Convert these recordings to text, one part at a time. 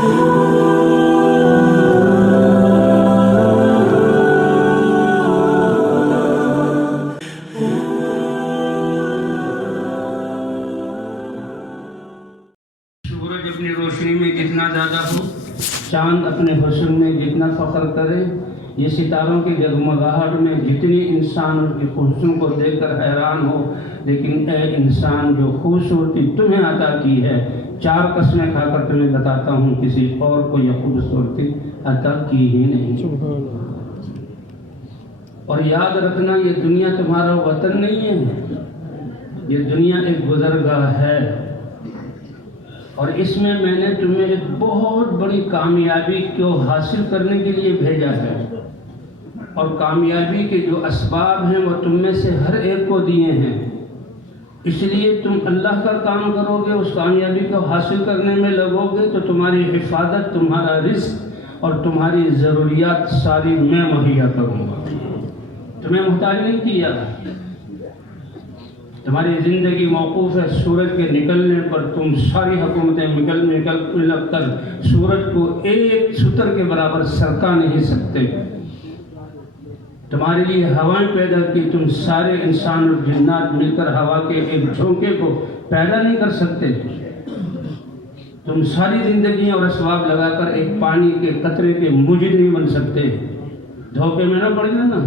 سورج اپنی روشنی میں جتنا زیادہ ہو، چاند اپنے حسن میں جتنا فخر کرے، یہ ستاروں کی جگمگاہٹ میں جتنی انسان اس کے حسن کو دیکھ کر حیران ہو، لیکن اے انسان جو خوبصورتی تمہیں عطا کی ہے، 4 قسمیں کھا کر تمہیں بتاتا ہوں کسی اور کو یہ خوبصورتی عطا کی ہی نہیں۔ اور یاد رکھنا، یہ دنیا تمہارا وطن نہیں ہے، یہ دنیا ایک گزرگاہ ہے، اور اس میں میں نے تمہیں ایک بہت بڑی کامیابی کو حاصل کرنے کے لیے بھیجا ہے، اور کامیابی کے جو اسباب ہیں وہ تم میں سے ہر ایک کو دیے ہیں۔ اس لیے تم اللہ کا کام کرو گے، اس کامیابی کو حاصل کرنے میں لگو گے تو تمہاری حفاظت، تمہارا رزق اور تمہاری ضروریات ساری میں مہیا کروں گا، تمہیں محتاج نہیں کیا۔ تمہاری زندگی موقوف ہے سورج کے نکلنے پر، تم ساری حکومتیں نکل کر سورج کو ایک ستر کے برابر سرکا نہیں سکتے۔ تمہارے لیے ہوائیں پیدا کی، تم سارے انسان اور جنات مل کر ہوا کے ایک جھونکے کو پیدا نہیں کر سکتے۔ تم ساری زندگیاں اور اسباب لگا کر ایک پانی کے قطرے کے موجد نہیں بن سکتے۔ دھوکے میں نہ پڑ جانا،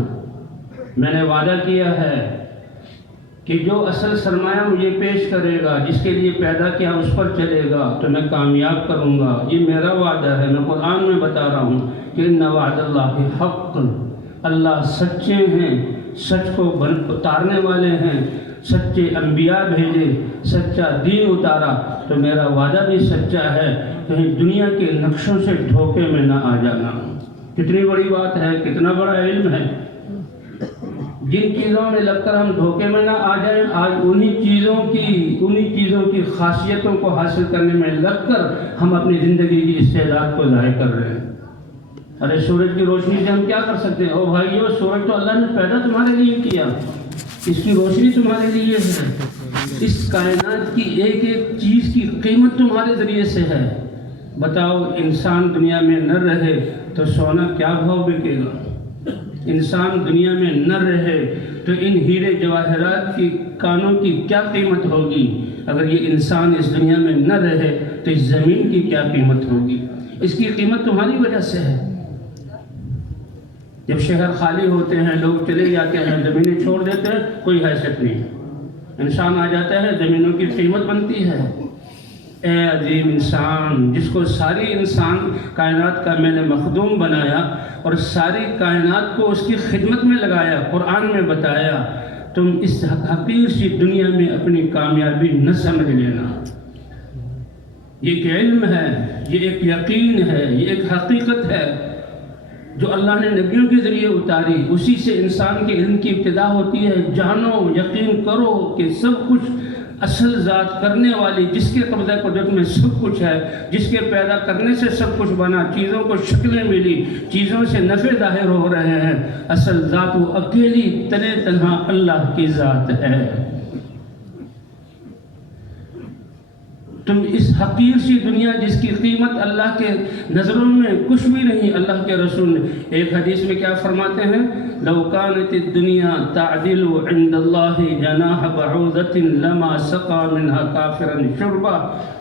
میں نے وعدہ کیا ہے کہ جو اصل سرمایہ مجھے پیش کرے گا، جس کے لیے پیدا کیا اس پر چلے گا تو میں کامیاب کروں گا، یہ میرا وعدہ ہے۔ میں قرآن میں بتا رہا ہوں کہ ان وعد اللہ حق، اللہ سچے ہیں، سچ کو اتارنے والے ہیں، سچے انبیاء بھیجے، سچا دین اتارا، تو میرا وعدہ بھی سچا ہے۔ کہیں دنیا کے نقشوں سے دھوکے میں نہ آ جانا۔ کتنی بڑی بات ہے، کتنا بڑا علم ہے۔ جن چیزوں میں لگ کر ہم دھوکے میں نہ آ جائیں، آج انہی چیزوں کی خاصیتوں کو حاصل کرنے میں لگ کر ہم اپنی زندگی کی استعداد کو ضائع کر رہے ہیں۔ ارے سورج کی روشنی سے ہم کیا کر سکتے ہیں؟ او بھائیو، سورج تو اللہ نے پیدا تمہارے لیے کیا، اس کی روشنی تمہارے لیے ہے، اس کائنات کی ایک ایک چیز کی قیمت تمہارے ذریعے سے ہے۔ بتاؤ، انسان دنیا میں نہ رہے تو سونا کیا بھاؤ بکے گا؟ انسان دنیا میں نہ رہے تو ان ہیرے جواہرات کی کانوں کی کیا قیمت ہوگی؟ اگر یہ انسان اس دنیا میں نہ رہے تو اس زمین کی کیا قیمت ہوگی؟ اس کی قیمت تمہاری وجہ سے ہے۔ جب شہر خالی ہوتے ہیں، لوگ چلے جاتے ہیں، زمینیں چھوڑ دیتے ہیں، کوئی حیثیت نہیں، انسان آ جاتا ہے، زمینوں کی قیمت بنتی ہے۔ اے عظیم انسان، جس کو ساری انسان کائنات کا میں نے مخدوم بنایا اور ساری کائنات کو اس کی خدمت میں لگایا، قرآن میں بتایا، تم اس حقیر سی دنیا میں اپنی کامیابی نہ سمجھ لینا۔ یہ ایک علم ہے، یہ ایک یقین ہے، یہ ایک حقیقت ہے جو اللہ نے نبیوں کے ذریعے اتاری، اسی سے انسان کے علم کی ابتدا ہوتی ہے۔ جانو، یقین کرو کہ سب کچھ اصل ذات کرنے والی، جس کے قبضہ قدرت میں سب کچھ ہے، جس کے پیدا کرنے سے سب کچھ بنا، چیزوں کو شکلیں ملی، چیزوں سے نفع ظاہر ہو رہے ہیں، اصل ذات وہ اکیلی تنہا اللہ کی ذات ہے۔ تم اس حقیر سی دنیا جس کی قیمت اللہ کے نظروں میں کچھ بھی نہیں، اللہ کے رسول نے ایک حدیث میں کیا فرماتے ہیں؟ لو كانت الدنيا تعدل عند الله جناح بعوضة لما سقى منها كافرا شربا۔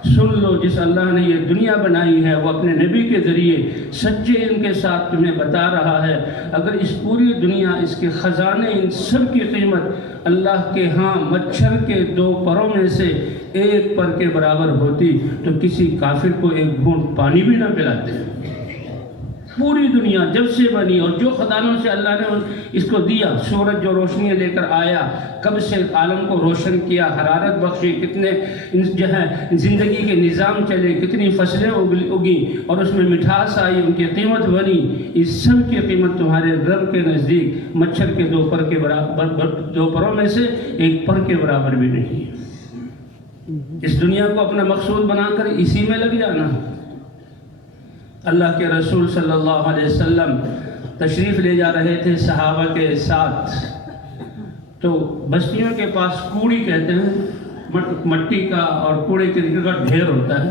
سن لو، جس اللہ نے یہ دنیا بنائی ہے وہ اپنے نبی کے ذریعے سچے علم کے ساتھ تمہیں بتا رہا ہے، اگر اس پوری دنیا، اس کے خزانے، ان سب کی قیمت اللہ کے ہاں مچھر کے 2 پروں میں سے ایک پر کے برابر ہوتی تو کسی کافر کو ایک گھونٹ پانی بھی نہ پلاتے۔ پوری دنیا جب سے بنی اور جو خزانوں سے اللہ نے اس کو دیا، سورج جو روشنیاں لے کر آیا، کب سے عالم کو روشن کیا، حرارت بخشی، کتنے جو ہے زندگی کے نظام چلے، کتنی فصلیں اگیں اور اس میں مٹھاس آئی، ان کی قیمت بنی، اس سب کی قیمت تمہارے رب کے نزدیک مچھر کے 2 پر کے برابر، 2 پروں میں سے ایک پر کے برابر بھی نہیں۔ اس دنیا کو اپنا مقصود بنا کر اسی میں لگ جانا۔ اللہ کے رسول صلی اللہ علیہ وسلم تشریف لے جا رہے تھے صحابہ کے ساتھ، تو بستیوں کے پاس کوڑی کہتے ہیں، مٹی کا اور کوڑے کا ڈھیر ہوتا ہے،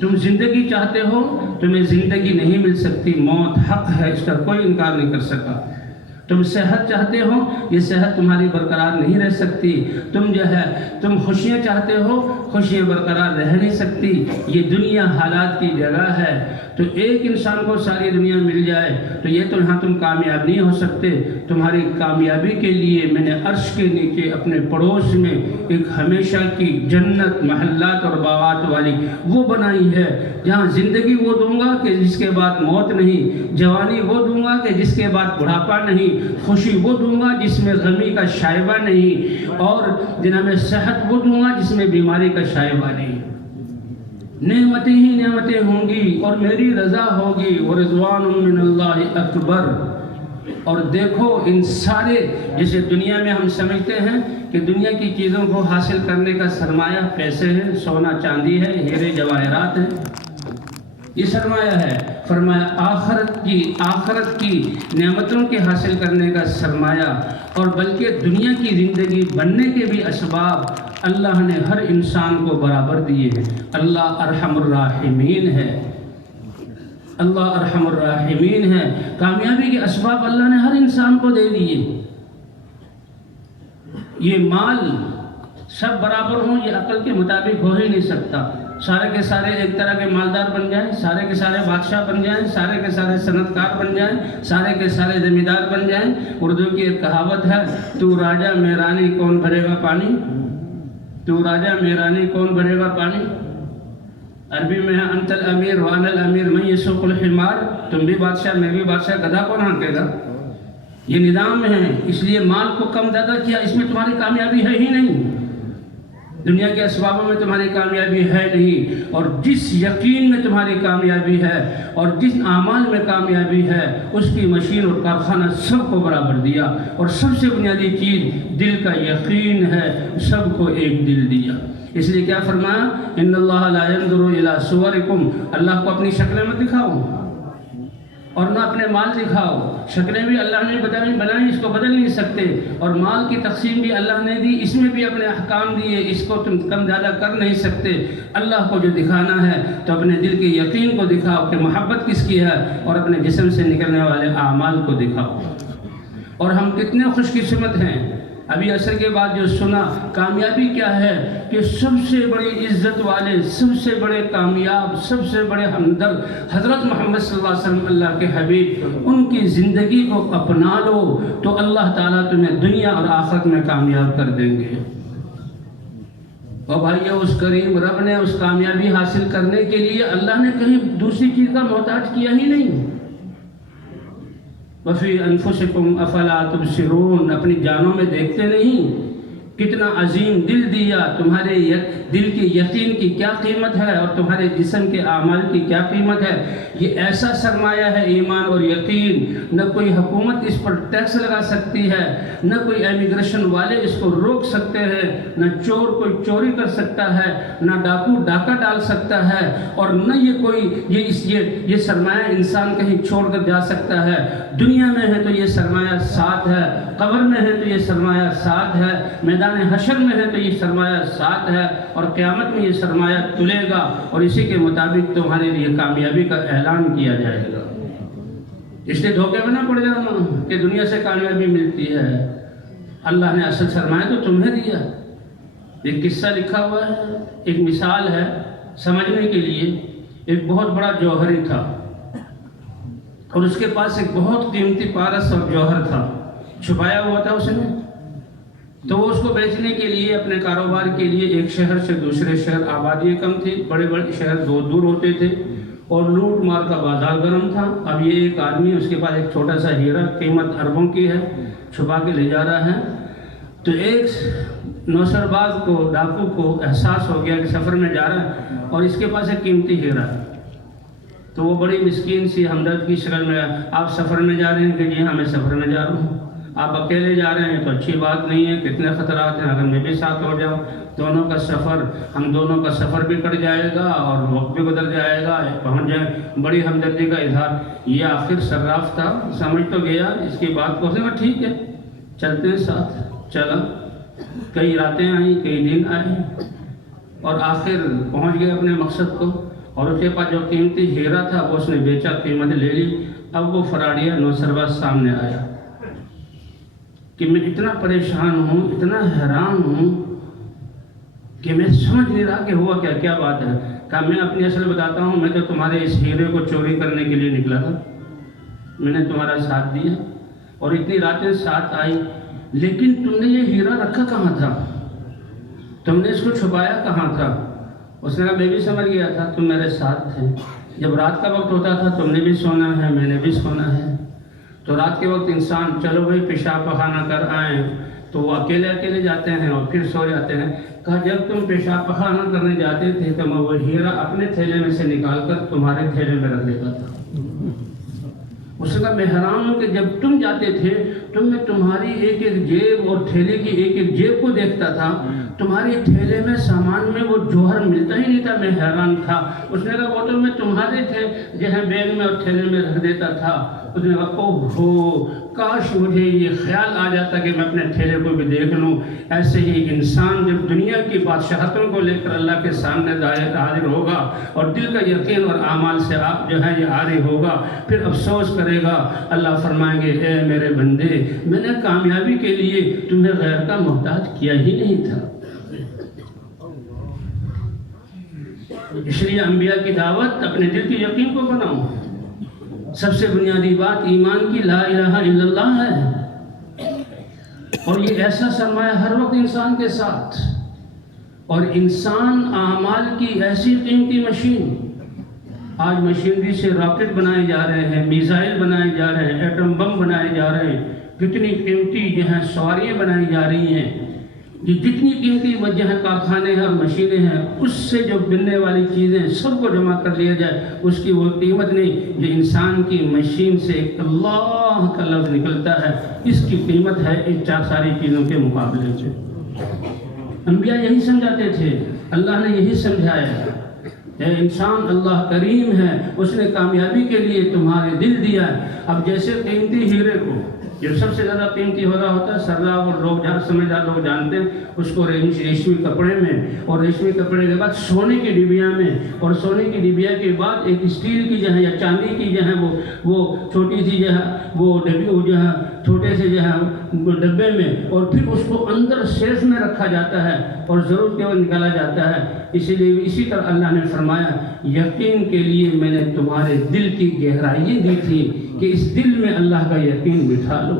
تم زندگی چاہتے ہو، تمہیں زندگی نہیں مل سکتی، موت حق ہے، اس کا کوئی انکار نہیں کر سکا۔ تم صحت چاہتے ہو، یہ صحت تمہاری برقرار نہیں رہ سکتی۔ تم خوشیاں چاہتے ہو، خوشیاں برقرار رہ نہیں سکتی۔ یہ دنیا حالات کی جگہ ہے۔ تو ایک انسان کو ساری دنیا مل جائے تو یہ تو یہاں تم کامیاب نہیں ہو سکتے۔ تمہاری کامیابی کے لیے میں نے عرش کے نیچے اپنے پڑوس میں ایک ہمیشہ کی جنت، محلات اور باغات والی وہ بنائی ہے، جہاں زندگی وہ دوں گا کہ جس کے بعد موت نہیں، جوانی وہ دوں گا کہ جس کے بعد بڑھاپا نہیں، خوشی وہ دوں گا جس میں غمی کا شائبہ نہیں، اور جناب صحت وہ دوں گا جس میں بیماری کا شائبہ نہیں۔ نعمتیں ہی نعمتیں ہوں گی اور میری رضا ہوگی، ورضوان من اللہ اکبر۔ اور دیکھو ان سارے، جیسے دنیا میں ہم سمجھتے ہیں کہ دنیا کی چیزوں کو حاصل کرنے کا سرمایہ پیسے ہے، سونا چاندی ہے، ہیرے جواہرات ہیں، یہ سرمایہ ہے۔ فرمایا آخرت کی نعمتوں کے حاصل کرنے کا سرمایہ، اور بلکہ دنیا کی زندگی بننے کے بھی اسباب اللہ نے ہر انسان کو برابر دیے ہیں۔ اللہ ارحم الراحمین ہے، اللہ ارحم الراحمین ہے۔ کامیابی کے اسباب اللہ نے ہر انسان کو دے دیے۔ یہ مال سب برابر ہوں یہ عقل کے مطابق ہو ہی نہیں سکتا۔ سارے کے سارے ایک طرح کے مالدار بن جائیں، سارے کے سارے بادشاہ بن جائیں، سارے کے سارے صنعت کار بن جائیں، سارے کے سارے زمیندار بن جائیں۔ اردو کی ایک کہاوت ہے، تو راجہ میں رانی کون بھرے گا پانی، تو راجہ میں رانی کون بھرے گا پانی۔ عربی میں ہے انت الامیر وانا الامیر من یسوق الحمار، تم بھی بادشاہ میں بھی بادشاہ، گدھا کون ہانکے گا۔ یہ نظام ہے، اس لیے مال کو کم زیادہ کیا، اس میں تمہاری کامیابی ہے ہی نہیں، دنیا کے اسبابوں میں تمہاری کامیابی ہے نہیں۔ اور جس یقین میں تمہاری کامیابی ہے اور جس اعمال میں کامیابی ہے، اس کی مشین اور کارخانہ سب کو برابر دیا، اور سب سے بنیادی چیز دل کا یقین ہے، سب کو ایک دل دیا۔ اس لیے کیا فرمایا، ان اللہ لا ينظر الى صورکم، اللہ کو اپنی شکلیں مت دکھاؤ اور نہ اپنے مال دکھاؤ۔ شکلیں بھی اللہ نے بنائی، اس کو بدل نہیں سکتے، اور مال کی تقسیم بھی اللہ نے دی، اس میں بھی اپنے احکام دیے، اس کو تم کم زیادہ کر نہیں سکتے۔ اللہ کو جو دکھانا ہے تو اپنے دل کے یقین کو دکھاؤ کہ محبت کس کی ہے، اور اپنے جسم سے نکلنے والے اعمال کو دکھاؤ۔ اور ہم کتنے خوش قسمت ہیں، ابھی عصر کے بعد جو سنا، کامیابی کیا ہے کہ سب سے بڑی عزت والے، سب سے بڑے کامیاب، سب سے بڑے ہمدرد حضرت محمد صلی اللہ علیہ وسلم، اللہ کے حبیب، ان کی زندگی کو اپنا لو تو اللہ تعالیٰ تمہیں دنیا اور آخرت میں کامیاب کر دیں گے۔ اور بھائیو، اس کریم رب نے اس کامیابی حاصل کرنے کے لیے اللہ نے کہیں دوسری چیز کا محتاج کیا ہی نہیں۔ وفی انفسکم افلا تبصرون، اپنی جانوں میں دیکھتے نہیں کتنا عظیم دل دیا، تمہارے دل کی یقین کی کیا قیمت ہے اور تمہارے جسم کے اعمال کی کیا قیمت ہے۔ یہ ایسا سرمایہ ہے ایمان اور یقین، نہ کوئی حکومت اس پر ٹیکس لگا سکتی ہے، نہ کوئی امیگریشن والے اس کو روک سکتے ہیں، نہ چور کوئی چوری کر سکتا ہے، نہ ڈاکو ڈاکہ ڈال سکتا ہے، اور نہ یہ سرمایہ انسان کہیں چھوڑ کر جا سکتا ہے۔ دنیا میں ہے تو یہ سرمایہ ساتھ ہے، قبر میں ہے تو یہ سرمایہ ساتھ ہے، میدان حشر میں ہے تو یہ سرمایہ ساتھ ہے، اور قیامت میں یہ سرمایہ تلے گا، اور اسی کے مطابق تمہارے لیے کامیابی کا اعلان کیا جائے گا۔ اس لیے دھوکے میں نہ پڑ جانا کہ دنیا سے کامیابی ملتی ہے، اللہ نے اصل سرمایہ تو تمہیں دیا۔ ایک قصہ لکھا ہوا ہے، ایک مثال ہے سمجھنے کے لیے۔ ایک بہت بڑا جوہری تھا، اور اس کے پاس ایک بہت قیمتی پارس اور جوہر تھا، چھپایا ہوا تھا اس نے۔ تو وہ اس کو بیچنے کے لیے، اپنے کاروبار کے لیے ایک شہر سے دوسرے شہر، آبادی کم تھی، بڑے بڑے شہر دور دور ہوتے تھے، اور لوٹ مار کا بازار گرم تھا۔ اب یہ ایک آدمی، اس کے پاس ایک چھوٹا سا ہیرا قیمت اربوں کی ہے، چھپا کے لے جا رہا ہے۔ تو ایک نوسرباز کو، ڈاکو کو احساس ہو گیا کہ سفر میں جا رہا ہے اور اس کے پاس ایک قیمتی ہیرا ہے۔ تو وہ بڑی مسکین سی ہمدرد کی شکل میں، آپ سفر میں جا رہے ہیں؟ کہ جی ہاں میں سفر میں جا رہا ہوں۔ آپ اکیلے جا رہے ہیں تو اچھی بات نہیں ہے، کتنے خطرات ہیں، اگر میں بھی ساتھ ہو جاؤں، دونوں کا سفر، ہم دونوں کا سفر بھی کٹ جائے گا اور وقت بھی گزر جائے گا، پہنچ جائے۔ بڑی ہمدردی کا اظہار، یہ آخر صراف تھا، سمجھ تو گیا اس کی بات کو، اس نے کہا ٹھیک ہے چلتے ہیں ساتھ۔ چلا، کئی راتیں آئیں، کئی دن آئے، اور آخر پہنچ گئے اپنے مقصد کو۔ اور اس کے پاس جو قیمتی ہیرا تھا وہ اس نے بیچا، قیمت لے لی۔ اب وہ فراڈیا نوسرباز سامنے آیا کہ میں اتنا پریشان ہوں، اتنا حیران ہوں کہ میں سمجھ نہیں رہا کہ ہوا کیا بات ہے۔ کہا میں اپنی اصل بتاتا ہوں، میں تو تمہارے اس ہیرے کو چوری کرنے کے لیے نکلا تھا، میں نے تمہارا ساتھ دیا اور اتنی راتیں ساتھ آئی، لیکن تم نے یہ ہیرا رکھا کہاں تھا؟ تم نے اس کو چھپایا کہاں تھا؟ اس نے کہا میں بھی سمجھ گیا تھا، تم میرے ساتھ تھے، جب رات کا وقت ہوتا تھا تم نے بھی سونا ہے، میں نے بھی سونا ہے، تو رات کے وقت انسان چلو بھائی پیشاب پخانہ کر آئیں تو وہ اکیلے جاتے ہیں اور پھر سو جاتے ہیں۔ کہا جب تم پیشاب پخانہ کرنے جاتے تھے تو میں وہ ہیرا اپنے تھیلے میں سے نکال کر تمہارے تھیلے میں رکھ دیتا تھا۔ اس نے کہا میں حیران ہوں کہ جب تم جاتے تھے تو میں تمہاری ایک ایک جیب اور تھیلے کی ایک ایک جیب کو دیکھتا تھا، تمہاری تھیلے میں سامان میں وہ جوہر ملتا ہی نہیں تھا، میں حیران تھا۔ اس نے کہا وہ تو میں تمہارے تھے جو ہے بیگ میں اور تھیلے میں رکھ دیتا تھا۔ اس نے کہا اوہ ہو، کاش مجھے یہ خیال آ جاتا کہ میں اپنے تھیلے کو بھی دیکھ لوں۔ ایسے ہی انسان جب دنیا کی بادشاہتوں کو لے کر اللہ کے سامنے حاضر ہوگا اور دل کا یقین اور اعمال سے آپ جو ہے یہ عاری ہوگا، پھر افسوس کرے گا۔ اللہ فرمائیں گے اے میرے بندے، میں نے کامیابی کے لیے تمہیں غیر کا محتاج کیا ہی نہیں تھا۔ اس لیے انبیاء کی دعوت اپنے دل کے یقین کو بناؤ۔ سب سے بنیادی بات ایمان کی لا الہ الا اللہ ہے، اور یہ ایسا سرمایہ ہر وقت انسان کے ساتھ، اور انسان اعمال کی ایسی قیمتی مشین۔ آج مشینری سے راکٹ بنائے جا رہے ہیں، میزائل بنائے جا رہے ہیں، ایٹم بم بنائے جا رہے ہیں، کتنی قیمتی جو ہیں سواریاں بنائی جا رہی ہیں، یہ جتنی قیمتی وجہ کارخانے ہیں اور مشینیں ہیں، اس سے جو بننے والی چیزیں سب کو جمع کر لیا جائے اس کی وہ قیمت نہیں جو انسان کی مشین سے ایک اللہ کا لفظ نکلتا ہے، اس کی قیمت ہے ان چار ساری چیزوں کے مقابلے میں۔ انبیاء یہی سمجھاتے تھے، اللہ نے یہی سمجھایا، اے انسان اللہ کریم ہے، اس نے کامیابی کے لیے تمہارے دل دیا ہے۔ اب جیسے قیمتی ہیرے کو جو سب سے زیادہ قیمتی ہو رہا ہوتا ہے، سردار اور لوگ سمجھدار لوگ جانتے ہیں اس کو ریشمی کپڑے میں، اور ریشمی کپڑے کے بعد سونے کی ڈبیا میں، اور سونے کی ڈبیا کے بعد ایک اسٹیل کی جو ہے یا چاندی کی جو ہے وہ چھوٹی سی جو ہے وہ ڈبی جو ہے چھوٹے سے جو ہے ڈبے میں، اور پھر اس کو اندر سیف میں رکھا جاتا ہے اور ضرورت کے وقت نکالا جاتا ہے۔ اسی لیے اسی طرح اللہ نے فرمایا یقین کے لیے میں نے تمہارے دل کی گہرائی دی تھی کہ اس دل میں اللہ کا یقین بٹھا لو۔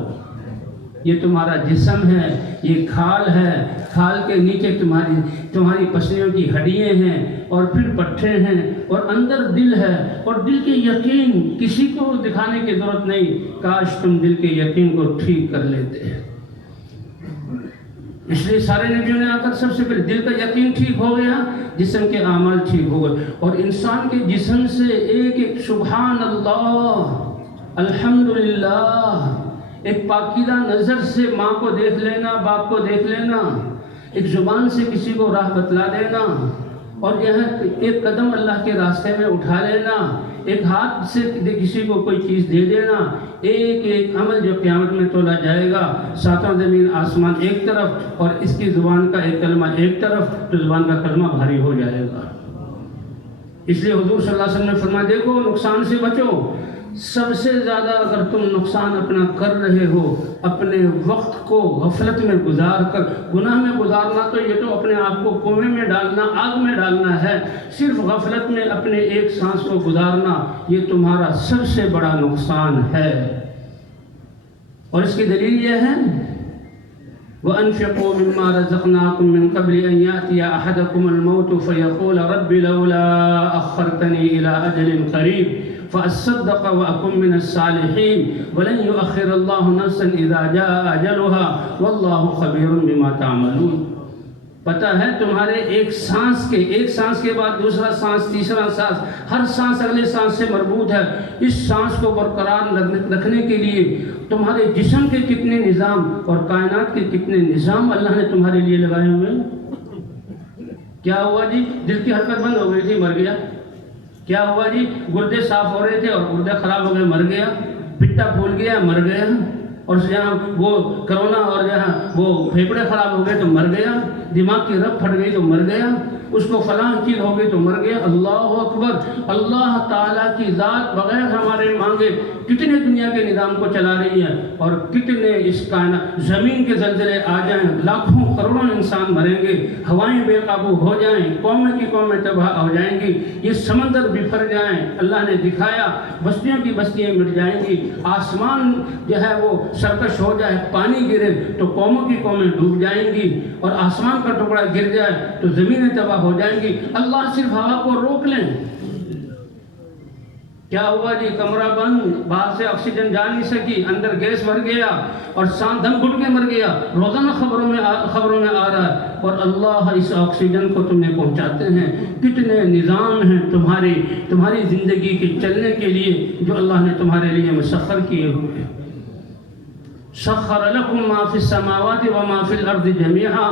یہ تمہارا جسم ہے، یہ کھال ہے، کھال کے نیچے تمہاری پسلیوں کی ہڈیاں ہیں، اور پھر پٹھے ہیں، اور اندر دل ہے، اور دل کے یقین کسی کو دکھانے کی ضرورت نہیں۔ کاش تم دل کے یقین کو ٹھیک کر لیتے۔ اس لیے سارے نبیوں نے آ کر سب سے پہلے دل کا یقین ٹھیک ہو گیا، جسم کے اعمال ٹھیک ہو گئے، اور انسان کے جسم سے ایک ایک سبحان اللہ، الحمدللہ، ایک پاکیزہ نظر سے ماں کو دیکھ لینا، باپ کو دیکھ لینا، ایک زبان سے کسی کو راہ بتلا دینا، اور یہ ایک قدم اللہ کے راستے میں اٹھا لینا، ایک ہاتھ سے کسی کو کوئی چیز دے دینا، ایک ایک عمل جو قیامت میں تولا جائے گا، ساتواں زمین آسمان ایک طرف اور اس کی زبان کا ایک کلمہ ایک طرف، تو زبان کا کلمہ بھاری ہو جائے گا۔ اس لیے حضور صلی اللہ علیہ وسلم نے فرمایا دیکھو نقصان سے بچو، سب سے زیادہ اگر تم نقصان اپنا کر رہے ہو اپنے وقت کو غفلت میں گزار کر، گناہ میں گزارنا تو یہ تو اپنے آپ کو کنویں میں ڈالنا، آگ میں ڈالنا ہے، صرف غفلت میں اپنے ایک سانس کو گزارنا یہ تمہارا سب سے بڑا نقصان ہے۔ اور اس کی دلیل یہ ہے وَأَنفِقُوا مِمَّا رَزَقْنَاكُم مِّن قَبْلِ أَن يَأْتِيَ أَحَدَكُمُ الْمَوْتُ فَيَقُولَ رَبِّ لَوْلَا أَخَّرْتَنِي إِلَىٰ أَجَلٍ قَرِيبٍ فَأَصَّدَّقَ وَأَكُن مِّنَ الصَّالِحِينَ وَلَن يُؤَخِّرَ اللَّهُ نَفْسًا إِذَا جَاءَ أَجَلُهَا وَاللَّهُ خَبِيرٌ بِمَا تَعْمَلُونَ۔ پتہ ہے تمہارے ایک سانس کے بعد دوسرا سانس، تیسرا سانس، ہر سانس اگلے سانس سے مربوط ہے۔ اس سانس کو برقرار رکھنے کے لیے تمہارے جسم کے کتنے نظام اور کائنات کے کتنے نظام اللہ نے تمہارے لیے لگائے ہوئے ہیں۔ کیا ہوا جی؟ دل کی حرکت بند ہو گئی تھی، مر گیا۔ کیا ہوا جی؟ گردے صاف ہو رہے تھے اور گردے خراب ہو گئے، مر گیا۔ پٹا پھول گیا، مر گیا۔ اور جہاں وہ کرونا اور جہاں وہ پھیپڑے خراب ہو گئے تو مر گیا، دماغ کی رگ پھٹ گئی تو مر گیا، اس کو فلاں چیز ہو گئی تو مر گیا۔ اللہ اکبر، اللہ تعالیٰ کی ذات بغیر ہمارے مانگے کتنے دنیا کے نظام کو چلا رہی ہے، اور کتنے اس کائنات، زمین کے زلزلے آ جائیں، لاکھوں کروڑوں انسان مریں گے، ہوائیں بے قابو ہو جائیں، قومیں کی قومیں تباہ ہو جائیں گی، یہ سمندر بکھر جائیں، اللہ نے دکھایا، بستیوں کی بستیاں مٹ جائیں گی، آسمان جو ہے وہ سرکش ہو جائے، پانی گرے تو قوموں کی قومیں ڈوب جائیں گی، اور آسمان کا ٹکڑا گر جائے تو زمینیں تباہ ہو جائیں گی، اللہ صرف ہوا کو روک لیں۔ کیا ہوا جی؟ کمرہ بند، باہر سے آکسیجن جا نہیں سکی، اندر گیس بھر گیا اور دم گھٹ کے مر گیا، روزانہ خبروں میں آ رہا ہے، اور اللہ اس آکسیجن کو تمہیں پہنچاتے ہیں۔ کتنے نظام ہیں تمہاری زندگی کے چلنے کے لیے جو اللہ نے تمہارے لیے مسخر کیے ہوئے۔ سخر لکم ما فی السماوات و ما فی الارض جمیعا،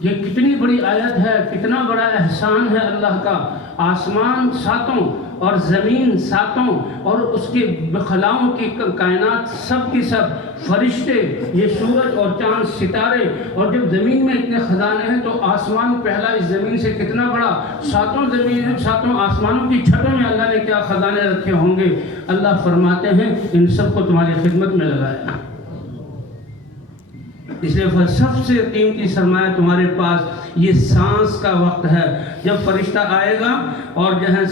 یہ کتنی بڑی آیت ہے، کتنا بڑا احسان ہے اللہ کا۔ آسمان ساتوں اور زمین ساتوں اور اس کے خلاؤں کی کائنات، سب کی سب فرشتے، یہ سورج اور چاند، ستارے، اور جب زمین میں اتنے خزانے ہیں تو آسمان پہلا اس زمین سے کتنا بڑا، ساتوں آسمانوں کی چھتوں میں اللہ نے کیا خزانے رکھے ہوں گے۔ اللہ فرماتے ہیں ان سب کو تمہاری خدمت میں لگایا، اس لیے سب سے قیمتی سرمایہ تمہارے پاس یہ سانس کا وقت ہے۔ جب فرشتہ آئے گا اور جو ہے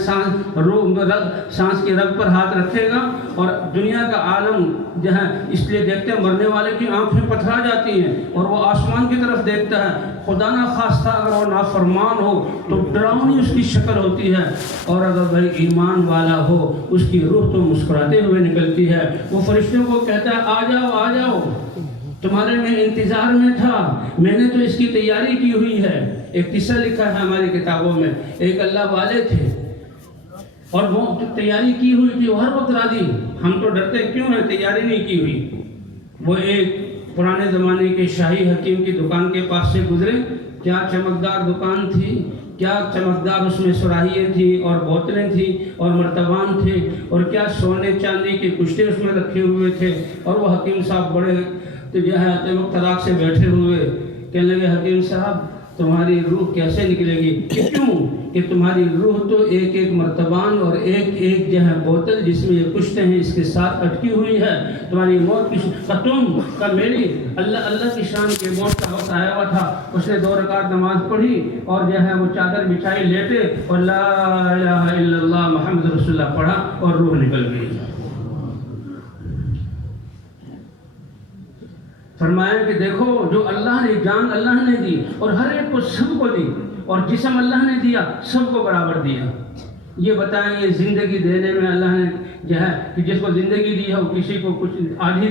سانس کی رگ پر ہاتھ رکھے گا، اور دنیا کا عالم جو ہے اس لیے دیکھتے ہیں، مرنے والے کی آنکھیں پتھرا جاتی ہیں اور وہ آسمان کی طرف دیکھتا ہے، خدا نہ خواستہ اگر وہ نافرمان ہو تو ڈراؤنی اس کی شکل ہوتی ہے، اور اگر بھائی ایمان والا ہو اس کی روح تو مسکراتے ہوئے نکلتی ہے۔ وہ فرشتوں کو کہتا ہے آ جاؤ آ جاؤ، تمہارے میں انتظار میں تھا، میں نے تو اس کی تیاری کی ہوئی ہے۔ ایک قصہ لکھا ہے ہماری کتابوں میں، ایک اللہ والے تھے اور وہ تیاری کی ہوئی تھی، وہ ہر وقت راضی، ہم تو ڈرتے کیوں ہیں، تیاری نہیں کی ہوئی۔ وہ ایک پرانے زمانے کے شاہی حکیم کی دکان کے پاس سے گزرے، کیا چمکدار دکان تھی، کیا چمکدار اس میں سراہییں تھی اور بوتلیں تھیں اور مرتبان تھے، اور کیا سونے چاندی کے کشتے اس میں رکھے ہوئے تھے، اور وہ حکیم صاحب بڑے تو جو ہے طلاق سے بیٹھے ہوئے کہنے لگے حکیم صاحب تمہاری روح کیسے نکلے گی؟ کیوں کہ تمہاری روح تو ایک ایک مرتبان اور ایک ایک جو ہے بوتل جس میں یہ کشتے ہیں اس کے ساتھ اٹکی ہوئی ہے، تمہاری موت کی تم کا میری اللہ کی شان کے موت کا وقت آیا ہوا تھا۔ اس نے 2 رکعت نماز پڑھی اور جو ہے وہ چادر بچھائی لیٹے اور لا الہ الا اللہ محمد رسول اللہ پڑھا اور روح نکل گئی۔ فرمایا کہ دیکھو جو اللہ نے جان اللہ نے دی اور ہر ایک کو سب کو دی، اور جسم اللہ نے دیا سب کو برابر دیا۔ یہ بتائیں یہ زندگی دینے میں اللہ نے جو ہے کہ جس کو زندگی دی ہے وہ کسی کو کچھ آدھی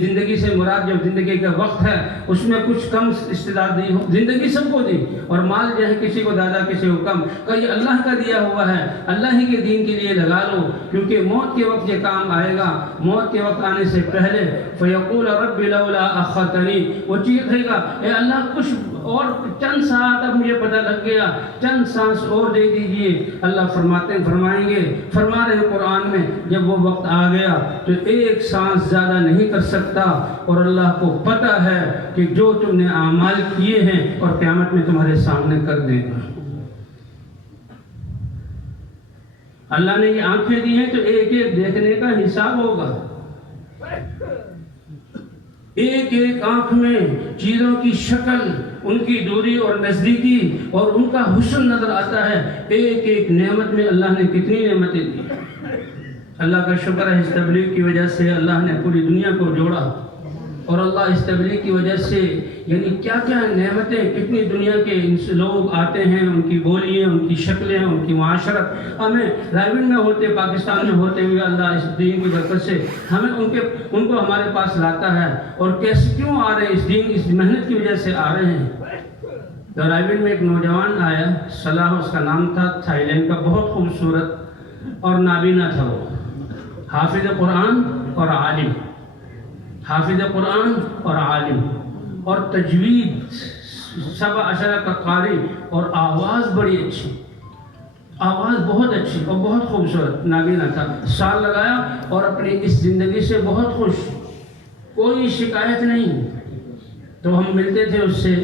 زندگی سے مراد جب زندگی کا وقت ہے اس میں کچھ کم استعداد دی ہو، زندگی سب کو دی، اور مال جو ہے کسی کو زیادہ کسی کو کم، کہ یہ اللہ کا دیا ہوا ہے، اللہ ہی کے دین کے لیے لگا لو، کیونکہ موت کے وقت یہ کام آئے گا۔ موت کے وقت آنے سے پہلے فیقول رب لولا اخرتنی، وہ چیخے گا اے اللہ کچھ اور چند ساتھ، اب مجھے پتہ لگ گیا، چند سانس اور دے دیجئے۔ اللہ فرمائیں گے، فرما رہے ہیں قرآن میں، جب وہ وقت آ گیا تو ایک سانس زیادہ نہیں کر سکتا، اور اللہ کو پتہ ہے کہ جو تم نے اعمال کیے ہیں اور قیامت میں تمہارے سامنے کر دے گا۔ اللہ نے یہ آنکھیں دی ہیں تو ایک ایک دیکھنے کا حساب ہوگا، ایک ایک آنکھ میں چیزوں کی شکل، ان کی دوری اور نزدیکی اور ان کا حسن نظر آتا ہے۔ ایک ایک نعمت میں اللہ نے کتنی نعمتیں دی۔ اللہ کا شکر ہے اس تبلیغ کی وجہ سے اللہ نے پوری دنیا کو جوڑا، اور اللہ اس تبلیغ کی وجہ سے یعنی کیا کیا نعمتیں، کتنی دنیا کے لوگ آتے ہیں، ان کی بولیاں، ان کی شکلیں، ان کی معاشرت، ہمیں رائے میں ہوتے، پاکستان میں ہوتے ہوئے اللہ اس دین کی برکت سے ہمیں ان کو ہمارے پاس لاتا ہے، اور کیسے کیوں آ رہے ہیں، اس دین اس محنت کی وجہ سے آ رہے ہیں۔ تو رائے میں ایک نوجوان آیا، صلاح اس کا نام تھا، تھائی لینڈ کا، بہت خوبصورت اور نابینا تھا، وہ حافظ قرآن اور عالم، حافظ قرآن اور عالم، اور تجوید 7 عشرہ کا قاری، اور آواز بڑی اچھی، آواز بہت اچھی اور بہت خوبصورت، نابینا تھا۔ سال لگایا اور اپنی اس زندگی سے بہت خوش، کوئی شکایت نہیں. تو ہم ملتے تھے اس سے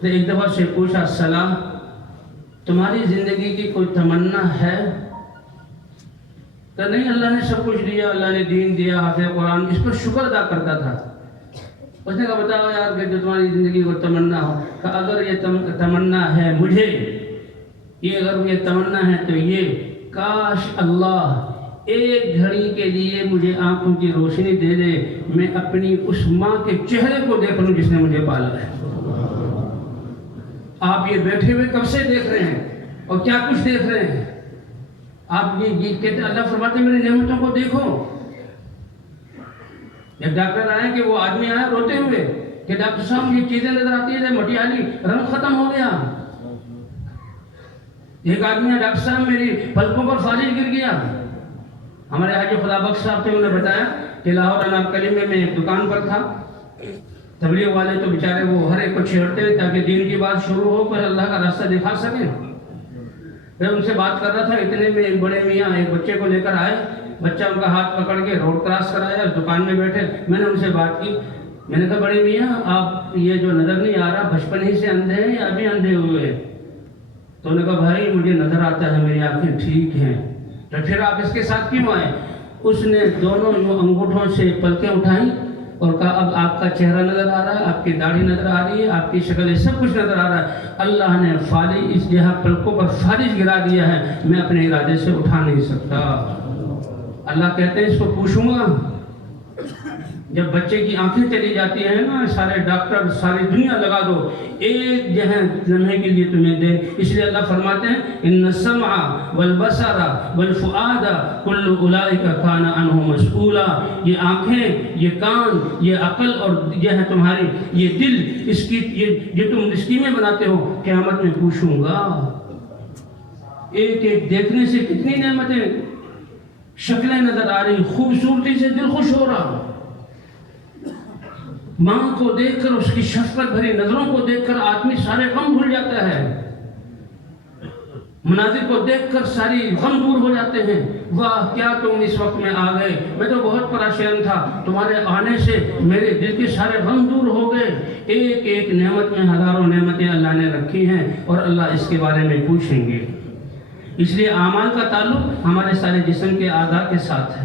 تو ایک دفعہ سے پوچھا سلام تمہاری زندگی کی کوئی تمنا ہے؟ کہ نہیں اللہ نے سب کچھ دیا, اللہ نے دین دیا, حافظ قرآن, اس پر شکر ادا کرتا تھا. اس نے کہا بتاؤ یار کہ جو تمہاری زندگی کو تمنا ہو. کہ اگر یہ تمنا ہے مجھے, اگر یہ تمنا ہے تو یہ کاش اللہ ایک گھڑی کے لیے مجھے آنکھوں کی روشنی دے دے, میں اپنی اس ماں کے چہرے کو دیکھ لوں جس نے مجھے پالا ہے. آپ یہ بیٹھے ہوئے کب سے دیکھ رہے ہیں اور کیا کچھ دیکھ رہے ہیں؟ آپ یہ کہتے اللہ فرماتے ہیں میری نعمتوں کو دیکھو. جب ڈاکٹر آئے کہ وہ آدمی آیا روتے ہوئے کہ ڈاکٹر صاحب یہ چیزیں نظر آتی ہیں, مٹیالی رنگ ختم ہو گیا. ایک آدمی ہے ڈاکٹر صاحب میری پلکوں پر فالج گر گیا. ہمارے حاجی خدا بخش صاحب تھے, انہوں نے بتایا کہ لاہور انار کلیم میں ایک دکان پر تھا. تبلیغ والے تو بیچارے وہ ہر ایک کو چھیڑتے ہیں تاکہ دین کی بات شروع ہو پر اللہ کا راستہ دکھا سکیں. میں ان سے بات کر رہا تھا, اتنے میں ایک بڑے میاں ایک بچے کو لے کر آئے. بچہ ان کا ہاتھ پکڑ کے روڈ کراس کرایا, دکان میں بیٹھے. میں نے ان سے بات کی, میں نے کہا بڑے میاں آپ یہ جو نظر نہیں آ رہا بچپن ہی سے اندھے ہیں یا ابھی اندھے ہوئے ہیں؟ تو انہوں نے کہا بھائی مجھے نظر آتا ہے, میری آنکھیں ٹھیک ہیں. تو پھر آپ اس کے ساتھ کیوں آئے؟ اس نے دونوں جو انگوٹھوں سے پلکیں اٹھائیں اور کہا اب آپ کا چہرہ نظر آ رہا ہے, آپ کی داڑھی نظر آ رہی ہے, آپ کی شکل, سب کچھ نظر آ رہا ہے. اللہ نے فالج اس جہاں پلکوں پر فالج گرا دیا ہے, میں اپنے ارادے سے اٹھا نہیں سکتا. اللہ کہتے ہیں اس کو پوچھوں گا. جب بچے کی آنکھیں چلی جاتی ہیں نا, سارے ڈاکٹر ساری دنیا لگا دو, ایک جہاں لمحے کے لیے تمہیں دے. اس لیے اللہ فرماتے ہیں ان السمع والبصر والفؤاد کل اولئک کان عنہ مسئولا. یہ آنکھیں, یہ کان, یہ عقل اور یہ ہے تمہاری یہ دل, اس کی یہ تم اسکیمیں بناتے ہو, قیامت میں پوچھوں گا. ایک ایک دیکھنے سے کتنی نعمتیں, شکلیں نظر آ رہی, خوبصورتی سے دل خوش ہو رہا. ماں کو دیکھ کر, اس کی شفقت بھری نظروں کو دیکھ کر آدمی سارے غم بھول جاتا ہے. مناظر کو دیکھ کر ساری غم دور ہو جاتے ہیں. واہ کیا تم اس وقت میں آ گئے, میں تو بہت پریشان تھا, تمہارے آنے سے میرے دل کے سارے غم دور ہو گئے. ایک ایک نعمت میں ہزاروں نعمتیں اللہ نے رکھی ہیں اور اللہ اس کے بارے میں پوچھیں گے. اس لیے اعمال کا تعلق ہمارے سارے جسم کے اعضاء کے ساتھ ہے.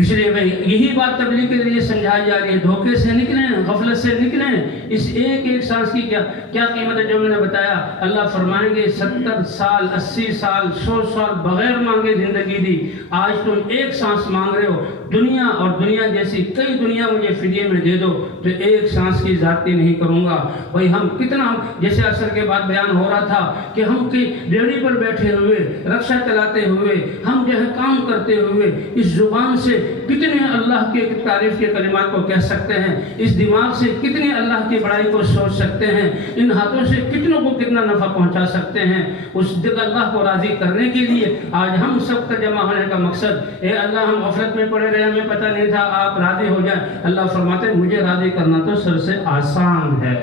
اس لیے بھائی یہی بات تبلیغ کے ذریعے سمجھائی جا رہی ہے, دھوکے سے نکلیں, غفلت سے نکلیں. اس ایک ایک سانس کی کیا قیمت ہے جو میں نے بتایا. اللہ فرمائیں گے 70 سال 80 سال 100 سال بغیر مانگے زندگی دی, آج تم ایک سانس مانگ رہے ہو. دنیا اور دنیا جیسی کئی دنیا مجھے فدیے میں دے دو تو ایک سانس کی ذاتی نہیں کروں گا. بھائی ہم کتنا, جیسے اثر کے بعد بیان ہو رہا تھا کہ ہم کی ریڑھی پر بیٹھے ہوئے, رکشہ چلاتے ہوئے, ہم جو ہے کام کرتے ہوئے اس زبان سے کتنے اللہ کے تعریف کے کلمات کو کہہ سکتے ہیں, اس دماغ سے کتنی اللہ کی بڑائی کو سوچ سکتے ہیں, ان ہاتھوں سے کتنوں کو کتنا نفع پہنچا سکتے ہیں. اس دل اللہ کو راضی کرنے کے لیے آج ہم سب کا جمع ہونے کا مقصد, اے اللہ ہم غفلت میں پڑے رہے, ہمیں پتہ نہیں تھا, آپ راضی ہو جائیں. اللہ فرماتے ہیں مجھے راضی کرنا تو سب سے آسان ہے.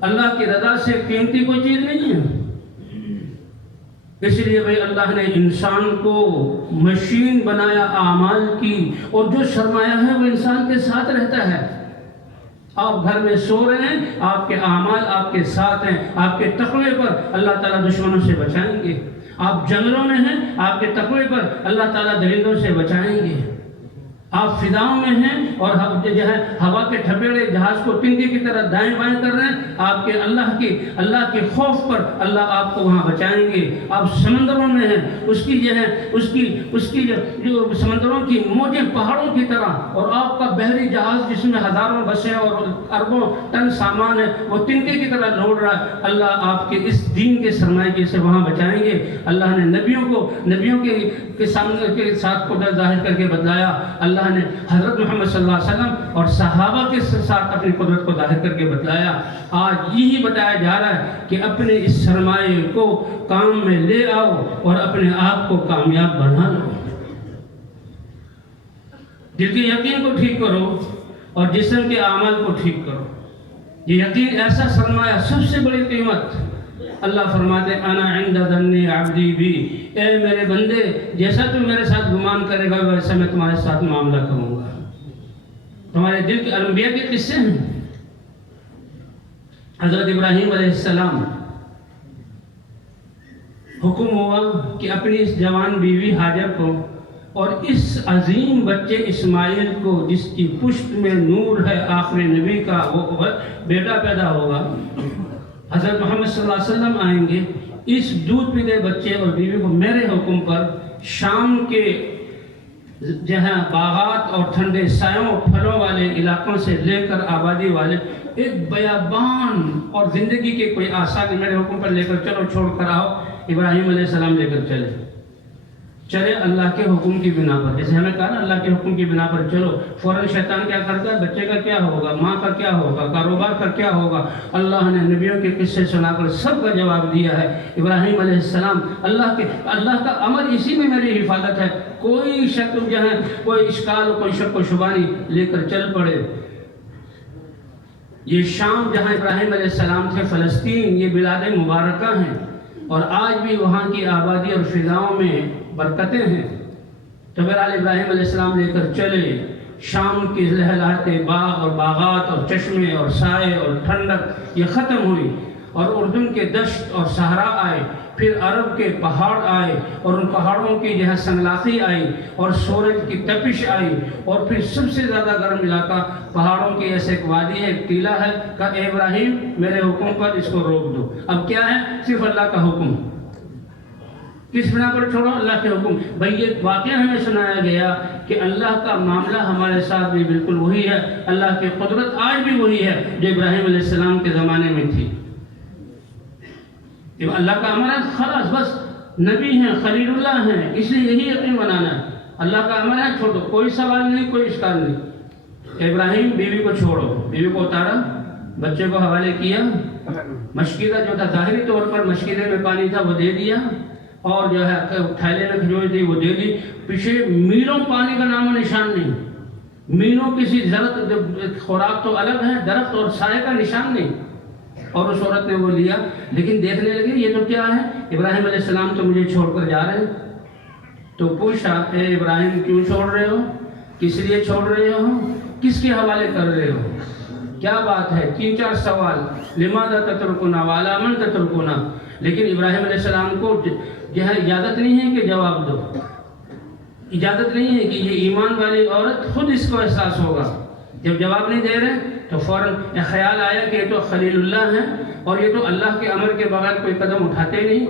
اللہ کی رضا سے قیمتی کوئی چیز نہیں ہے. اس لیے بھائی اللہ نے انسان کو مشین بنایا اعمال کی, اور جو سرمایہ ہے وہ انسان کے ساتھ رہتا ہے. آپ گھر میں سو رہے ہیں, آپ کے اعمال آپ کے ساتھ ہیں. آپ کے تقوی پر اللہ تعالیٰ دشمنوں سے بچائیں گے. آپ جنگلوں میں ہیں, آپ کے تقوی پر اللہ تعالیٰ درندوں سے بچائیں گے. آپ فضاؤں میں ہیں اور جو ہے ہوا کے ٹھپیڑے جہاز کو تنکے کی طرح دائیں بائیں کر رہے ہیں, آپ کے اللہ کے خوف پر اللہ آپ کو وہاں بچائیں گے. آپ سمندروں میں ہیں, اس کی جو ہے اس کی جو سمندروں کی موجیں پہاڑوں کی طرح, اور آپ کا بحری جہاز جس میں ہزاروں بسیں اور اربوں ٹن سامان ہے وہ تنکے کی طرح لوٹ رہا ہے, اللہ آپ کے اس دین کے سرمایے سے وہاں بچائیں گے. اللہ نے نبیوں کے سامنے کے ساتھ قدرت ظاہر کر کے بتلایا. اللہ نے حضرت محمد صلی اللہ علیہ وسلم اور صحابہ کے ساتھ اپنی قدرت کو ظاہر کر کے بتلایا. آج یہی بتایا جا رہا ہے کہ اپنے اس سرمایے کو کام میں لے آؤ اور اپنے آپ کو کامیاب بنا لو. دل کے یقین کو ٹھیک کرو اور جسم کے اعمال کو ٹھیک کرو. یہ یقین ایسا سرمایہ, سب سے بڑی قیمت اللہ فرماتے انا عند ظن عبدی بی، اے میرے بندے جیسا تم میرے ساتھ گمان کرے گا ویسا میں تمہارے ساتھ معاملہ کروں گا۔ تمہارے دل کے انبیاء کے قصے ہیں۔ حضرت ابراہیم علیہ السلام حکم ہوا کہ اپنی اس جوان بیوی حاجر کو اور اس عظیم بچے اسماعیل کو جس کی پشت میں نور ہے آخری نبی کا وہ بیٹا پیدا ہوگا، حضرت محمد صلی اللہ علیہ وسلم آئیں گے، اس دودھ پیتے بچے اور بیوی کو میرے حکم پر شام کے جہاں باغات اور ٹھنڈے سایوں پھلوں والے علاقوں سے لے کر آبادی والے ایک بیابان اور زندگی کے کوئی آثار میرے حکم پر لے کر چلو، چھوڑ کر آؤ۔ ابراہیم علیہ السلام لے کر چلے اللہ کے حکم کی بنا پر، جیسے ہمیں کہا نا اللہ کے حکم کی بنا پر چلو، فوراً شیطان کیا کرتا ہے، بچے کا کیا ہوگا، ماں کا کیا ہوگا، کاروبار کا کیا ہوگا۔ اللہ نے نبیوں کے قصے سنا کر سب کا جواب دیا ہے۔ ابراہیم علیہ السلام اللہ کا امر اسی میں میری حفاظت ہے، کوئی شک جہاں کوئی اشکال کوئی شک و شبہ نہیں، لے کر چل پڑے۔ یہ شام جہاں ابراہیم علیہ السلام تھے، فلسطین، یہ بلاد مبارکہ ہیں اور آج بھی وہاں کی آبادی اور فضاؤں میں برکتیں ہیں۔ تو بہرحال ابراہیم علیہ السلام لے کر چلے، شام کی لہلاتے باغ اور باغات اور چشمے اور سائے اور ٹھنڈک یہ ختم ہوئی، اور اردن کے دشت اور صحرا آئے، پھر عرب کے پہاڑ آئے اور ان پہاڑوں کی جہاں سنگلاخی آئی اور سورج کی تپش آئی، اور پھر سب سے زیادہ گرم علاقہ پہاڑوں کی ایسے ایک وادی ہے، ایک ٹیلہ ہے، کہا اے ابراہیم میرے حکم پر اس کو روک دو۔ اب کیا ہے، صرف اللہ کا حکم، کس بنا پر چھوڑو، اللہ کے حکم۔ بھئی یہ واقعہ ہمیں سنایا گیا کہ اللہ کا معاملہ ہمارے ساتھ بھی بالکل وہی ہے، اللہ کی قدرت آج بھی وہی ہے جو ابراہیم علیہ السلام کے زمانے میں تھی۔ اللہ کا امر ہے، خلاص بس نبی ہیں، خلیل اللہ ہیں، اس لیے یہی یقین بنانا ہے، اللہ کا امر ہے، چھوڑو، کوئی سوال نہیں، کوئی اشکال نہیں۔ ابراہیم بیوی کو چھوڑو، بیوی کو اتارا، بچے کو حوالے کیا، مشکیزہ جو تھا ظاہری طور پر مشکیزے میں پانی تھا وہ دے دیا، اور جو ہے تھیلے میں کھجور تھی وہ دے دی، پیچھے میلوں پانی کا نام و نشان نہیں، میلوں کسی زرعت خوراک تو الگ ہے، درخت اور سائے کا نشان نہیں، اور اس عورت نے وہ لیا، لیکن دیکھنے لگے یہ تو کیا ہے، ابراہیم علیہ السلام تو مجھے چھوڑ کر جا رہے ہیں۔ تو پوچھا اے ابراہیم کیوں چھوڑ رہے ہو، کس لیے چھوڑ رہے ہو، کس کے حوالے کر رہے ہو، کیا بات ہے، 3-4 سوال، لماذا تترکنا وعلی من تترکنا۔ لیکن ابراہیم علیہ السلام کو جو ہے اجازت نہیں ہے کہ جواب دو، اجازت نہیں ہے کہ یہ ایمان والی عورت خود اس کو احساس ہوگا، جب جواب نہیں دے رہے تو فوراً خیال آیا کہ یہ تو خلیل اللہ ہیں اور یہ تو اللہ کے امر کے بغیر کوئی قدم اٹھاتے نہیں،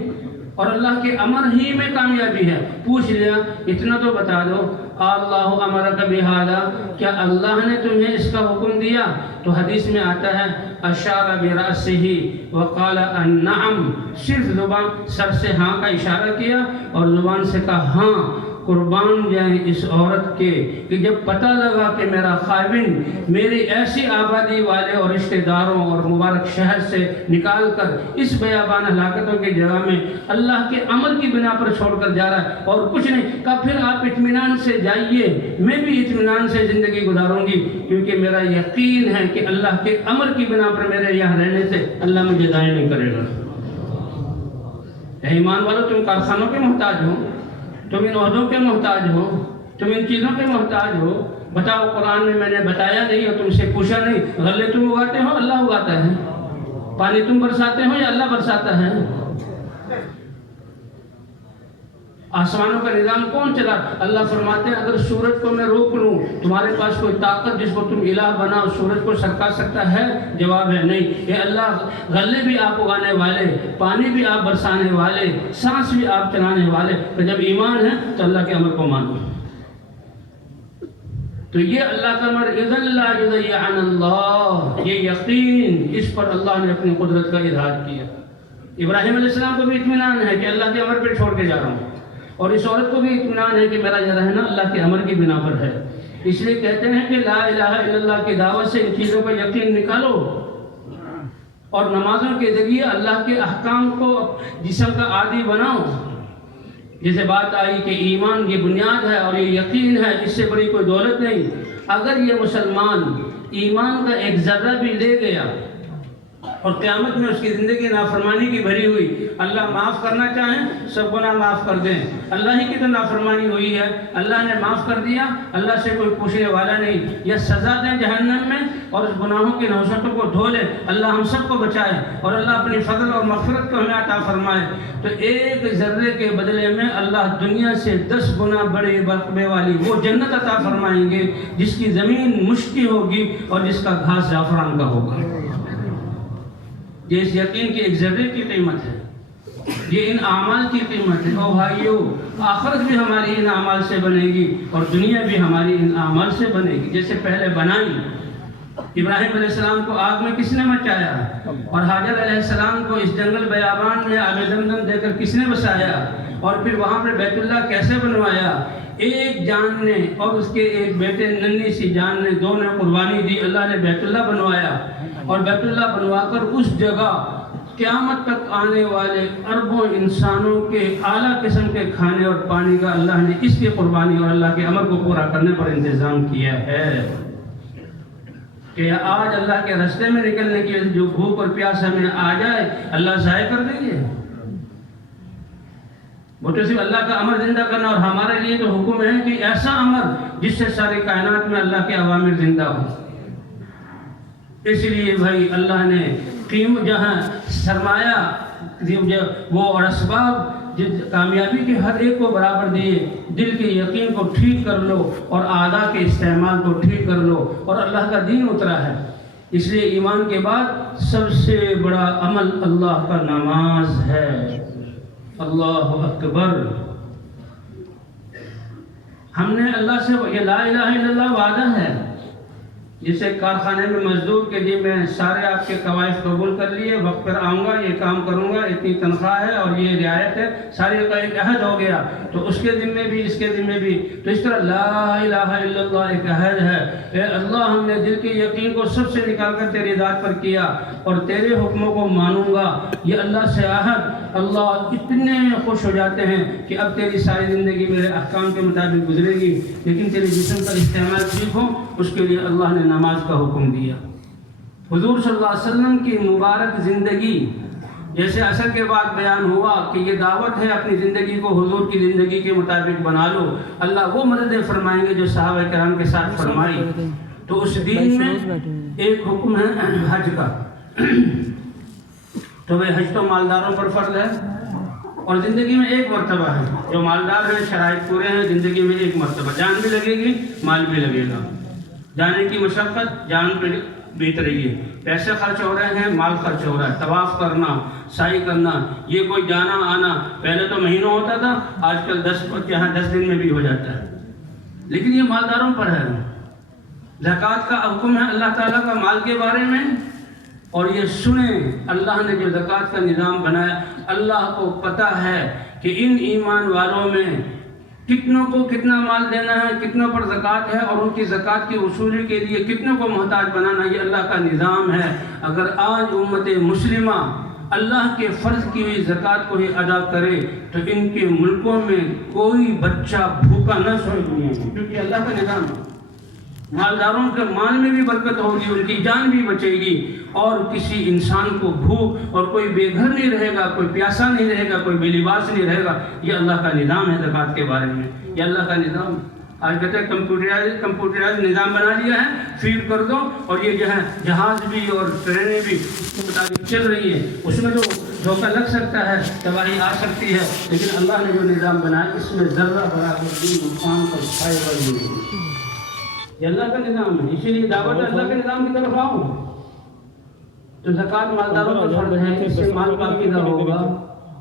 اور اللہ کے امر ہی میں کامیابی ہے۔ پوچھ لیا اتنا تو بتا دو، اللہ امرک بہذا، کیا اللہ نے تمہیں اس کا حکم دیا؟ تو حدیث میں آتا ہے اشار برأسہ وقال النعم، صرف زبان سر سے ہاں کا اشارہ کیا اور زبان سے کہا ہاں۔ قربان جائیں اس عورت کے کہ جب پتہ لگا کہ میرا خائن میری ایسی آبادی والے اور رشتہ داروں اور مبارک شہر سے نکال کر اس بیابان ہلاکتوں کی جگہ میں اللہ کے امر کی بنا پر چھوڑ کر جا رہا ہے اور کچھ نہیں کہا، پھر آپ اطمینان سے جائیے، میں بھی اطمینان سے زندگی گزاروں گی، کیونکہ میرا یقین ہے کہ اللہ کے امر کی بنا پر میرے یہاں رہنے سے اللہ مجھے ضائع نہیں کرے گا۔ اے ایمان والو، تم کارخانوں کے محتاج ہو، تم ان عہدوں کے محتاج ہو، تم ان چیزوں کے محتاج ہو، بتاؤ قرآن میں نے بتایا نہیں اور تم سے پوچھا نہیں، غلے تم اگاتے ہو اللہ اگاتا ہے، پانی تم برساتے ہو یا اللہ برساتا ہے، آسمانوں کا نظام کون چلا؟ اللہ فرماتے ہیں اگر سورج کو میں روک لوں، تمہارے پاس کوئی طاقت جس کو تم الہ بناؤ سورج کو سرکا سکتا ہے؟ جواب ہے نہیں۔ اے اللہ، غلے بھی آپ اگانے والے، پانی بھی آپ برسانے والے، سانس بھی آپ چلانے والے، تو جب ایمان ہے تو اللہ کے امر کو مانو۔ تو یہ اللہ کا امر اذن لا یضیعن اللہ، یہ یقین، اس پر اللہ نے اپنی قدرت کا اظہار کیا۔ ابراہیم علیہ السلام کو بھی اطمینان ہے کہ اللہ کے امر پہ چھوڑ کے جا رہا ہوں، اور اس عورت کو بھی اطمینان ہے کہ میرا یہ رہنا اللہ کے امر کی بنا پر ہے۔ اس لیے کہتے ہیں کہ لا الہ الا اللہ کی دعوت سے ان چیزوں کا یقین نکالو، اور نمازوں کے ذریعے اللہ کے احکام کو جسم کا عادی بناؤ۔ جیسے بات آئی کہ ایمان یہ بنیاد ہے اور یہ یقین ہے، اس سے بڑی کوئی دولت نہیں۔ اگر یہ مسلمان ایمان کا ایک ذرہ بھی لے گیا اور قیامت میں اس کی زندگی نافرمانی کی بھری ہوئی، اللہ معاف کرنا چاہیں سب گناہ معاف کر دیں، اللہ ہی کی تو نافرمانی ہوئی ہے، اللہ نے معاف کر دیا، اللہ سے کوئی پوچھنے والا نہیں، یا سزا دیں جہنم میں اور اس گناہوں کی نحوستوں کو دھو لے، اللہ ہم سب کو بچائے اور اللہ اپنی فضل اور مغفرت کو ہمیں عطا فرمائے۔ تو ایک ذرے کے بدلے میں اللہ دنیا سے 10 گنا بڑے مرتبے والی وہ جنت عطا فرمائیں گے جس کی زمین مشکی ہوگی اور جس کا گھاس زعفران کا ہوگا۔ یہ اس یقین کی ایک ذرے کی قیمت ہے، یہ ان اعمال کی قیمت ہے۔ او بھائیو، آخرت بھی ہماری ان اعمال سے بنے گی اور دنیا بھی ہماری ان اعمال سے بنے گی۔ جیسے پہلے بنائی، ابراہیم علیہ السلام کو آگ میں کس نے مچایا، اور حاجر علیہ السلام کو اس جنگل بیابان میں آب زمزم دے کر کس نے بسایا، اور پھر وہاں پر بیت اللہ کیسے بنوایا، ایک جان نے اور اس کے ایک بیٹے ننھی سی جان نے، دو نے قربانی دی، اللہ نے بیت اللہ بنوایا، اور بیت اللہ بنوا کر اس جگہ قیامت تک آنے والے اربوں انسانوں کے اعلیٰ قسم کے کھانے اور پانی کا اللہ نے اس کی قربانی اور اللہ کے امر کو پورا کرنے پر انتظام کیا ہے کہ آج اللہ کے راستے میں نکلنے کی جو بھوک اور پیاس ہمیں آ جائے اللہ ضائع کر دیں گے۔ وہ تو صرف اللہ کا امر زندہ کرنا، اور ہمارے لیے تو حکم ہے کہ ایسا امر جس سے ساری کائنات میں اللہ کے اوامر زندہ ہو۔ اس لیے بھائی اللہ نے جہاں سرمایہ وہ اور اسباب کامیابی کے ہر ایک کو برابر دیے، دل کے یقین کو ٹھیک کر لو اور اعضاء کے استعمال کو ٹھیک کر لو، اور اللہ کا دین اترا ہے۔ اس لیے ایمان کے بعد سب سے بڑا عمل اللہ کا نماز ہے۔ اللہ اکبر۔ ہم نے اللہ سے یہ لا الہ الا اللہ وعدہ ہے، جسے کارخانے میں مزدور کے جی میں سارے آپ کے قواعد قبول کر لیے، وقت پر آؤں گا، یہ کام کروں گا، اتنی تنخواہ ہے اور یہ رعایت ہے، سارے کا ایک عہد ہو گیا، تو اس کے ذمے بھی اس کے ذمے بھی، تو اس طرح لا الہ الا اللہ ایک عہد ہے۔ اے اللہ، ہم نے دل کے یقین کو سب سے نکال کر تیری ذات پر کیا اور تیرے حکموں کو مانوں گا، یہ اللہ سے عہد۔ اللہ اتنے خوش ہو جاتے ہیں کہ اب تیری ساری زندگی میرے احکام کے مطابق گزرے گی، لیکن تیرے جسم کا استعمال ٹھیک ہو، اس کے لیے اللہ نے نماز کا حکم دیا۔ حضور صلی اللہ علیہ وسلم کی مبارک زندگی، جیسے عصر کے بعد بیان ہوا کہ یہ دعوت ہے اپنی زندگی کو حضور کی زندگی کے مطابق بنا لو، اللہ وہ مددیں فرمائیں گے جو صحابہ کرام کے ساتھ فرمائی۔ تو اس دین میں ایک حکم ہے حج کا، تو وہ حج تو مالداروں پر فرض ہے، اور زندگی میں ایک مرتبہ ہے، جو مالدار ہیں شرائط پورے ہیں، زندگی میں ایک مرتبہ، جان بھی لگے گی مال بھی لگے گا، جانے کی مشقت جان پہ بیت رہی ہے، پیسے خرچ ہو رہے ہیں، مال خرچ ہو رہا ہے، طواف کرنا، سعی کرنا، یہ کوئی جانا آنا پہلے تو مہینوں ہوتا تھا، آج کل 10 دن میں بھی ہو جاتا ہے، لیکن یہ مالداروں پر ہے۔ زکوٰۃ کا حکم ہے اللہ تعالیٰ کا مال کے بارے میں، اور یہ سنیں اللہ نے جو زکوٰۃ کا نظام بنایا، اللہ کو پتہ ہے کہ ان ایمان والوں میں کتنوں کو کتنا مال دینا ہے، کتنوں پر زکوٰۃ ہے، اور ان کی زکوٰۃ کی وصولی کے لیے کتنوں کو محتاج بنانا، یہ اللہ کا نظام ہے۔ اگر آج امت مسلمہ اللہ کے فرض کی ہوئی زکوٰۃ کو ہی ادا کرے تو ان کے ملکوں میں کوئی بچہ بھوکا نہ سوئے دنیا میں، کیونکہ اللہ کا نظام ہے۔ مالداروں کے مال میں بھی برکت ہوگی، ان کی جان بھی بچے گی، اور کسی انسان کو بھوک اور کوئی بے گھر نہیں رہے گا، کوئی پیاسا نہیں رہے گا، کوئی بے لباس نہیں رہے گا۔ یہ اللہ کا نظام ہے زکوٰۃ کے بارے میں، یہ اللہ کا نظام ہے۔ آج کہتے ہیں کمپیوٹرائز نظام بنا لیا ہے، فیڈ کر دو، اور یہ جو ہے جہاز بھی اور ٹرینیں بھی اس کے مطابق چل رہی ہے۔ اس میں جو دھوکہ لگ سکتا ہے، تباہی آ سکتی ہے، لیکن اللہ نے جو نظام بنایا اس میں ذرہ برابر بھی نقصان اور فائدہ نہیں ہے۔ یہ اللہ کا نظام ہے، اسی لیے دعوت اللہ کے نظام کی طرف آؤ۔ تو زکوٰۃ مالداروں پر فرض ہے، اس سے مال پاکیزہ ہوگا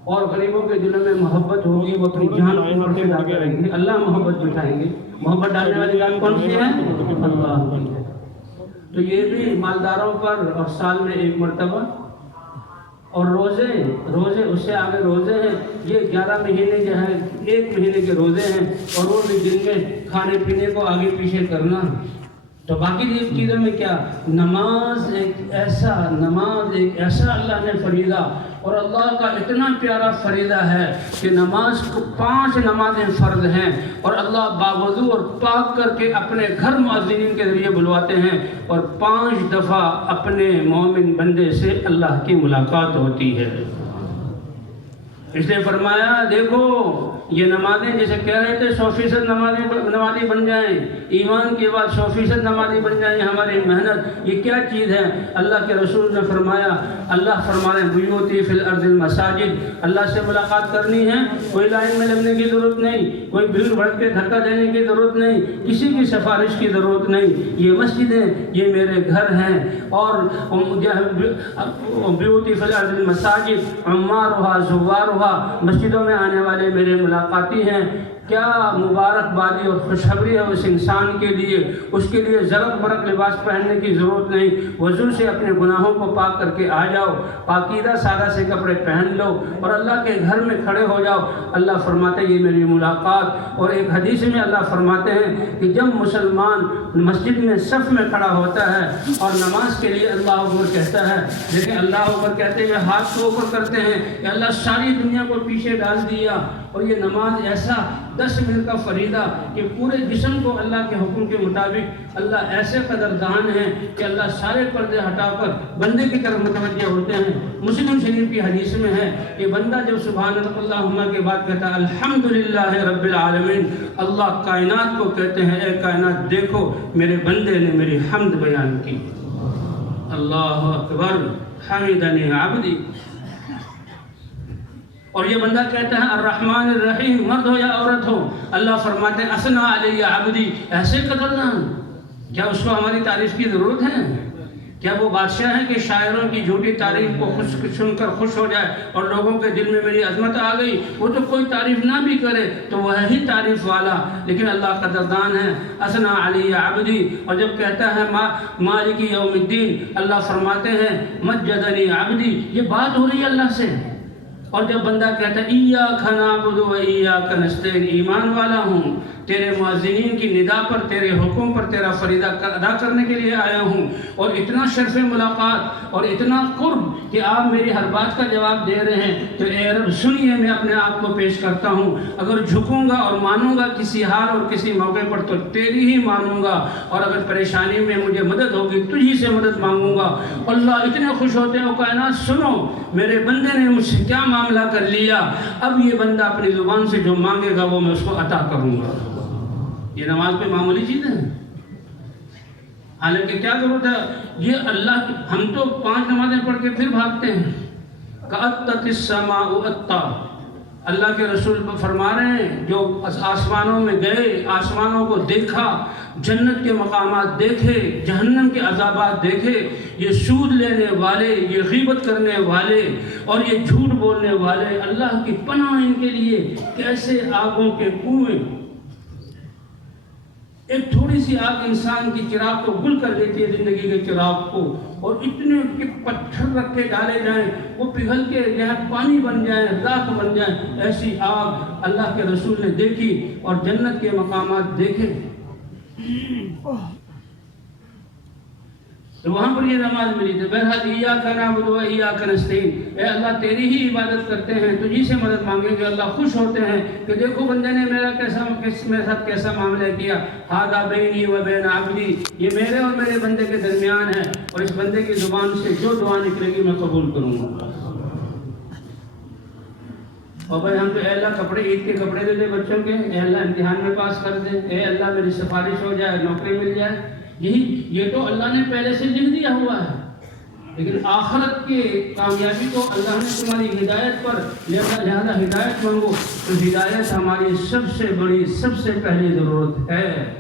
اور غریبوں کے دلوں میں محبت ہوگی، وہ اپنی جان اوپر سے ڈال کریں گے، اللہ محبت بٹھائیں گے۔ محبت ڈالنے والی ذات کون سی ہے؟ اللہ کی ہے۔ تو یہ بھی مالداروں پر، اور سال میں ایک مرتبہ، اور روزے اس سے آگے روزے ہیں، یہ 11 مہینے جو ہے 1 مہینے کے روزے ہیں، اور وہ بھی دن میں کھانے پینے کو آگے پیچھے کرنا۔ تو باقی چیزوں میں کیا، نماز ایک ایسا اللہ نے فریضہ اور اللہ کا اتنا پیارا فریضہ ہے کہ نماز کو 5 نمازیں فرض ہیں، اور اللہ باوضو اور پاک کر کے اپنے گھر مؤذنین کے ذریعے بلواتے ہیں، اور 5 دفعہ اپنے مومن بندے سے اللہ کی ملاقات ہوتی ہے۔ اس لیے فرمایا دیکھو یہ نمازیں جیسے کہہ رہے تھے 100% نمازی بن جائیں، ایمان کے بعد 100% نمازی بن جائیں، ہماری محنت یہ کیا چیز ہے؟ اللہ کے رسول نے فرمایا، اللہ فرما رہے ہیں بیوتی فی الارض المساجد، اللہ سے ملاقات کرنی ہے، کوئی لائن میں لگنے کی ضرورت نہیں، کوئی بھیڑ بھڑ کے دھکا دینے کی ضرورت نہیں، کسی کی سفارش کی ضرورت نہیں، یہ مسجدیں یہ میرے گھر ہیں، اور بیوتی فی الارض المساجد عمارها زوارها، مسجدوں میں آنے والے میرے ملاقاتی ہیں۔ کیا مبارکبادی اور خوشخبری ہے اس انسان کے لیے، اس کے لیے زرق برق لباس پہننے کی ضرورت نہیں، وضو سے اپنے گناہوں کو پاک کر کے آ جاؤ، پاکیزہ سادہ سے کپڑے پہن لو اور اللہ کے گھر میں کھڑے ہو جاؤ۔ اللہ فرماتے ہیں یہ میری ملاقات۔ اور ایک حدیث میں اللہ فرماتے ہیں کہ جب مسلمان مسجد میں صف میں کھڑا ہوتا ہے اور نماز کے لیے اللہ اکبر کہتا ہے، لیکن اللہ اکبر کہتے ہوئے ہاتھ کو اوپر کرتے ہیں کہ اللہ ساری دنیا کو پیچھے ڈال دیا، اور یہ نماز ایسا 10 منٹ کا فریضہ کہ پورے جسم کو اللہ کے حکم کے مطابق اللہ ایسے قدردان ہیں کہ اللہ سارے پردے ہٹا کر بندے کی طرف متوجہ ہوتے ہیں۔ مسلم شریف کی حدیث میں ہے کہ بندہ جب سبحان اللہ کے بعد کہتا ہے الحمدللہ رب العالمین، اللہ کائنات کو کہتے ہیں اے کائنات دیکھو میرے بندے نے میری حمد بیان کی، اللہ اکبر حمدنی عبدی۔ اور یہ بندہ کہتا ہے الرحمن الرحیم، مرد ہو یا عورت ہو، اللہ فرماتے ہیں اثنا علی عبدی، ایسے قدردان۔ کیا اس کو ہماری تعریف کی ضرورت ہے؟ کیا وہ بادشاہ ہے کہ شاعروں کی جھوٹی تعریف کو سن کر خوش ہو جائے اور لوگوں کے دل میں میری عظمت آ گئی؟ وہ تو کوئی تعریف نہ بھی کرے تو وہی تعریف والا، لیکن اللہ قدردان ہے اثنا علی عبدی۔ اور جب کہتا ہے مالک یوم الدین، اللہ فرماتے ہیں مجدنی عبدی، یہ بات ہو رہی ہے اللہ سے۔ اور جب بندہ کہتا ہے ایاک نعبد و ایاک نستعین، ایمان والا ہوں، تیرے مؤذنین کی ندا پر، تیرے حکم پر تیرا فریضہ ادا کرنے کے لیے آیا ہوں، اور اتنا شرف ملاقات اور اتنا قرب کہ آپ میری ہر بات کا جواب دے رہے ہیں، تو اے رب سنیے میں اپنے آپ کو پیش کرتا ہوں، اگر جھکوں گا اور مانوں گا کسی حال اور کسی موقع پر تو تیری ہی مانوں گا، اور اگر پریشانی میں مجھے مدد ہوگی تجھی سے مدد مانگوں گا۔ اللہ اتنے خوش ہوتے ہیں، کائنات سنو میرے بندے نے مجھ سے کیا معاملہ کر لیا، اب یہ بندہ اپنی زبان سے جو مانگے گا وہ میں اس کو عطا کروں گا۔ یہ نماز پہ معمولی چیز ہے، حالانکہ کیا ضرورت ہے یہ اللہ کی، ہم تو 5 نمازیں پڑھ کے پھر بھاگتے ہیں۔ کَأَتَّتِ السَّمَاءُ أَتَّا، اللہ کے رسول فرما رہے ہیں جو آسمانوں میں گئے، آسمانوں کو دیکھا، جنت کے مقامات دیکھے، جہنم کے عذابات دیکھے، یہ سود لینے والے، یہ غیبت کرنے والے اور یہ جھوٹ بولنے والے، اللہ کی پناہ ان کے لیے کیسے آگوں کے کنویں۔ ایک تھوڑی سی آگ انسان کی چراغ کو گل کر دیتی ہے، زندگی کے چراغ کو، اور اتنے کہ پتھر رکھ کے ڈالے جائیں وہ پگھل کے پانی بن جائیں، راکھ بن جائیں، ایسی آگ اللہ کے رسول نے دیکھی اور جنت کے مقامات دیکھے۔ تو وہاں پر یہ نماز ملی تھی۔ بہرحال ایاک نعبد و ایاک نستعین، اے اللہ تیری ہی عبادت کرتے ہیں، تجھی سے مدد مانگیں گے۔ اللہ خوش ہوتے ہیں کہ دیکھو بندے نے میرے ساتھ کیسا معاملہ کیا، ھذا بینی و بین عبدی، یہ میرے اور میرے بندے کے درمیان ہے، اور اس بندے کی زبان سے جو دعا نکلے گی میں قبول کروں گا۔ اور بھائی ہم تو اے اللہ کپڑے، عید کے کپڑے دے دے بچوں کے، اے اللہ امتحان میں پاس کر دے، اے اللہ میری سفارش ہو جائے، نوکری مل جائے، یہ تو اللہ نے پہلے سے لکھ دیا ہوا ہے، لیکن آخرت کے کامیابی کو اللہ نے تمہاری ہدایت پر لہذا ہدایت مانگو، تو ہدایت ہماری سب سے بڑی، سب سے پہلی ضرورت ہے۔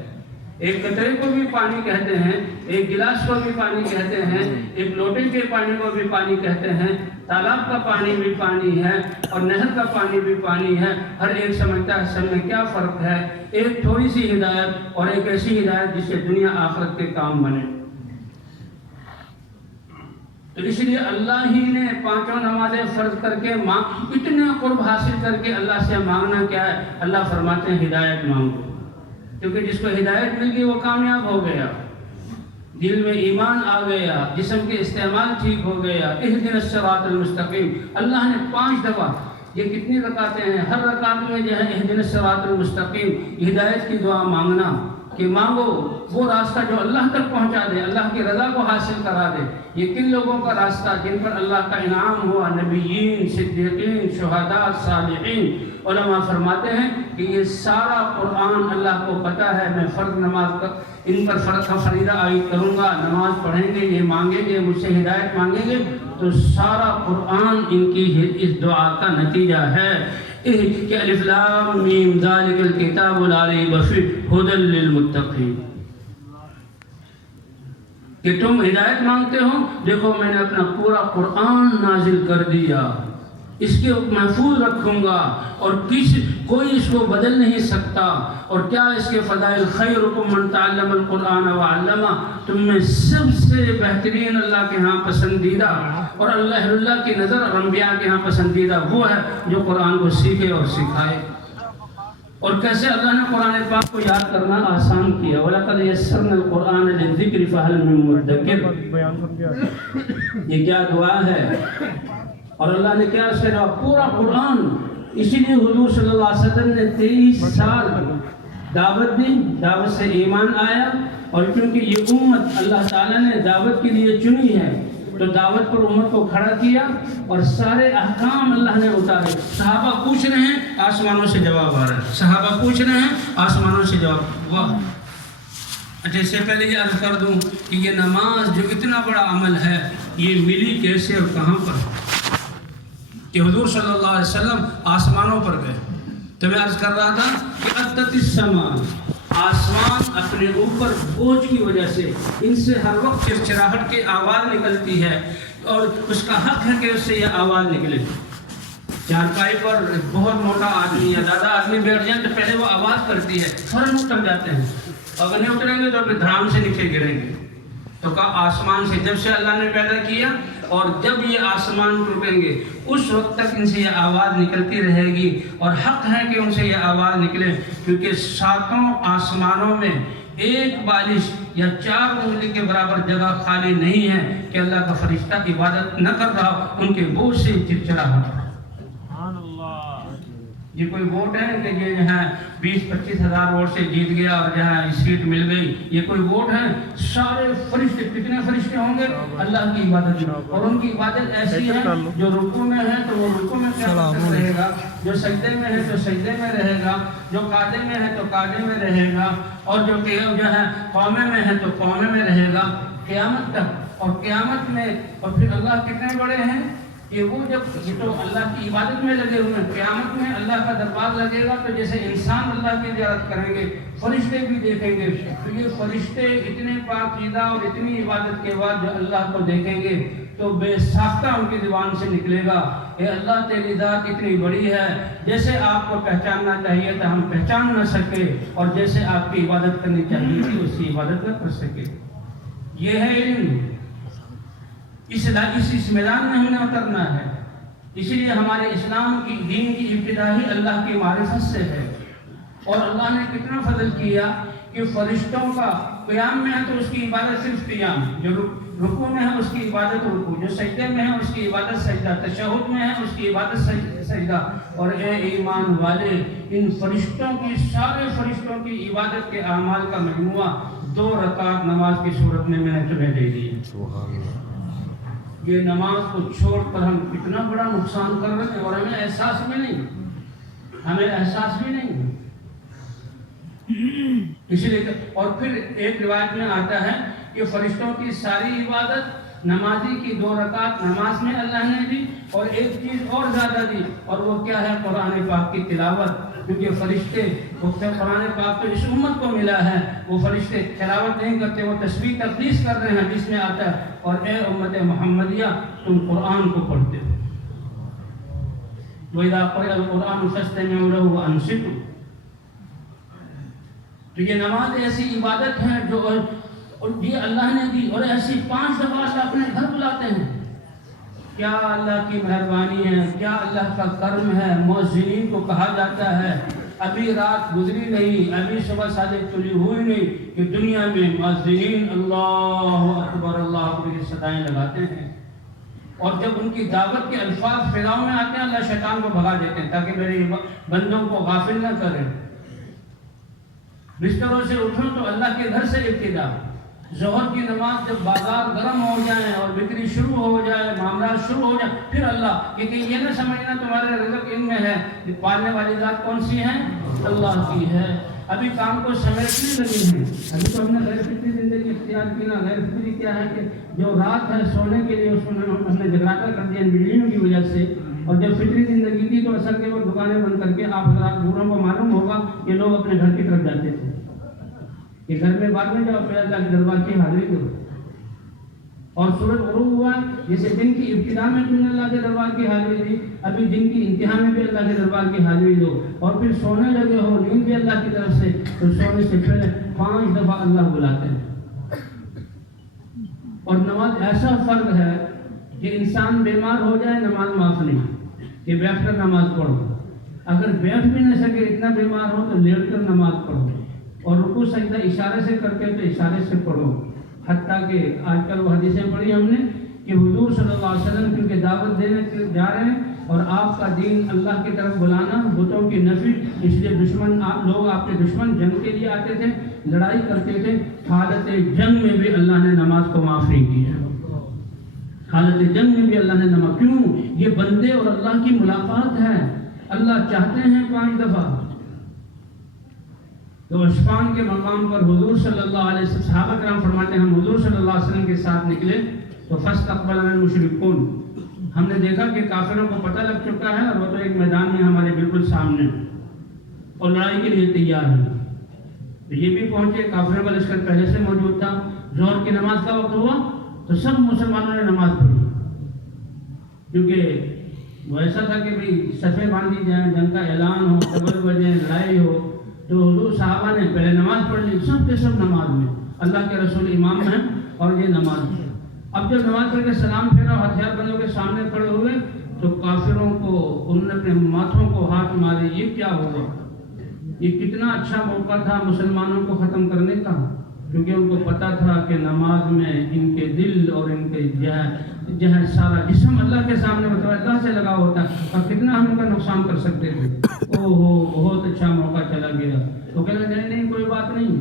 ایک قطرے کو بھی پانی کہتے ہیں، ایک گلاس کو بھی پانی کہتے ہیں، ایک لوٹے کے پانی کو بھی پانی کہتے ہیں، تالاب کا پانی بھی پانی ہے اور نہر کا پانی بھی پانی ہے۔ ہر ایک سمجھتا ہے سب میں کیا فرق ہے، ایک تھوڑی سی ہدایت اور ایک ایسی ہدایت جس سے دنیا آخرت کے کام بنے۔ تو اس لیے اللہ ہی نے 5 نمازیں فرض کر کے اتنے قرب حاصل کر کے اللہ سے مانگنا کیا ہے، اللہ فرماتے ہیں ہدایت مانگو، کیونکہ جس کو ہدایت مل گئی وہ کامیاب ہو گیا۔ دل میں ایمان آ گیا، جسم کے استعمال ٹھیک ہو گیا، اہدنا الصراط المستقیم اللہ نے 5 دفعہ، یہ کتنی رکعتیں ہیں، ہر رکعت میں جو ہے اہدنا الصراط المستقیم ہدایت کی دعا مانگنا کہ مانگو وہ راستہ جو اللہ تک پہنچا دے، اللہ کی رضا کو حاصل کرا دے۔ یہ کن لوگوں کا راستہ جن پر اللہ کا انعام ہوا، نبیین، صدیقین، شہداء، صالحین۔ علماء فرماتے ہیں کہ یہ سارا قرآن اللہ کو پتہ ہے، میں فرض نماز ان پر فرض کا فریضہ عائد کروں گا، نماز پڑھیں گے، یہ مانگیں گے، مجھ سے ہدایت مانگیں گے، تو سارا قرآن ان کی اس دعا کا نتیجہ ہے کہ الف لام میم ذالک الکتاب لا ریب فیہ ھدی للمتقین، کہ تم ہدایت مانگتے ہو، دیکھو میں نے اپنا پورا قرآن نازل کر دیا، اس کے محفوظ رکھوں گا اور کوئی اس کو بدل نہیں سکتا۔ اور کیا اس کے فضائل، خیرکم من تعلم القرآن وعلمہ، تم میں سب سے بہترین اللہ کے ہاں پسندیدہ اور اللہ کی نظر انبیاء کے ہاں پسندیدہ وہ ہے جو قرآن کو سیکھے اور سکھائے۔ اور کیسے اللہ نے قرآن پاک کو یاد کرنا آسان کیا، وَلَقَدْ يَسَّرْنَا الْقُرْآنَ لِلذِّكْرِ فَهَلْ مِن مُدَّكِرٍ، یہ کیا دعا ہے، اور اللہ نے کیا اس کا پورا قرآن، اسی لیے حضور صلی اللہ علیہ وسلم نے 23 سال دعوت دی، دعوت سے ایمان آیا، اور کیونکہ یہ امت اللہ تعالیٰ نے دعوت کے لیے چنی ہے تو دعوت پر امت کو کھڑا کیا اور سارے احکام اللہ نے اتارے۔ صحابہ پوچھ رہے ہیں، آسمانوں سے جواب آ رہا ہے، صحابہ پوچھ رہے ہیں، آسمانوں سے جواب۔ واہ! اچھا، اس سے پہلے یہ عرض کر دوں کہ یہ نماز جو اتنا بڑا عمل ہے، یہ ملی کیسے اور کہاں پر، کہ حضور صلی اللہ علیہ وسلم آسمانوں پر گئے۔ تو میں عرض کر رہا تھا کہ اتت السماء، آسمان اپنے اوپر بوجھ کی وجہ سے ان سے ہر وقت چرچراہٹ کی آواز نکلتی ہے، اور اس کا حق ہے کہ اس سے یہ آواز نکلے۔ چارپائی پر بہت موٹا آدمی یا زیادہ آدمی بیٹھ جائیں تو پہلے وہ آواز کرتی ہے، فوراً اتر جاتے ہیں، اگر نہیں اتریں گے تو پھر دھڑام سے نیچے گریں گے۔ تو کہا آسمان سے جب سے اللہ نے پیدا کیا اور جب یہ آسمان ٹوٹیں گے اس وقت تک ان سے یہ آواز نکلتی رہے گی، اور حق ہے کہ ان سے یہ آواز نکلے، کیونکہ 7 آسمانوں میں ایک بالش یا 4 انگلی کے برابر جگہ خالی نہیں ہے کہ اللہ کا فرشتہ عبادت نہ کر رہا، ان کے بوجھ سے چرچراہٹ۔ یہ کوئی ووٹ ہے کہ یہ جو ہے 20-25 ہزار ووٹ سے جیت گیا اور جو ہے سیٹ مل گئی، یہ کوئی ووٹ ہے؟ سارے فرشتے، کتنے فرشتے ہوں گے اللہ کی عبادت میں، اور ان کی عبادت ایسی ہے جو رکوع میں ہے تو وہ رکوع میں قیامت رہے گا، جو سجدے میں ہے تو سجدے میں رہے گا، جو قاعدے میں ہے تو قاعدے میں رہے گا، اور جو ہے قومے میں ہے تو قومے میں رہے گا قیامت تک۔ اور قیامت میں اور پھر اللہ کتنے بڑے ہیں کہ وہ جب یہ تو اللہ کی عبادت میں لگے ہوئے ہیں، قیامت میں اللہ کا دربار لگے گا تو جیسے انسان اللہ کی زیارت کریں گے فرشتے بھی دیکھیں گے، تو یہ فرشتے اتنے پاکیزہ اور اتنی عبادت کے بعد جو اللہ کو دیکھیں گے تو بے ساختہ ان کی زبان سے نکلے گا، اے اللہ تیری ذات اتنی بڑی ہے، جیسے آپ کو پہچاننا چاہیے تھا ہم پہچان نہ سکے، اور جیسے آپ کی عبادت کرنی چاہیے تھی اس کی عبادت نہ کر سکے۔ یہ ہے علم، اس میدان میں ہمیں اترنا ہے۔ اسی لیے ہمارے اسلام کی دین کی ابتدا ہی اللہ کی معرفت سے ہے، اور اللہ نے کتنا فضل کیا کہ فرشتوں کا قیام میں ہے تو اس کی عبادت صرف قیام، جو رکوع میں ہے اس کی عبادت رکوع، جو سجدے میں ہے اس کی عبادت سجدہ، تشہد میں ہے اس کی عبادت سجدہ۔ اور اے ایمان والے، ان فرشتوں کی، سارے فرشتوں کی عبادت کے اعمال کا مجموعہ 2 رکعت نماز کی صورت میں نے تمہیں دے دی ہے۔ یہ نماز کو چھوڑ کر ہم کتنا بڑا نقصان کر رہے ہیں، اور ہمیں احساس بھی نہیں، ہمیں احساس بھی نہیں۔ اسی لیے اور پھر ایک روایت میں آتا ہے کہ فرشتوں کی ساری عبادت نمازی کی 2 رکعت نماز میں اللہ نے دی، اور ایک چیز اور زیادہ دی، اور وہ کیا ہے؟ قرآن پاک کی تلاوت، کیونکہ فرشتے قرآن پاک تو اس امت کو ملا ہے، وہ فرشتے تلاوت نہیں کرتے، وہ تسبیح تقدیس کر رہے ہیں جس میں آتا ہے، اور اے امت محمدیہ تم قرآن کو پڑھتے ہو، وَإِذَا قُرِئَ الْقُرْآنُ فَاسْتَمِعُوا لَهُ وَأَنصِتُوا۔ تو یہ نماز ایسی عبادت ہے جو یہ اللہ نے دی، اور ایسی 5 دفعہ سے اپنے گھر بلاتے ہیں۔ کیا اللہ کی مہربانی ہے، کیا اللہ کا کرم ہے، مؤذنین کو کہا جاتا ہے ابھی رات گزری نہیں، ابھی صبح صادق طلوع ہوئی نہیں کہ دنیا میں مؤذنین اللہ اکبر کی صدائیں لگاتے ہیں، اور جب ان کی دعوت کے الفاظ فضاؤں میں آتے ہیں اللہ شیطان کو بھگا دیتے ہیں تاکہ میرے بندوں کو غافل نہ کرے۔ بستروں سے اٹھو تو اللہ کے گھر سے ابتدا، ظہر کی نماز جب بازار گرم ہو جائیں اور بکری شروع ہو جائے، معاملات شروع ہو جائیں، پھر اللہ، کیونکہ یہ نہ سمجھنا تمہارے رزق ان میں ہے، پالنے والی ذات کون سی ہے؟ اللہ کی ہے۔ ابھی کام کو سمیٹنے لگے ہیں، ابھی تو ہم نے غیر فطری زندگی اختیار کی نا۔ غیر فطری کیا ہے کہ جو رات ہے سونے کے لیے اس کو ہم نے جگراتا کر دیا بجلیوں کی وجہ سے، اور جب فطری زندگی تھی تو اثر کے وہ دکانیں بند کر کے آپ حضرات بوڑھوں کو معلوم ہوگا کہ لوگ اپنے گھر کی طرف جاتے تھے کہ گھر میں بعد میں جاؤ، پھر اللہ کے دربار کی حاضری دو، اور سورج غروب ہوا جیسے دن کی ابتدا میں تم نے اللہ کے دربار کی حاضری دی، ابھی دن کی انتہا میں بھی اللہ کے دربار کی حاضری دو، اور پھر سونے لگے ہو، نیند بھی اللہ کی طرف سے، تو سونے سے پہلے 5 دفعہ اللہ بلاتے ہیں۔ اور نماز ایسا فرض ہے کہ انسان بیمار ہو جائے نماز معاف نہیں کہ بیٹھ کر نماز پڑھو، اگر بیٹھ بھی نہ سکے اتنا بیمار ہو تو لیٹ کر نماز پڑھو، اور رکوع سجدہ اشارے سے کر کے تو اشارے سے پڑھو۔ حتیٰ کہ آج کل وہ حدیثیں پڑھی ہم نے کہ حضور صلی اللہ علیہ وسلم کیونکہ دعوت دینے جا رہے ہیں اور آپ کا دین اللہ کی طرف بلانا، بتوں کی نفی، اس لیے دشمن لوگ آپ کے دشمن جنگ کے لیے آتے تھے، لڑائی کرتے تھے، حالت جنگ میں بھی اللہ نے نماز کو معاف نہیں کیا۔ حالت جنگ میں بھی اللہ نے نماز، کیوں؟ یہ بندے اور اللہ کی ملاقات ہے، اللہ چاہتے ہیں 5 دفعہ۔ تو عشفان کے مقام پر حضور صلی اللہ علیہ وسلم، صحابہ کرام فرماتے ہیں ہم حضور صلی اللہ علیہ وسلم کے ساتھ نکلے تو فاستقبلنا المشرکون، ہم نے دیکھا کہ کافروں کو پتہ لگ چکا ہے اور وہ تو ایک میدان میں ہمارے بالکل سامنے اور لڑائی کے لیے تیار ہیں۔ تو یہ بھی پہنچے، کافروں کا لشکر پہلے سے موجود تھا۔ ظہر کی نماز کا وقت ہوا تو سب مسلمانوں نے نماز پڑھی، کیونکہ وہ ایسا تھا کہ بھئی صفیں باندھی جائیں، جنگ کا اعلان ہو، ڈبل بجیں، لڑائی ہو، تو حضور صحابہ نے پہلے نماز پڑھ لی، سب کے سب نماز میں، اللہ کے رسول امام ہیں اور یہ نماز ہے۔ اب جب نماز پڑھ کے سلام پھیرا اور ہتھیار بندوں کے سامنے کھڑے ہوئے تو کافروں کو انہوں نے اپنے ماتھوں کو ہاتھ مارے، یہ کیا ہوا؟ یہ کتنا اچھا موقع تھا مسلمانوں کو ختم کرنے کا، کیونکہ ان کو پتا تھا کہ نماز میں ان کے دل اور ان کے جہاں سارا جسم اللہ کے سامنے اللہ سے لگا ہوتا ہے، اور کتنا ہم ان کا نقصان کر سکتے تھے۔ بہت اچھا موقع چلا گیا۔ تو کہہ رہے نہیں کوئی بات نہیں،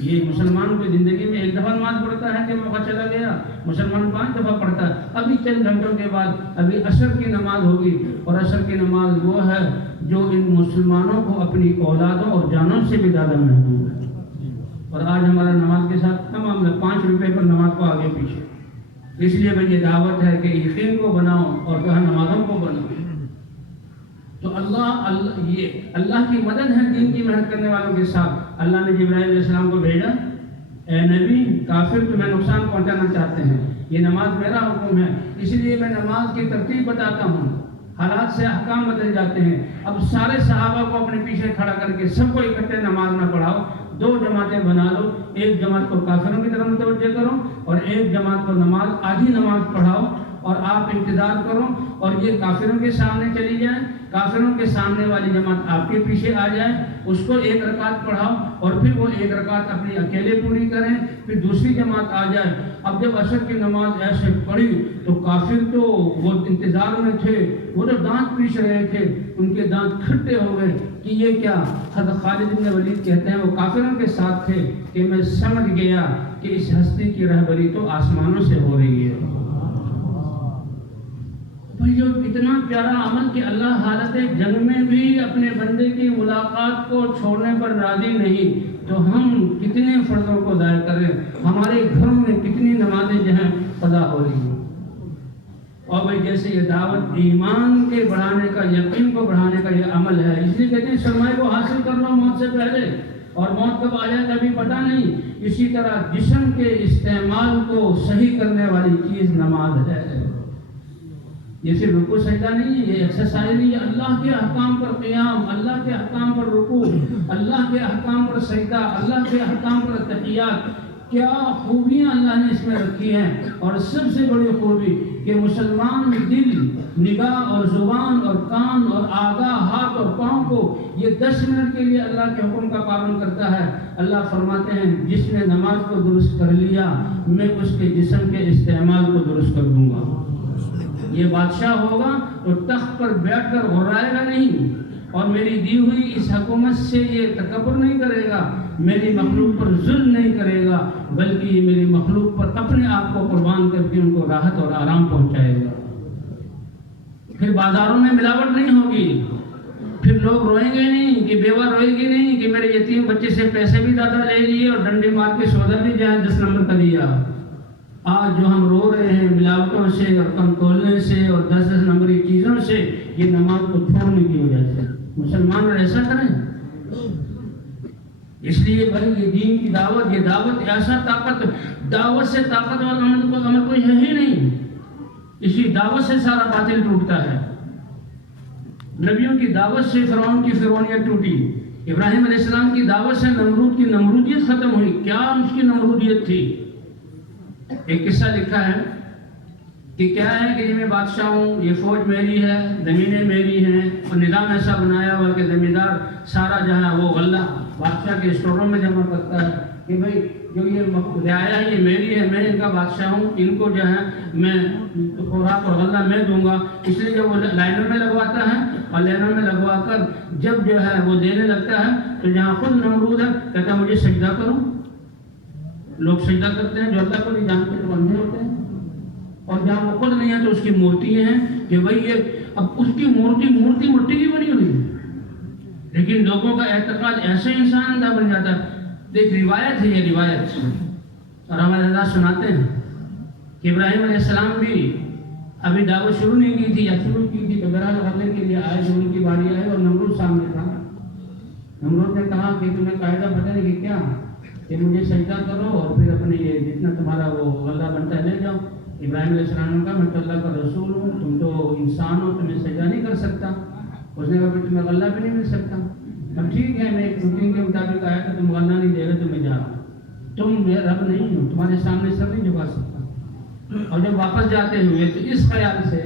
یہ مسلمان کی زندگی میں 1 دفعہ نماز پڑھتا ہے کہ موقع چلا گیا، مسلمان 5 دفعہ پڑھتا ہے۔ ابھی چند گھنٹوں کے بعد ابھی عصر کی نماز ہوگی، اور عصر کی نماز وہ ہے جو ان مسلمانوں کو اپنی اولادوں اور جانوں سے بھی زیادہ محبوب ہے۔ اور آج ہمارا نماز کے ساتھ کیا معاملہ؟ 5 روپے پر نماز کو آگے پیچھے۔ اس لیے بھائی یہ دعوت ہے کہ یقین کو بناؤ اور نمازوں کو بناؤ۔ تو اللہ کی مدد ہے دین کی محنت کرنے والوں کے ساتھ۔ اللہ نے جبرائیل علیہ السلام کو بھیجا، اے نبی کافر تمہیں نقصان پہنچانا چاہتے ہیں، یہ نماز میرا حکم ہے، اس لیے میں نماز کی ترتیب بتاتا ہوں، حالات سے احکام بدل جاتے ہیں۔ اب سارے صحابہ کو اپنے پیچھے کھڑا کر کے سب کو اکٹھے نماز نہ پڑھاؤ، 2 جماعتیں بنا لو، ایک جماعت کو کافروں کی طرف متوجہ کرو اور ایک جماعت کو آدھی نماز پڑھاؤ، اور آپ انتظار کرو اور یہ کافروں کے سامنے چلی جائیں، کافروں کے سامنے والی جماعت آپ کے پیچھے آ جائے، اس کو 1 رکعت پڑھاؤ اور پھر وہ 1 رکعت اپنی اکیلے پوری کریں، پھر دوسری جماعت آ جائے۔ اب جب عصر کی نماز ایسے پڑھی تو کافر تو وہ انتظار میں تھے، وہ تو دانت پیس رہے تھے، ان کے دانت کھٹے ہو گئے کہ یہ کیا؟ حضرت خالد بن ولید کہتے ہیں وہ کافروں کے ساتھ تھے کہ میں سمجھ گیا کہ اس ہستی کی رہبری تو آسمانوں سے ہو رہی ہے۔ جو اتنا پیارا عمل کہ اللہ حالت جنگ میں بھی اپنے بندے کی ملاقات کو چھوڑنے پر راضی نہیں، تو ہم کتنے فرضوں کو ضائع کریں، ہمارے گھروں میں کتنی نمازیں جو ہیں قضا ہو رہی ہیں۔ اور بھائی جیسے یہ دعوت ایمان کے بڑھانے کا، یقین کو بڑھانے کا یہ عمل ہے، اس لیے کہتے ہیں سرمایہ کو حاصل کر لو موت سے پہلے، اور موت کب آ جائے کبھی پتہ نہیں۔ اسی طرح جسم کے استعمال کو صحیح کرنے والی چیز نماز ہے۔ یہ صرف رکوع سجدہ نہیں ہے، یہ ایکسرسائز نہیں ہے، اللہ کے احکام پر قیام، اللہ کے احکام پر رکوع، اللہ کے احکام پر سجدہ، اللہ کے احکام پر تحیات، کیا خوبیاں اللہ نے اس میں رکھی ہیں۔ اور سب سے بڑی خوبی کہ مسلمان دل، نگاہ اور زبان اور کان اور آگاہ، ہاتھ اور پاؤں کو یہ 10 منٹ کے لیے اللہ کے حکم کا پابند کرتا ہے، اللہ فرماتے ہیں جس نے نماز کو درست کر لیا میں اس کے جسم کے استعمال کو درست کر دوں گا۔ یہ بادشاہ ہوگا تو تخت پر بیٹھ کر غرائے گا نہیں، اور میری دی ہوئی اس حکومت سے یہ تکبر نہیں کرے گا، میری مخلوق پر ظلم نہیں کرے گا، بلکہ یہ میری مخلوق پر اپنے آپ کو قربان کر کے ان کو راحت اور آرام پہنچائے گا۔ پھر بازاروں میں ملاوٹ نہیں ہوگی، پھر لوگ روئیں گے نہیں، کہ بیوہ روئے گی نہیں کہ میرے یتیم بچے سے پیسے بھی زیادہ لے لیے اور ڈنڈے مار کے سودا بھی جائیں 10 نمبر کا دیا۔ آج جو ہم رو رہے ہیں ملاوٹوں سے اور کم تولنے سے اور 10 نمبری چیزوں سے، یہ نماز کو چھوڑنے کی وجہ سے۔ مسلمان ایسا کریں، اس لیے بھائی یہ دین کی دعوت، یہ دعوت ایسا دعوت سے طاقت والا عمل کوئی ہے ہی نہیں، اسی دعوت سے سارا باطل ٹوٹتا ہے۔ نبیوں کی دعوت سے فرعون کی فرعونیت ٹوٹی، ابراہیم علیہ السلام کی دعوت سے نمرود کی نمرودیت ختم ہوئی۔ کیا اس کی نمرودیت تھی؟ ایک قصہ لکھا ہے کہ کیا ہے کہ میں بادشاہ ہوں، یہ فوج میری ہے، زمینیں میری ہیں، اور نظام ایسا بنایا ہوا کہ زمیندار سارا جہاں وہ غلہ بادشاہ کے اسٹوروں میں جمع کرتا ہے کہ بھائی جو یہ رعایا ہے یہ میری ہے، میں ان کا بادشاہ ہوں، ان کو جو ہے میں خوراک اور غلہ میں دوں گا۔ اس لیے جب وہ لائنوں میں لگواتا ہے اور لائنوں میں لگوا کر جب جو ہے وہ دینے لگتا ہے تو جہاں خود نمرود ہے کہتا ہے مجھے سجدہ کرو۔ لوگ سجدہ کرتے ہیں جو اللہ کو نہیں جانتے تو اندھے ہوتے ہیں، اور جہاں وہ خود نہیں ہے تو اس کی مورتی ہیں کہ بھئی یہ اب اس کی مورتی مٹی کی بنی ہوئی ہے، لیکن لوگوں کا اعتقاد ایسے انسان اندھا بن جاتا ہے۔ ایک روایت ہے، یہ روایت اور ہمارے دادا سناتے ہیں کہ ابراہیم علیہ السلام بھی ابھی دعوت شروع نہیں کی تھی یا شروع کی تھی تو بہرحال کرنے کے لیے آئے، جو ان کی باری آئی اور نمرود سامنے تھا۔ نمرود نے کہا کہ تمہیں قاعدہ پتہ نہیں کہ کیا کہ مجھے سجدہ کرو اور پھر اپنے یہ جتنا تمہارا وہ غلہ بنتا ہے لے جاؤ۔ ابراہیم علیہ السلام نے کہا میں تو اللہ کا رسول ہوں، تم تو انسان ہو، تمہیں سجدہ نہیں کر سکتا۔ اس نے کہا پھر تمہیں غلہ بھی نہیں مل سکتا۔ اب ٹھیک ہے، میں ایک روٹین کے مطابق آیا کہ تم غلہ نہیں دے رہے تو میں جا رہا ہوں، تم میرا رب نہیں ہو، تمہارے سامنے سر نہیں جھکا سکتا۔ اور جب واپس جاتے ہوئے تو اس خیال سے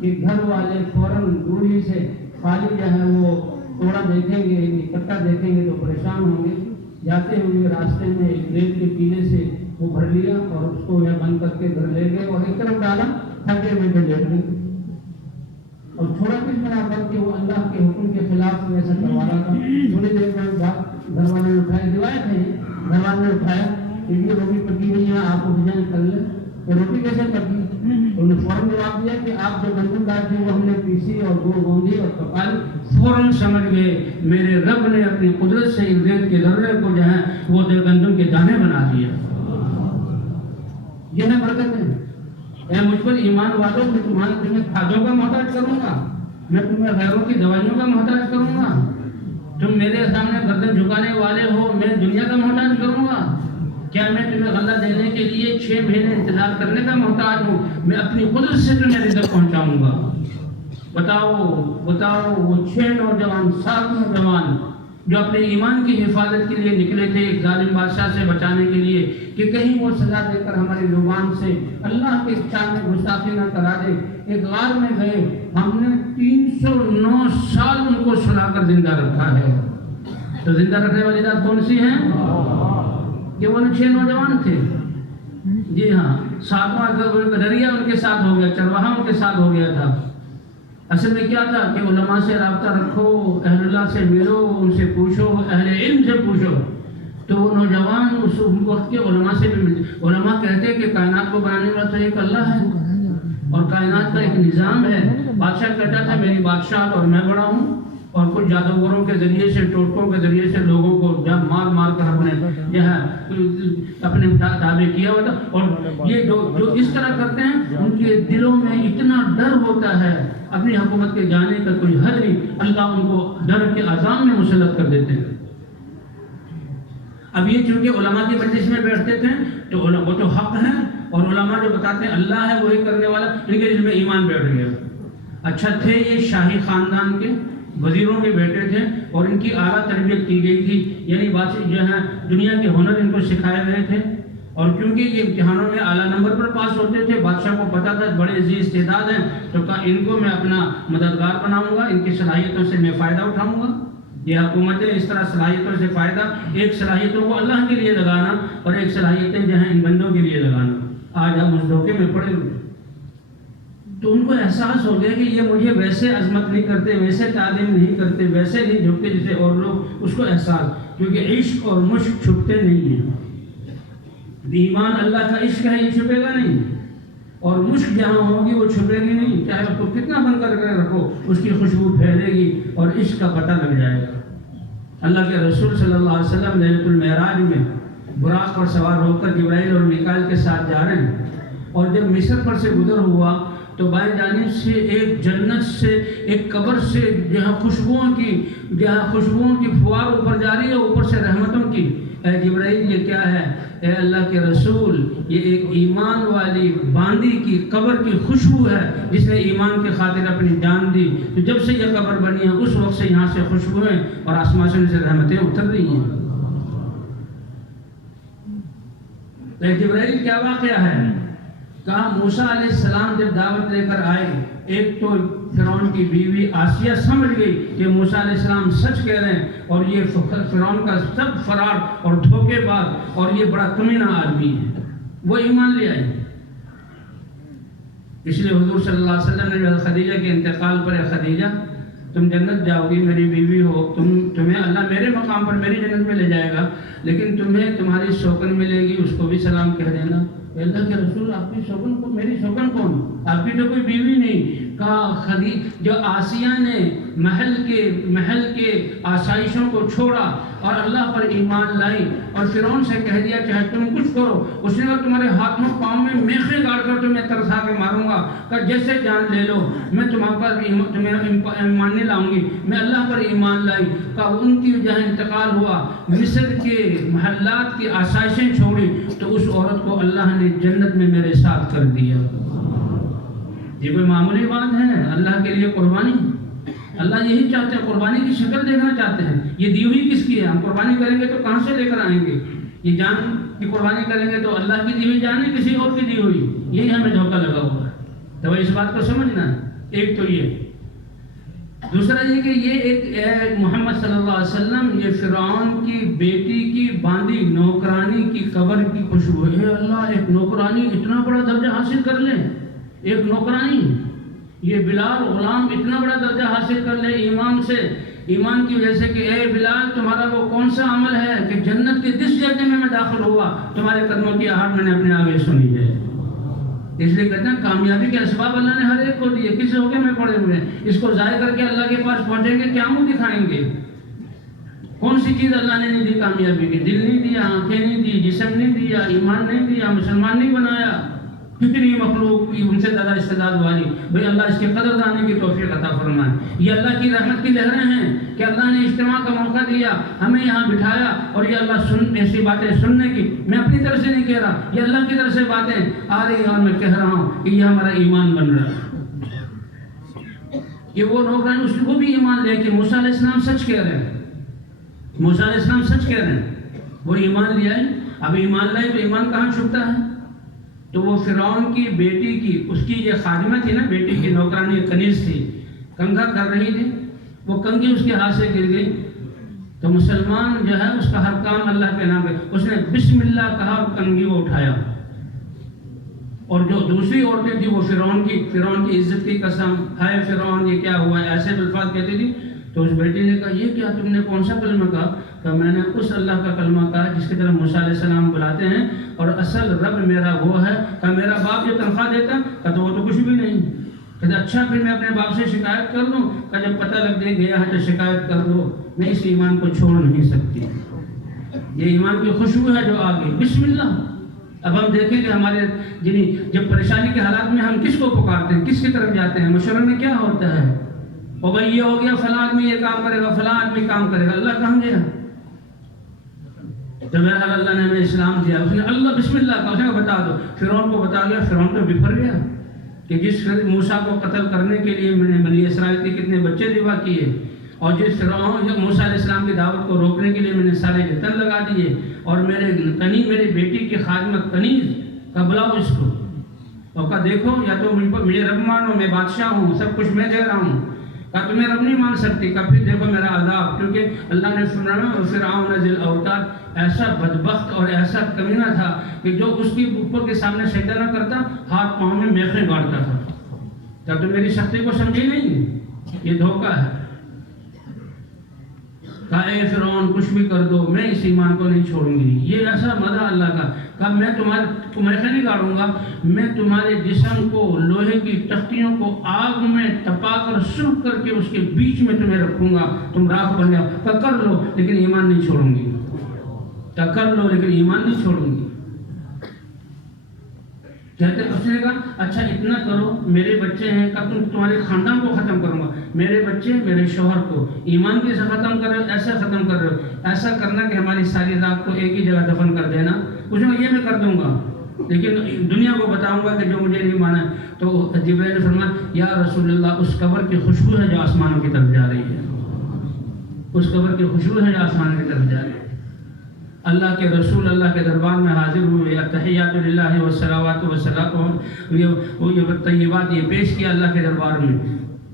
کہ گھر والے فوراً دور ہی سے خالی جو ہے وہ توڑا دیکھیں گے، اکٹھا دیکھیں گے تو پریشان ہوں گے، جاتے ہوئے راستے میں ایک ریت کے پیلے سے وہ بھر لیا اور اس کو یہ بند کر کے گھر لے گئے اور ایک طرف ڈالا، تھکے ہوئے لیٹ گئے اور چھوڑا کس طرح کر کے وہ اللہ کے حکم کے خلاف میں ایسا کروا رہا تھا۔ تھوڑی دیر بعد گھر والے نے اٹھایا، روایت ہے گھر والے نے اٹھایا کہ یہ روٹی پکی ہوئی ہے، آپ کو ڈیزائن کر لیں، تو روٹی کیسے پکی؟ انہوں نے فوراً جواب دیا کہ آپ جو گندم ڈال تھی وہ ہم نے پیسی اور گوندھی اور پکائی۔ فوراً سمجھ گئے میرے رب نے اپنی قدرت سے اس ریت کے ذرے کو جو ہے وہ گندم کے دانے بنا دیا۔ یہ ہے برکتیں۔ اے مجھ پر ایمان والوں، میں تمہیں کھادوں کا محتاج کروں گا، میں تمہیں غیروں کی دوائیوں کا محتاج کروں گا، تم میرے سامنے گردن جھکانے والے ہو، میں دنیا کا محتاج کروں گا؟ کیا میں تمہیں غلہ دینے کے لیے 6 مہینے انتظار کرنے کا محتاج ہوں؟ میں اپنی قدرت سے تمہیں رزق پہنچاؤں گا۔ بتاؤ وہ 6 نوجوان 7 نوجوان جو اپنے ایمان کی حفاظت کے لیے نکلے تھے ایک ظالم بادشاہ سے بچانے کے لیے کہ کہیں وہ سزا دے کر ہماری زبان سے اللہ کے شان میں گستاخی نہ کرا دے، ایک غار میں گئے، ہم نے 309 سال ان کو سلا کر زندہ رکھا ہے۔ تو زندہ رکھنے والی ذات کون سی ہے؟ کہ وہ 6 نوجوان تھے، جی ہاں، 7واں دریا ان کے ساتھ ہو گیا، چرواہا ان کے ساتھ ہو گیا تھا۔ اصل میں کیا تھا کہ علماء سے رابطہ رکھو، اہل اللہ سے ملو، ان سے پوچھو، اہل علم سے پوچھو۔ تو وہ نوجوان اس وقت کے علماء سے بھی ملتے، علماء کہتے ہیں کہ کائنات کو بنانے والا تو ایک اللہ ہے اور کائنات کا ایک نظام ہے۔ بادشاہ کہتا تھا میری بادشاہ اور میں بڑا ہوں، اور کچھ جادوگروں کے ذریعے سے، ٹوٹکوں کے ذریعے سے لوگوں کو جب مار کر اپنے تابع کیا ہوا تھا۔ اور یہ جو اس طرح کرتے ہیں ان کے دلوں میں اتنا ڈر ہوتا ہے، اپنی حکومت کے جانے کا کوئی حد نہیں، اللہ ان کو ڈر کے عذاب میں مسلط کر دیتے ہیں۔ اب یہ چونکہ علماء کی مجلس میں بیٹھتے تھے تو وہ تو حق ہیں، اور علماء جو بتاتے ہیں اللہ ہے وہی کرنے والا، ان کے دل میں ایمان بیٹھ گیا۔ اچھا تھے یہ شاہی خاندان کے وزیروں کے بیٹے تھے اور ان کی اعلیٰ تربیت کی گئی تھی، یعنی بادشاہ جو ہے دنیا کے ہنر ان کو سکھائے گئے تھے۔ اور کیونکہ یہ امتحانوں میں اعلیٰ نمبر پر پاس ہوتے تھے، بادشاہ کو پتا تھا بڑے عزیز استعداد ہیں، تو کہا ان کو میں اپنا مددگار بناؤں گا، ان کی صلاحیتوں سے میں فائدہ اٹھاؤں گا۔ یہ حکومتیں اس طرح صلاحیتوں سے فائدہ، ایک صلاحیتوں کو اللہ کے لیے لگانا اور ایک صلاحیتیں جو ہیں ان بندوں کے لیے لگانا، آج ہم اس دھوکے میں پڑے ہوئے۔ تو ان کو احساس ہو گیا کہ یہ مجھے ویسے عظمت نہیں کرتے، ویسے تعظیم نہیں کرتے، ویسے نہیں جھکتے جیسے اور لوگ، اس کو احساس، کیونکہ عشق اور مشق چھپتے نہیں ہیں۔ ایمان اللہ کا عشق ہے، یہ چھپے گا نہیں، اور مشق جہاں ہوگی وہ چھپے گی نہیں، چاہے اس کو کتنا بند کر کے رکھو، اس کی خوشبو پھیلے گی اور عشق کا پتہ لگ جائے گا۔ اللہ کے رسول صلی اللہ علیہ وسلم لیلۃ المعراج میں براق پر سوار ہو کر جبرائیل اور میکائیل کے ساتھ جا رہے ہیں، اور جب مصر پر سے گزر ہوا تو بائیں جانب سے ایک جنت سے، ایک قبر سے جہاں خوشبوؤں کی فوار اوپر جاری ہے، اوپر سے رحمتوں کی، اے جبرائیل یہ کیا ہے؟ اے اللہ کے رسول، یہ ایک ایمان والی باندی کی قبر کی خوشبو ہے، جس نے ایمان کے خاطر اپنی جان دی، تو جب سے یہ قبر بنی ہے اس وقت سے یہاں سے خوشبوئیں اور آسمان سے رحمتیں اتر رہی ہیں۔ اے جبرائیل کیا واقعہ ہے؟ کہا موسیٰ علیہ السلام جب دعوت لے کر آئے، ایک تو فرعون کی بیوی آسیہ سمجھ گئی کہ موسیٰ علیہ السلام سچ کہہ رہے ہیں، اور یہ فرعون کا سب فرار اور دھوکے باز اور یہ بڑا کمینہ آدمی ہے، وہ ایمان لے آئی۔ اس لیے حضور صلی اللہ علیہ وسلم نے خدیجہ کے انتقال پر، اے خدیجہ تم جنت جاؤ گی، میری بیوی ہو، تمہیں اللہ میرے مقام پر میری جنت میں لے جائے گا، لیکن تمہیں تمہاری شوکن ملے گی، اس کو بھی سلام کہہ دینا۔ اللہ کے رسول آپ کی شوکن کو، میری شوکن کون؟ آپ کی تو کوئی بیوی نہیں۔ کہا جو آسیہ نے محل کے آسائشوں کو چھوڑا اور اللہ پر ایمان لائی اور فرعون سے کہہ دیا چاہے تم کچھ کرو، اس نے کہا تمہارے ہاتھوں پاؤں میں میخیں گاڑ کر تمہیں ترسا کے ماروں گا، کہ جیسے جان لے لو، میں تمہیں ایمان نہیں لاؤں گی، میں اللہ پر ایمان لائی۔ کہ ان کی جہاں انتقال ہوا، مصر کے محلات کی آسائشیں چھوڑی، تو اس عورت کو اللہ نے جنت میں میرے ساتھ کر دیا۔ یہ کوئی معمولی بات ہے؟ اللہ کے لیے قربانی، اللہ یہی چاہتے ہیں، قربانی کی شکل دیکھنا چاہتے ہیں۔ یہ دی ہوئی کس کی ہے؟ ہم قربانی کریں گے تو کہاں سے لے کر آئیں گے؟ یہ جان کی قربانی کریں گے تو اللہ کی دی ہوئی جان ہے، کسی اور کی دی ہوئی، یہی ہمیں دھوکہ لگا ہوا ہے۔ تو اس بات کو سمجھنا ہے۔ ایک تو یہ، دوسرا یہ کہ یہ ایک محمد صلی اللہ علیہ وسلم، یہ فرعون کی بیٹی کی باندی نوکرانی کی قبر کی خوشبو ہے۔ اللہ، ایک نوکرانی اتنا بڑا درجہ حاصل کر لے، ایک نوکرانی، یہ بلال غلام اتنا بڑا درجہ حاصل کر لے ایمان سے، ایمان کی وجہ سے کہ اے بلال تمہارا وہ کون سا عمل ہے کہ جنت کے جس درجے میں داخل ہوا، تمہارے قدموں کی آہٹ میں نے اپنے آگے سنی ہے۔ اس لیے کہتے ہیں کامیابی کے اسباب اللہ نے ہر ایک کو دیے، کس ہوگے میں پڑے ہوئے ہیں، اس کو ضائع کر کے اللہ کے پاس پہنچیں گے، کیا منہ دکھائیں گے؟ کون سی چیز اللہ نے نہیں دی کامیابی کی؟ دل نہیں دیا، آنکھیں نہیں دی، جسم نہیں دیا، ایمان نہیں دیا، مسلمان نہیں بنایا، کتنی مخلوق ان سے زیادہ استعداد والی، بھئی اللہ اس کے قدر دانے کی توفیق عطا فرمائے۔ یہ اللہ کی رحمت کی لہریں ہیں کہ اللہ نے اجتماع کا موقع دیا، ہمیں یہاں بٹھایا، اور یہ اللہ ایسی باتیں سننے کی، میں اپنی طرف سے نہیں کہہ رہا، یہ اللہ کی طرف سے باتیں آ رہی ہیں، اور میں کہہ رہا ہوں کہ یہ ہمارا ایمان بن رہا ہے۔ کہ وہ نوکران اس کو بھی ایمان لے کہ موسیٰ علیہ السلام سچ کہہ رہے ہیں، موسیٰ علیہ السلام سچ کہہ رہے ہیں، وہ ایمان لیا ہے۔ اب ایمان لائے تو ایمان کہاں چھپتا ہے؟ تو وہ فرعون کی بیٹی کی، اس کی یہ خادمہ تھی نا، بیٹی کی نوکرانی کنیز تھی، کنگھا کر رہی تھی، وہ کنگھی اس کے ہاتھ سے گر گئی، تو مسلمان جو ہے اس کا ہر کام اللہ کے نام پہ، اس نے بسم اللہ کہا اور کنگھی کو اٹھایا، اور جو دوسری عورتیں تھیں وہ فرعون کی عزت کی قسم، ہائے فرعون یہ کیا ہوا ہے، ایسے الفاظ کہتی تھی۔ تو اس بیٹی نے کہا یہ کیا تم نے کون سا کلمہ کہا؟ کہ میں نے اس اللہ کا کلمہ کہا جس کی طرف موسیٰ علیہ السلام بلاتے ہیں، اور اصل رب میرا وہ ہے۔ کہ میرا باپ جو تنخواہ دیتا، کہ تو وہ تو کچھ بھی نہیں۔ کہ اچھا پھر میں اپنے باپ سے شکایت کر دوں؟ کہ جب پتہ لگ دے گیا ہے تو شکایت کر دو، میں اس ایمان کو چھوڑ نہیں سکتی۔ یہ ایمان کی خوشبو ہے جو آ گئی، بسم اللہ۔ اب ہم دیکھیں کہ ہمارے جب پریشانی کے حالات میں ہم کس کو پکارتے ہیں، کس کی طرف جاتے ہیں؟ مشورے میں کیا ہوتا ہے؟ اور بھائی یہ ہو گیا، فلاں آدمی یہ کام کرے گا، فلاں آدمی کام کرے گا، اللہ کہاں گیا؟ تو بہرحال اللہ نے ہمیں اسلام دیا، اس نے اللہ بسم اللہ کہا، اس نے بتا دو، فرعون کو بتا دیا، فرعون تو بفر گیا کہ جس موسیٰ کو قتل کرنے کے لیے میں نے بنی اسرائیل کے کتنے بچے ذبح کیے، اور جس فرعون موسیٰ علیہ السلام کی دعوت کو روکنے کے لیے میں نے سارے جتن لگا دیے، اور میری بیٹی کی خادمہ کنیز کا بلاؤ اس کو، اور کہا دیکھو یا تو مجھے رب مانو، میں بادشاہ ہوں، سب کچھ میں دے رہا ہوں، کہا تمہیں رب نہیں مان سکتی، کہا پھر دیکھو میرا عذاب، کیونکہ اللہ نے فرمایا فرعون ذی الاوتاد ایسا بدبخت اور ایسا کمینہ تھا کہ جو اس کی اوپر کے سامنے سجدہ نہ کرتا، ہاتھ پاؤں میں میخیں گاڑتا تھا۔ کیا تم میری سختی کو سمجھی نہیں؟ یہ دھوکہ ہے۔ کہا اے فرعون کچھ بھی کر دو، میں اس ایمان کو نہیں چھوڑوں گی۔ یہ ایسا مدح اللہ کا، کہا میں تمہارے میخیں نہیں گاڑوں گا، میں تمہارے جسم کو، لوہے کی تختیوں کو آگ میں تپا کر سرخ کر کے اس کے بیچ میں تمہیں رکھوں گا، تم راکھ بن جاؤ۔ کہا کر لو لیکن ایمان نہیں چھوڑوں گی، کہا کر لو لیکن ایمان نہیں چھوڑوں گی۔ کہتے اس نے کہا اچھا اتنا کرو، میرے بچے ہیں، کہا تمہارے خاندان کو ختم کروں گا، میرے بچے میرے شوہر کو ایمان کے سے ختم کر رہے ہو، ایسا ختم کر رہے ہو، ایسا کرنا کہ ہماری ساری رات کو ایک ہی جگہ دفن کر دینا۔ کچھ یہ میں کر دوں گا لیکن دنیا کو بتاؤں گا کہ جو مجھے نہیں مانا۔ تو جبرائیل نے فرمایا یا رسول اللہ اس قبر کی خوشبو ہے جو آسمانوں کی طرف جا رہی ہے، اس قبر کی خوشبو ہے جو آسمانوں کی طرف جا رہی ہے۔ اللہ کے رسول اللہ کے دربار میں حاضر ہوئے، تحیات للہ والصلوات والسلام، یہ طیبات یہ پیش کیا اللہ کے دربار میں۔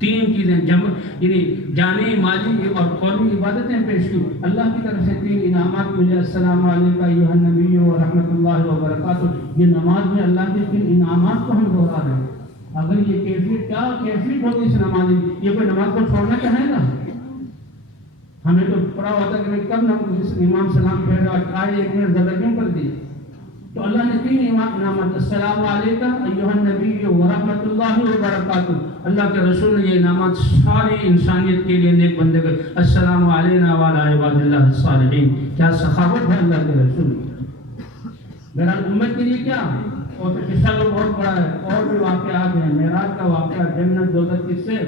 تین چیزیں یعنی جانی، مالی اور قولی عبادتیں پیش کی۔ اللہ کی طرف سے تین انعامات ملے، السلام علیکم ایھا النبی ورحمۃ اللہ وبرکاتہ۔ یہ نماز میں اللہ کے تین انعامات کو ہم دہرا رہے ہیں۔ اگر یہ کیفیت، کیا کیفیت ہوگی اس نماز میں؟ یہ کوئی نماز کو چھوڑنا چاہے گا؟ ہمیں تو پڑا ہوتا کہ میں کب امام سلام پھیر رہا، آئے ایک منٹ زیادہ کیوں کر دی؟ تو اللہ نے تین انعامات، السلام علیکم ایھا النبی ورحمۃ اللہ وبرکاتہ۔ اللہ کے رسول نے یہ انعامات ساری انسانیت کے لیے نیک بندے کو، السلام علینا وعلی عباد اللہ الصالحین۔ کیا سخاوت ہے اللہ کے رسول کی۔ بہرحال امت کے لیے کیا، اور تو قصہ تو بہت بڑا ہے، اور بھی واقعات ہیں، معراج کا واقعہ، جنت دوزخ کی سیر۔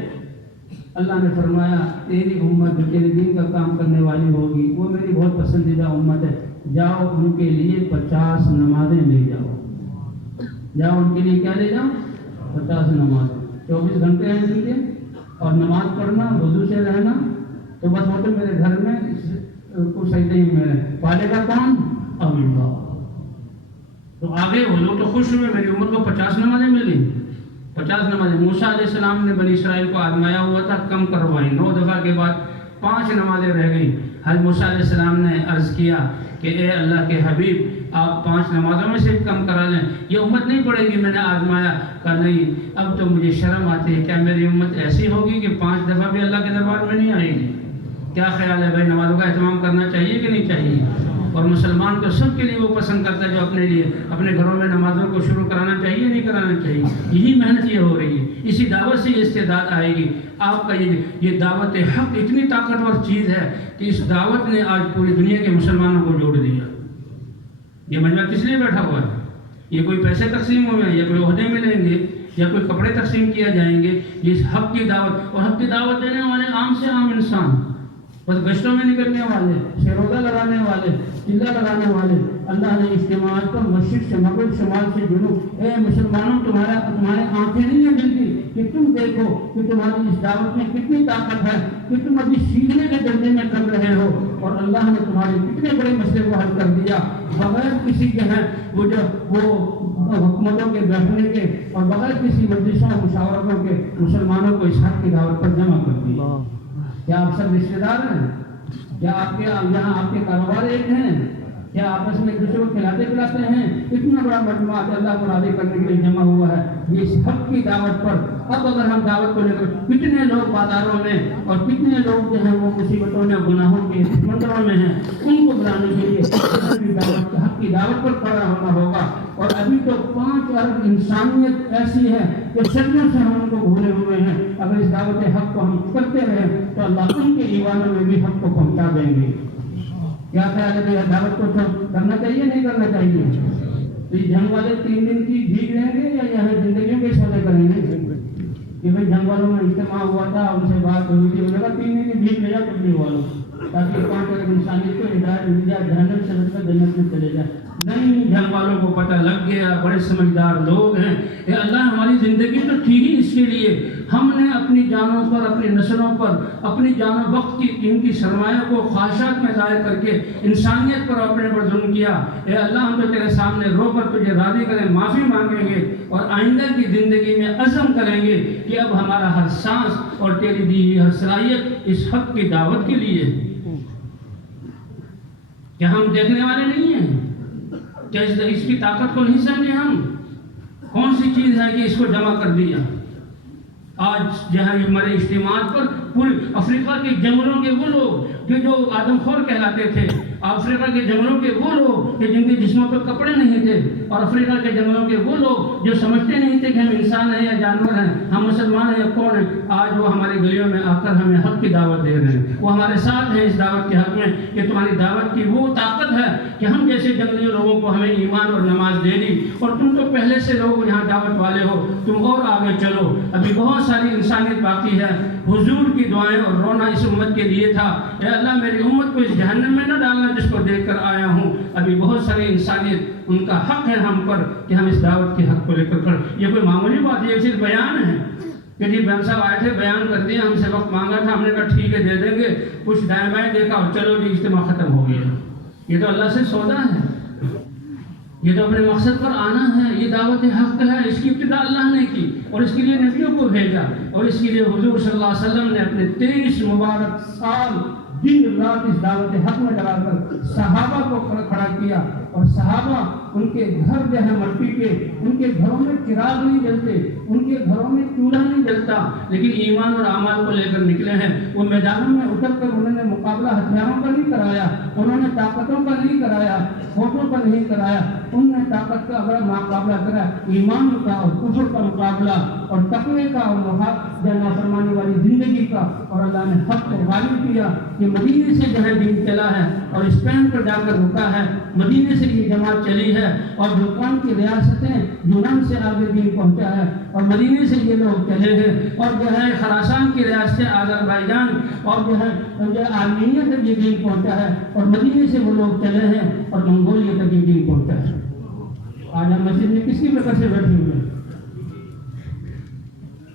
اللہ نے فرمایا تیری امت جو تیرے دین کا کام کرنے والی ہوگی وہ میری بہت پسندیدہ امت ہے، جاؤ ان کے لیے 50 نمازیں لے جاؤ، جاؤ ان کے لیے کیا لے جاؤ؟ 50 نمازیں۔ 24 گھنٹے ہیں دن کے، اور نماز پڑھنا، وضو سے رہنا، تو بس وہ تو میرے گھر میں کو سجدے ہی میرے پالے گا کون؟ اللہ۔ تو آگے وہ لوگ تو خوش ہوئے، میری امت کو 50 نمازیں ملی، 50 نمازیں۔ موسیٰ علیہ السلام نے بنی اسرائیل کو آزمایا ہوا تھا، کم کروائیں، 9 دفعہ کے بعد 5 نمازیں رہ گئی۔ حضرت موسیٰ علیہ السلام نے عرض کیا کہ اے اللہ کے حبیب آپ 5 نمازوں میں سے کم کرا لیں، یہ امت نہیں پڑے گی، میں نے آزمایا۔ کہا نہیں، اب تو مجھے شرم آتی ہے، کیا میری امت ایسی ہوگی کہ 5 دفعہ بھی اللہ کے دربار میں نہیں آئے گی؟ کیا خیال ہے بھائی، نمازوں کا اہتمام کرنا چاہیے کہ نہیں چاہیے؟ اور مسلمان تو سب کے لیے وہ پسند کرتا ہے جو اپنے لیے اپنے گھروں میں نمازوں کو شروع کرانا چاہیے نہیں کرانا چاہیے۔ یہی محنت یہ ہو رہی ہے، اسی دعوت سے یہ استعداد آئے گی۔ آپ کا یہ دعوت حق اتنی طاقتور چیز ہے کہ اس دعوت نے آج پوری دنیا کے مسلمانوں کو جوڑ دیا۔ یہ مجمع کس لیے بیٹھا ہوا ہے؟ یہ کوئی پیسے تقسیم ہوئے ہیں یا کوئی عہدے ملیں گے یا کوئی کپڑے تقسیم کیا جائیں گے؟ یہ حق کی دعوت، اور حق کی دعوت دینے والے عام سے عام انسان، بس گشتوں میں نکلنے والے، شیروزہ لگانے والے، چلہ لگانے والے۔ اللہ نے اجتماعات پر مشرق سے مغرب، شمال سے جنوب، اے مسلمانوں تمہارے آنکھیں نہیں ہیں جلتی کہ تم دیکھو کہ تمہاری اس دعوت میں کتنی طاقت ہے، کہ تم ابھی سیکھنے کے درجے میں کر رہے ہو، اور اللہ نے تمہارے کتنے بڑے مسئلے کو حل کر دیا بغیر کسی کے ہیں وہ حکومتوں کے بیٹھنے کے، اور بغیر کسی مجلسوں مشاورتوں کے مسلمانوں کو اس حق کی دعوت پر جمع کر دیا۔ کیا آپ سب رشتے دار ہیں؟ کیا آپ کے یہاں آپ کے کاروبار ایک ہیں؟ کیا آپس میں ایک دوسرے کو کھلاتے پلاتے ہیں؟ اتنا بڑا مجموعہ اللہ کو راضی کرنے کے لیے جمع ہوا ہے یہ اس حق کی دعوت پر۔ اب اگر ہم دعوت کو لے کر کتنے لوگ بازاروں میں اور کتنے لوگ جو ہیں وہ مصیبتوں میں، گناہوں کے سمندروں میں ہیں، ان کو بلانے کے لیے حق کی دعوت پر کھڑا ہونا ہوگا۔ اور ابھی تو 5 ارب انسانیت ایسی ہے کہ صدیوں سے ہم ان کو بھولے ہوئے ہیں، اگر اس دعوت حق کو ہم کرتے رہے تو اللہ ان کے ایوانوں میں بھی حق کو پہنچا دیں گے۔ کیا خیال ہے کہ دعوت کو کرنا چاہیے نہیں کرنا چاہیے؟ تو یہ جنگ والے 3 دن کی بھیک لیں گے یا یہاں زندگیوں کے سودے کریں گے؟ کہ بھائی جنگ والوں میں اجتماع ہوا تھا، ان سے بات ہوئی تھی، انہوں نے کہا 3 دن کی بھیک لے جاؤ تبلیغ والوں، تاکہ قوم پر انسانیت کو ہدایت مل جائے، جہنم سے بچ کر جنت میں چلے جائے۔ نہیں، گھر والوں کو پتہ لگ گیا، بڑے سمجھدار لوگ ہیں، اے اللہ ہماری زندگی تو تھی ہی اس کے لیے، ہم نے اپنی جانوں پر، اپنی نسلوں پر، اپنی جان و وقت کی قیمتی سرمایہ کو خواہشات میں ضائع کر کے انسانیت پر اپنے پر ظلم کیا۔ اے اللہ ہم تو تیرے سامنے رو کر تجھے راضی کریں، معافی مانگیں گے اور آئندہ کی زندگی میں عزم کریں گے کہ اب ہمارا ہر سانس اور تیری دی ہوئی ہر صلاحیت اس حق کی دعوت کے لیے ہے۔ کیا ہم دیکھنے والے نہیں ہیں؟ کیا اس کی طاقت کو نہیں سمجھے ہم؟ کون سی چیز ہے کہ اس کو جمع کر دیا؟ آج جہاں ہمارے اجتماعات پر پورے افریقہ کے جنگلوں کے وہ لوگ کہ جو آدم خور کہلاتے تھے، افریقہ کے جنگلوں کے وہ لوگ کہ جن کے جسموں پر کپڑے نہیں تھے، اور افریقہ کے جنگلوں کے وہ لوگ جو سمجھتے نہیں تھے کہ ہم انسان ہیں یا جانور ہیں، ہم مسلمان ہیں یا کون ہیں، آج وہ ہماری گلیوں میں آ کر ہمیں حق کی دعوت دے رہے ہیں۔ وہ ہمارے ساتھ ہیں اس دعوت کے حق میں کہ تمہاری دعوت کی وہ طاقت ہے کہ ہم جیسے جنگلی لوگوں کو ہمیں ایمان اور نماز دے دی، اور تم تو پہلے سے لوگ یہاں دعوت والے ہو، تم اور آگے چلو، ابھی بہت ساری انسانیت باقی ہے۔ حضور کی دعائیں اور رونا اس امت کے لیے تھا، اے اللہ میری امت کو اس جہنم میں نہ ڈالنا جس کو دیکھ کر آیا ہوں، ابھی بہت ساری انسانیت، ان کا حق ہے ہم پر کہ ہم اس دعوت کے حق کو لے کر یہ کوئی معمولی بات، یہ صرف بیان ہے کہ جی بیان صاحب آئے تھے، بیان کر دیا، ہم سے وقت مانگا تھا، ہم نے کہا ٹھیک ہے دے دیں گے، کچھ دائیں بائیں دیکھا اور چلو جی اجتماع ختم ہو گیا۔ یہ تو اللہ سے سودا ہے، یہ تو اپنے مقصد پر آنا ہے، یہ دعوت حق ہے، اس کی ابتدا اللہ نے کی اور اس کے لیے نبیوں کو بھیجا، اور اس کے لیے حضور صلی اللہ علیہ وسلم نے اپنے 23 مبارک سال دن رات اس دعوت حق میں لگا کر صحابہ کو کھڑا کیا، اور صحابہ ان کے گھر جو ہے مٹی کے، ان کے گھروں میں چراغ نہیں جلتے، ان کے گھروں میں چولہا نہیں جلتا، لیکن ایمان اور اعمال کو لے کر نکلے ہیں۔ وہ میدانوں میں اتر کر انہوں نے مقابلہ ہتھیاروں کا نہیں کرایا، انہوں نے طاقتوں کا نہیں کرایا، فوجوں کا نہیں کرایا، انہوں نے طاقت کا اگر مقابلہ کرا، ایمان کا اور کفر کا مقابلہ اور تقوی کا اور نافرمانی والی زندگی کا، اور اللہ نے حق کو غالب کیا کہ مدینے سے جو ہے دین چلا ہے اور اسپین پر جا کر رکا ہے، مدینے سے یہ جماعت چلی ہے، اور بلقان کی ریاستیں یونان سے آگے دین پہنچا ہے، اور مدینے سے یہ لوگ چلے ہیں، اور جو ہے خراسان کی ریاستیں آذربائیجان اور جو ہے آرمینیا تک یہ دین پہنچا ہے، اور مدینے سے وہ لوگ چلے ہیں اور منگولیا تک یہ دین پہنچا ہے۔ آج ہم مسجد میں کس کی فکر سے بیٹھے ہوئے ہیں؟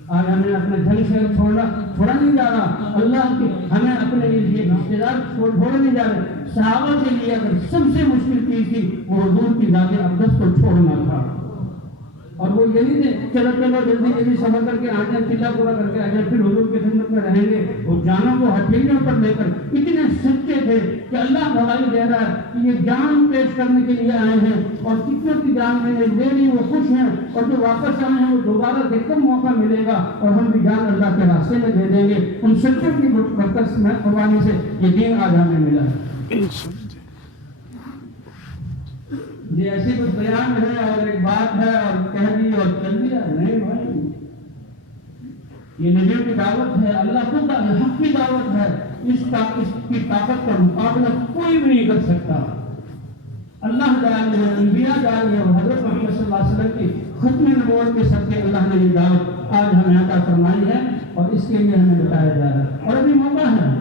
آج ہمیں اپنے دھن سے چھوڑا نہیں جا رہا، اللہ کے ہمیں اپنے لیے رشتے دار چھوڑنے نہیں جا رہے۔ صحابہ کے لیے اگر سب سے مشکل چیز تھی وہ حضور کی ذات اقدس کو چھوڑنا تھا، اور وہ یہ نہیں تھے چلو جلدی سفر کر کے آ جائیں، چلا پورا کر کے آ جائیں، پھر حضور کی خدمت میں رہیں گے۔ وہ جانوں کو ہتھیلیوں پر لے کر اتنے سچے تھے کہ اللہ گواہی دے رہا ہے کہ یہ جان پیش کرنے کے لیے آئے ہیں، اور کتنوں کی جان میں نے لے لی، وہ خوش ہیں، اور جو واپس آئے ہیں وہ دوبارہ دیکھ کر موقع ملے گا اور ہم بھی جان اللہ کے راستے میں دے دیں گے۔ ان سچوں کی برکت میں قربانی سے یہ دین آج ہمیں ملا ہے۔ یہ ایسی کچھ بیان ہے اور ایک بات ہے اور کہہ دی اور چل دیا، نہیں بھائی، یہ نبی کی دعوت ہے، اللہ خود حق کی دعوت ہے، اس کی طاقت کا مقابلہ کوئی بھی نہیں کر سکتا۔ اللہ جعلی ہے، انبیاء جعلی ہے، اور حضرت محمد صلی اللہ علیہ وسلم کی ختم نبوت کے صدقے اللہ نے یہ دعوت آج ہمیں عطا فرمائی ہے، اور اس کے لیے ہمیں بتایا جا رہا ہے، اور ابھی موقع ہے۔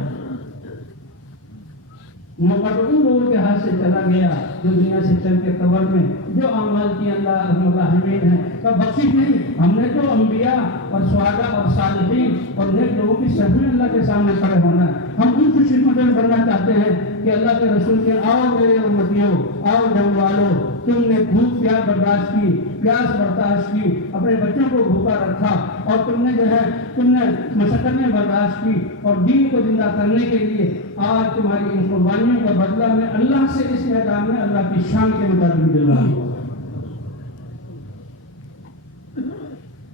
موقع تو ان لوگوں کے ہاتھ سے چلا گیا جو دنیا سے چل کے قبر میں جو اعمال کی اللہ رحم الرحمین ہے کا بخشش نہیں۔ ہم نے تو انبیاء اور شہداء اور صالحین اور نیک لوگوں کی صحبت میں اللہ کے سامنے کھڑے ہونا ہے۔ ہم ان کو خدمت بننا چاہتے ہیں کہ اللہ کے رسول کے آؤ میرے امتیوں، آؤ جنگ والوں، تم نے بھوک پیاس برداشت کی، پیاس برداشت کی، اپنے بچوں کو بھوکا رکھا، اور تم نے مشقتیں برداشت کی، اور دین کو زندہ کرنے کے لیے آج تمہاری ان قربانیوں کا بدلہ میں اللہ سے اس میدان میں اللہ کی شان کے مطابق دل رہا ہوں۔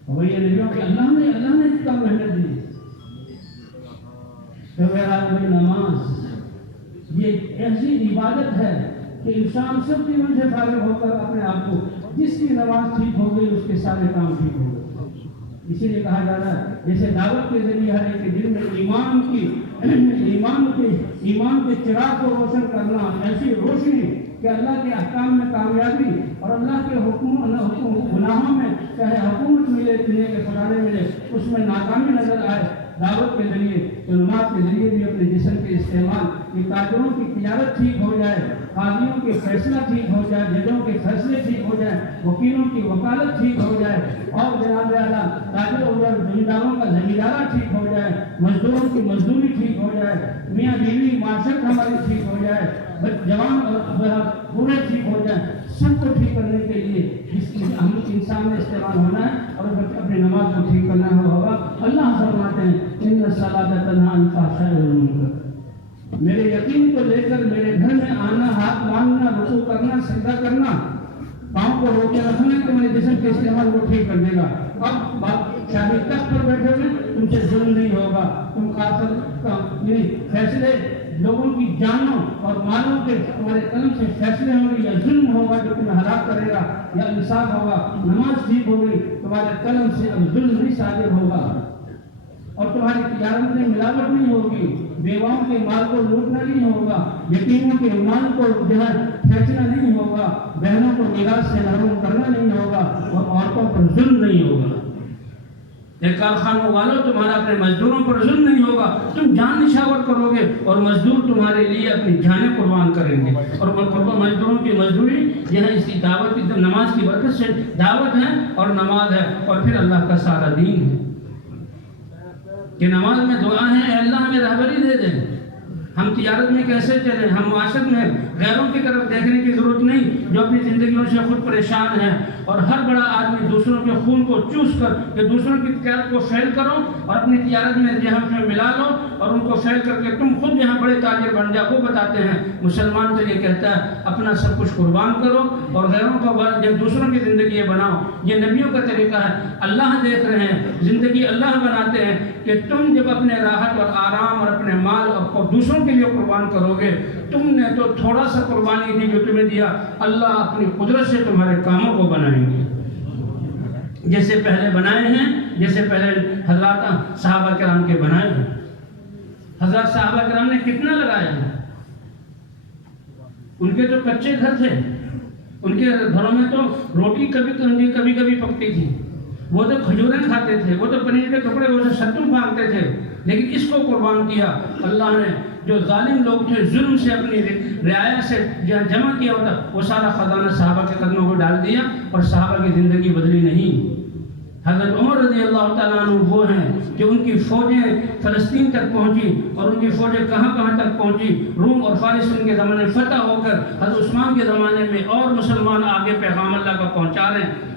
اور یہ نبیوں کہ اللہ نے اتنا محنت دی، نماز یہ ایسی عبادت ہے کہ انسان سب چیزوں سے فارغ ہو کر اپنے آپ کو، جس کی نماز ٹھیک ہو گئی اس کے سارے کام ٹھیک ہو گئے۔ اسی لیے کہا جا رہا ہے جیسے دعوت کے ذریعے ہر ایک دل میں ایمان کے چراغ کو روشن کرنا، ایسی روشنی کہ اللہ کے احکام میں کامیابی اور اللہ کے گناہوں میں چاہے حکومت ملے، دنیا کے خزانے ملے، اس میں ناکامی نظر آئے، دعوت کے ذریعے تو نماز کے ذریعے بھی اپنے جسم کے استعمال، کہ تاجروں کی تجارت ٹھیک ہو جائے، قاضیوں کے فیصلہ ٹھیک ہو جائے، ججوں کے فیصلے ٹھیک ہو جائیں، وکیلوں کی وکالت ٹھیک ہو جائے، اور جناب اعلیٰ تاجروں اور زمینداروں کا زمیندارہ ٹھیک ہو جائے، مزدوروں کی مزدوری ٹھیک ہو جائے، میاں بیوی معاشرت ہماری ٹھیک ہو جائے، جوان اور بوڑھے ٹھیک ہو جائیں، سب کو ٹھیک کرنے کے لیے ہم انسان میں استعمال ہونا ہے اور اپنی نماز کو ٹھیک کرنا ہوگا۔ اللہ فرماتے ہیں ان الصلاۃ تنہی عن الفحشاء والمنکر، میرے یقین کو لے کر میرے گھر میں آنا، ہاتھ مانگنا، رکوع کرنا، سجدہ کرنا، پاؤں کو روکے رکھنا کہ میرے جسم کے استعمال کو ٹھیک کر دے گا۔ اب بات شاہی تخت پر بیٹھے ہوئے تم سے ظلم نہیں ہوگا، تم قاتل فیصلے لوگوں کی جانوں اور مالوں کے تمہارے قلم سے فیصلے ہوں گے، یا ظلم ہوگا جو تمہیں ہلاک کرے گا، یا انصاف ہوگا، نماز ٹھیک ہوگی، تمہارے قلم سے اب ظلم نہیں صادر ہوگا، اور تمہاری تجارت میں ملاوٹ نہیں ہوگی، بیواؤں کے مال کو لوٹنا نہیں ہوگا، یتیموں کے مال کو جو ہے کھینچنا نہیں ہوگا، بہنوں کو میراث سے محروم کرنا نہیں ہوگا، اور عورتوں پر ظلم نہیں ہوگا۔ ایک کارخانوں والوں تمہارا اپنے مزدوروں پر ظلم نہیں ہوگا، تم جان نشاور کرو گے اور مزدور تمہارے لیے اپنی جانیں قربان کریں گے، اور مزدوروں کی مزدوری یہ ہے اسی دعوت کی، نماز کی برکت سے دعوت ہے اور نماز ہے، اور پھر اللہ کا سارا دین ہے کہ نماز میں دعا ہے اے اللہ ہمیں رہبری دے دیں، ہم تجارت میں کیسے چلیں، ہم معاشرت میں غیروں کی طرف دیکھنے کی ضرورت نہیں جو اپنی زندگیوں سے خود پریشان ہے، اور ہر بڑا آدمی دوسروں کے خون کو چوس کر کہ دوسروں کی تجارت کو فیل کرو اور اپنی تجارت میں جہاں میں ملا لو اور ان کو فیل کر کے تم خود یہاں بڑے تاجر بن جاؤ، وہ بتاتے ہیں مسلمان تو یہ کہتا ہے اپنا سب کچھ قربان کرو اور غیروں کا جب دوسروں کی زندگی بناؤ، یہ نبیوں کا طریقہ ہے۔ اللہ دیکھ رہے ہیں، زندگی اللہ بناتے ہیں کہ تم جب اپنے راحت اور آرام اور اپنے مال اور دوسروں کے لیے قربان کرو گے، تم نے تو تھوڑا سا قربانی دی جو تمہیں دیا، اللہ اپنی قدرت سے تمہارے کاموں کو بنائیں گے، جیسے پہلے بنائے ہیں، جیسے پہلے حضرات صحابہ کرام کے بنائے ہیں۔ حضرات صحابہ کرام نے کتنا لگایا ہے، ان کے تو کچے گھر تھے، ان کے گھروں میں تو روٹی کبھی کبھی پکتی تھی، وہ تو کھجوریں کھاتے تھے، وہ تو پنیر کے ٹکڑے وہ تو ستو پھانکتے تھے، لیکن اس کو قربان کیا اللہ نے۔ جو ظالم لوگ تھے ظلم سے اپنی رعایا سے جمع کیا ہوتا وہ سارا خزانہ صحابہ کے قدموں کو ڈال دیا اور صحابہ کی زندگی بدلی نہیں۔ حضرت عمر رضی اللہ تعالیٰ عنہ وہ ہیں کہ ان کی فوجیں فلسطین تک پہنچی اور ان کی فوجیں کہاں تک پہنچی، روم اور فارس ان کے زمانے میں فتح ہو کر حضرت عثمان کے زمانے میں اور مسلمان آگے پیغام اللہ کا پہنچا رہے ہیں۔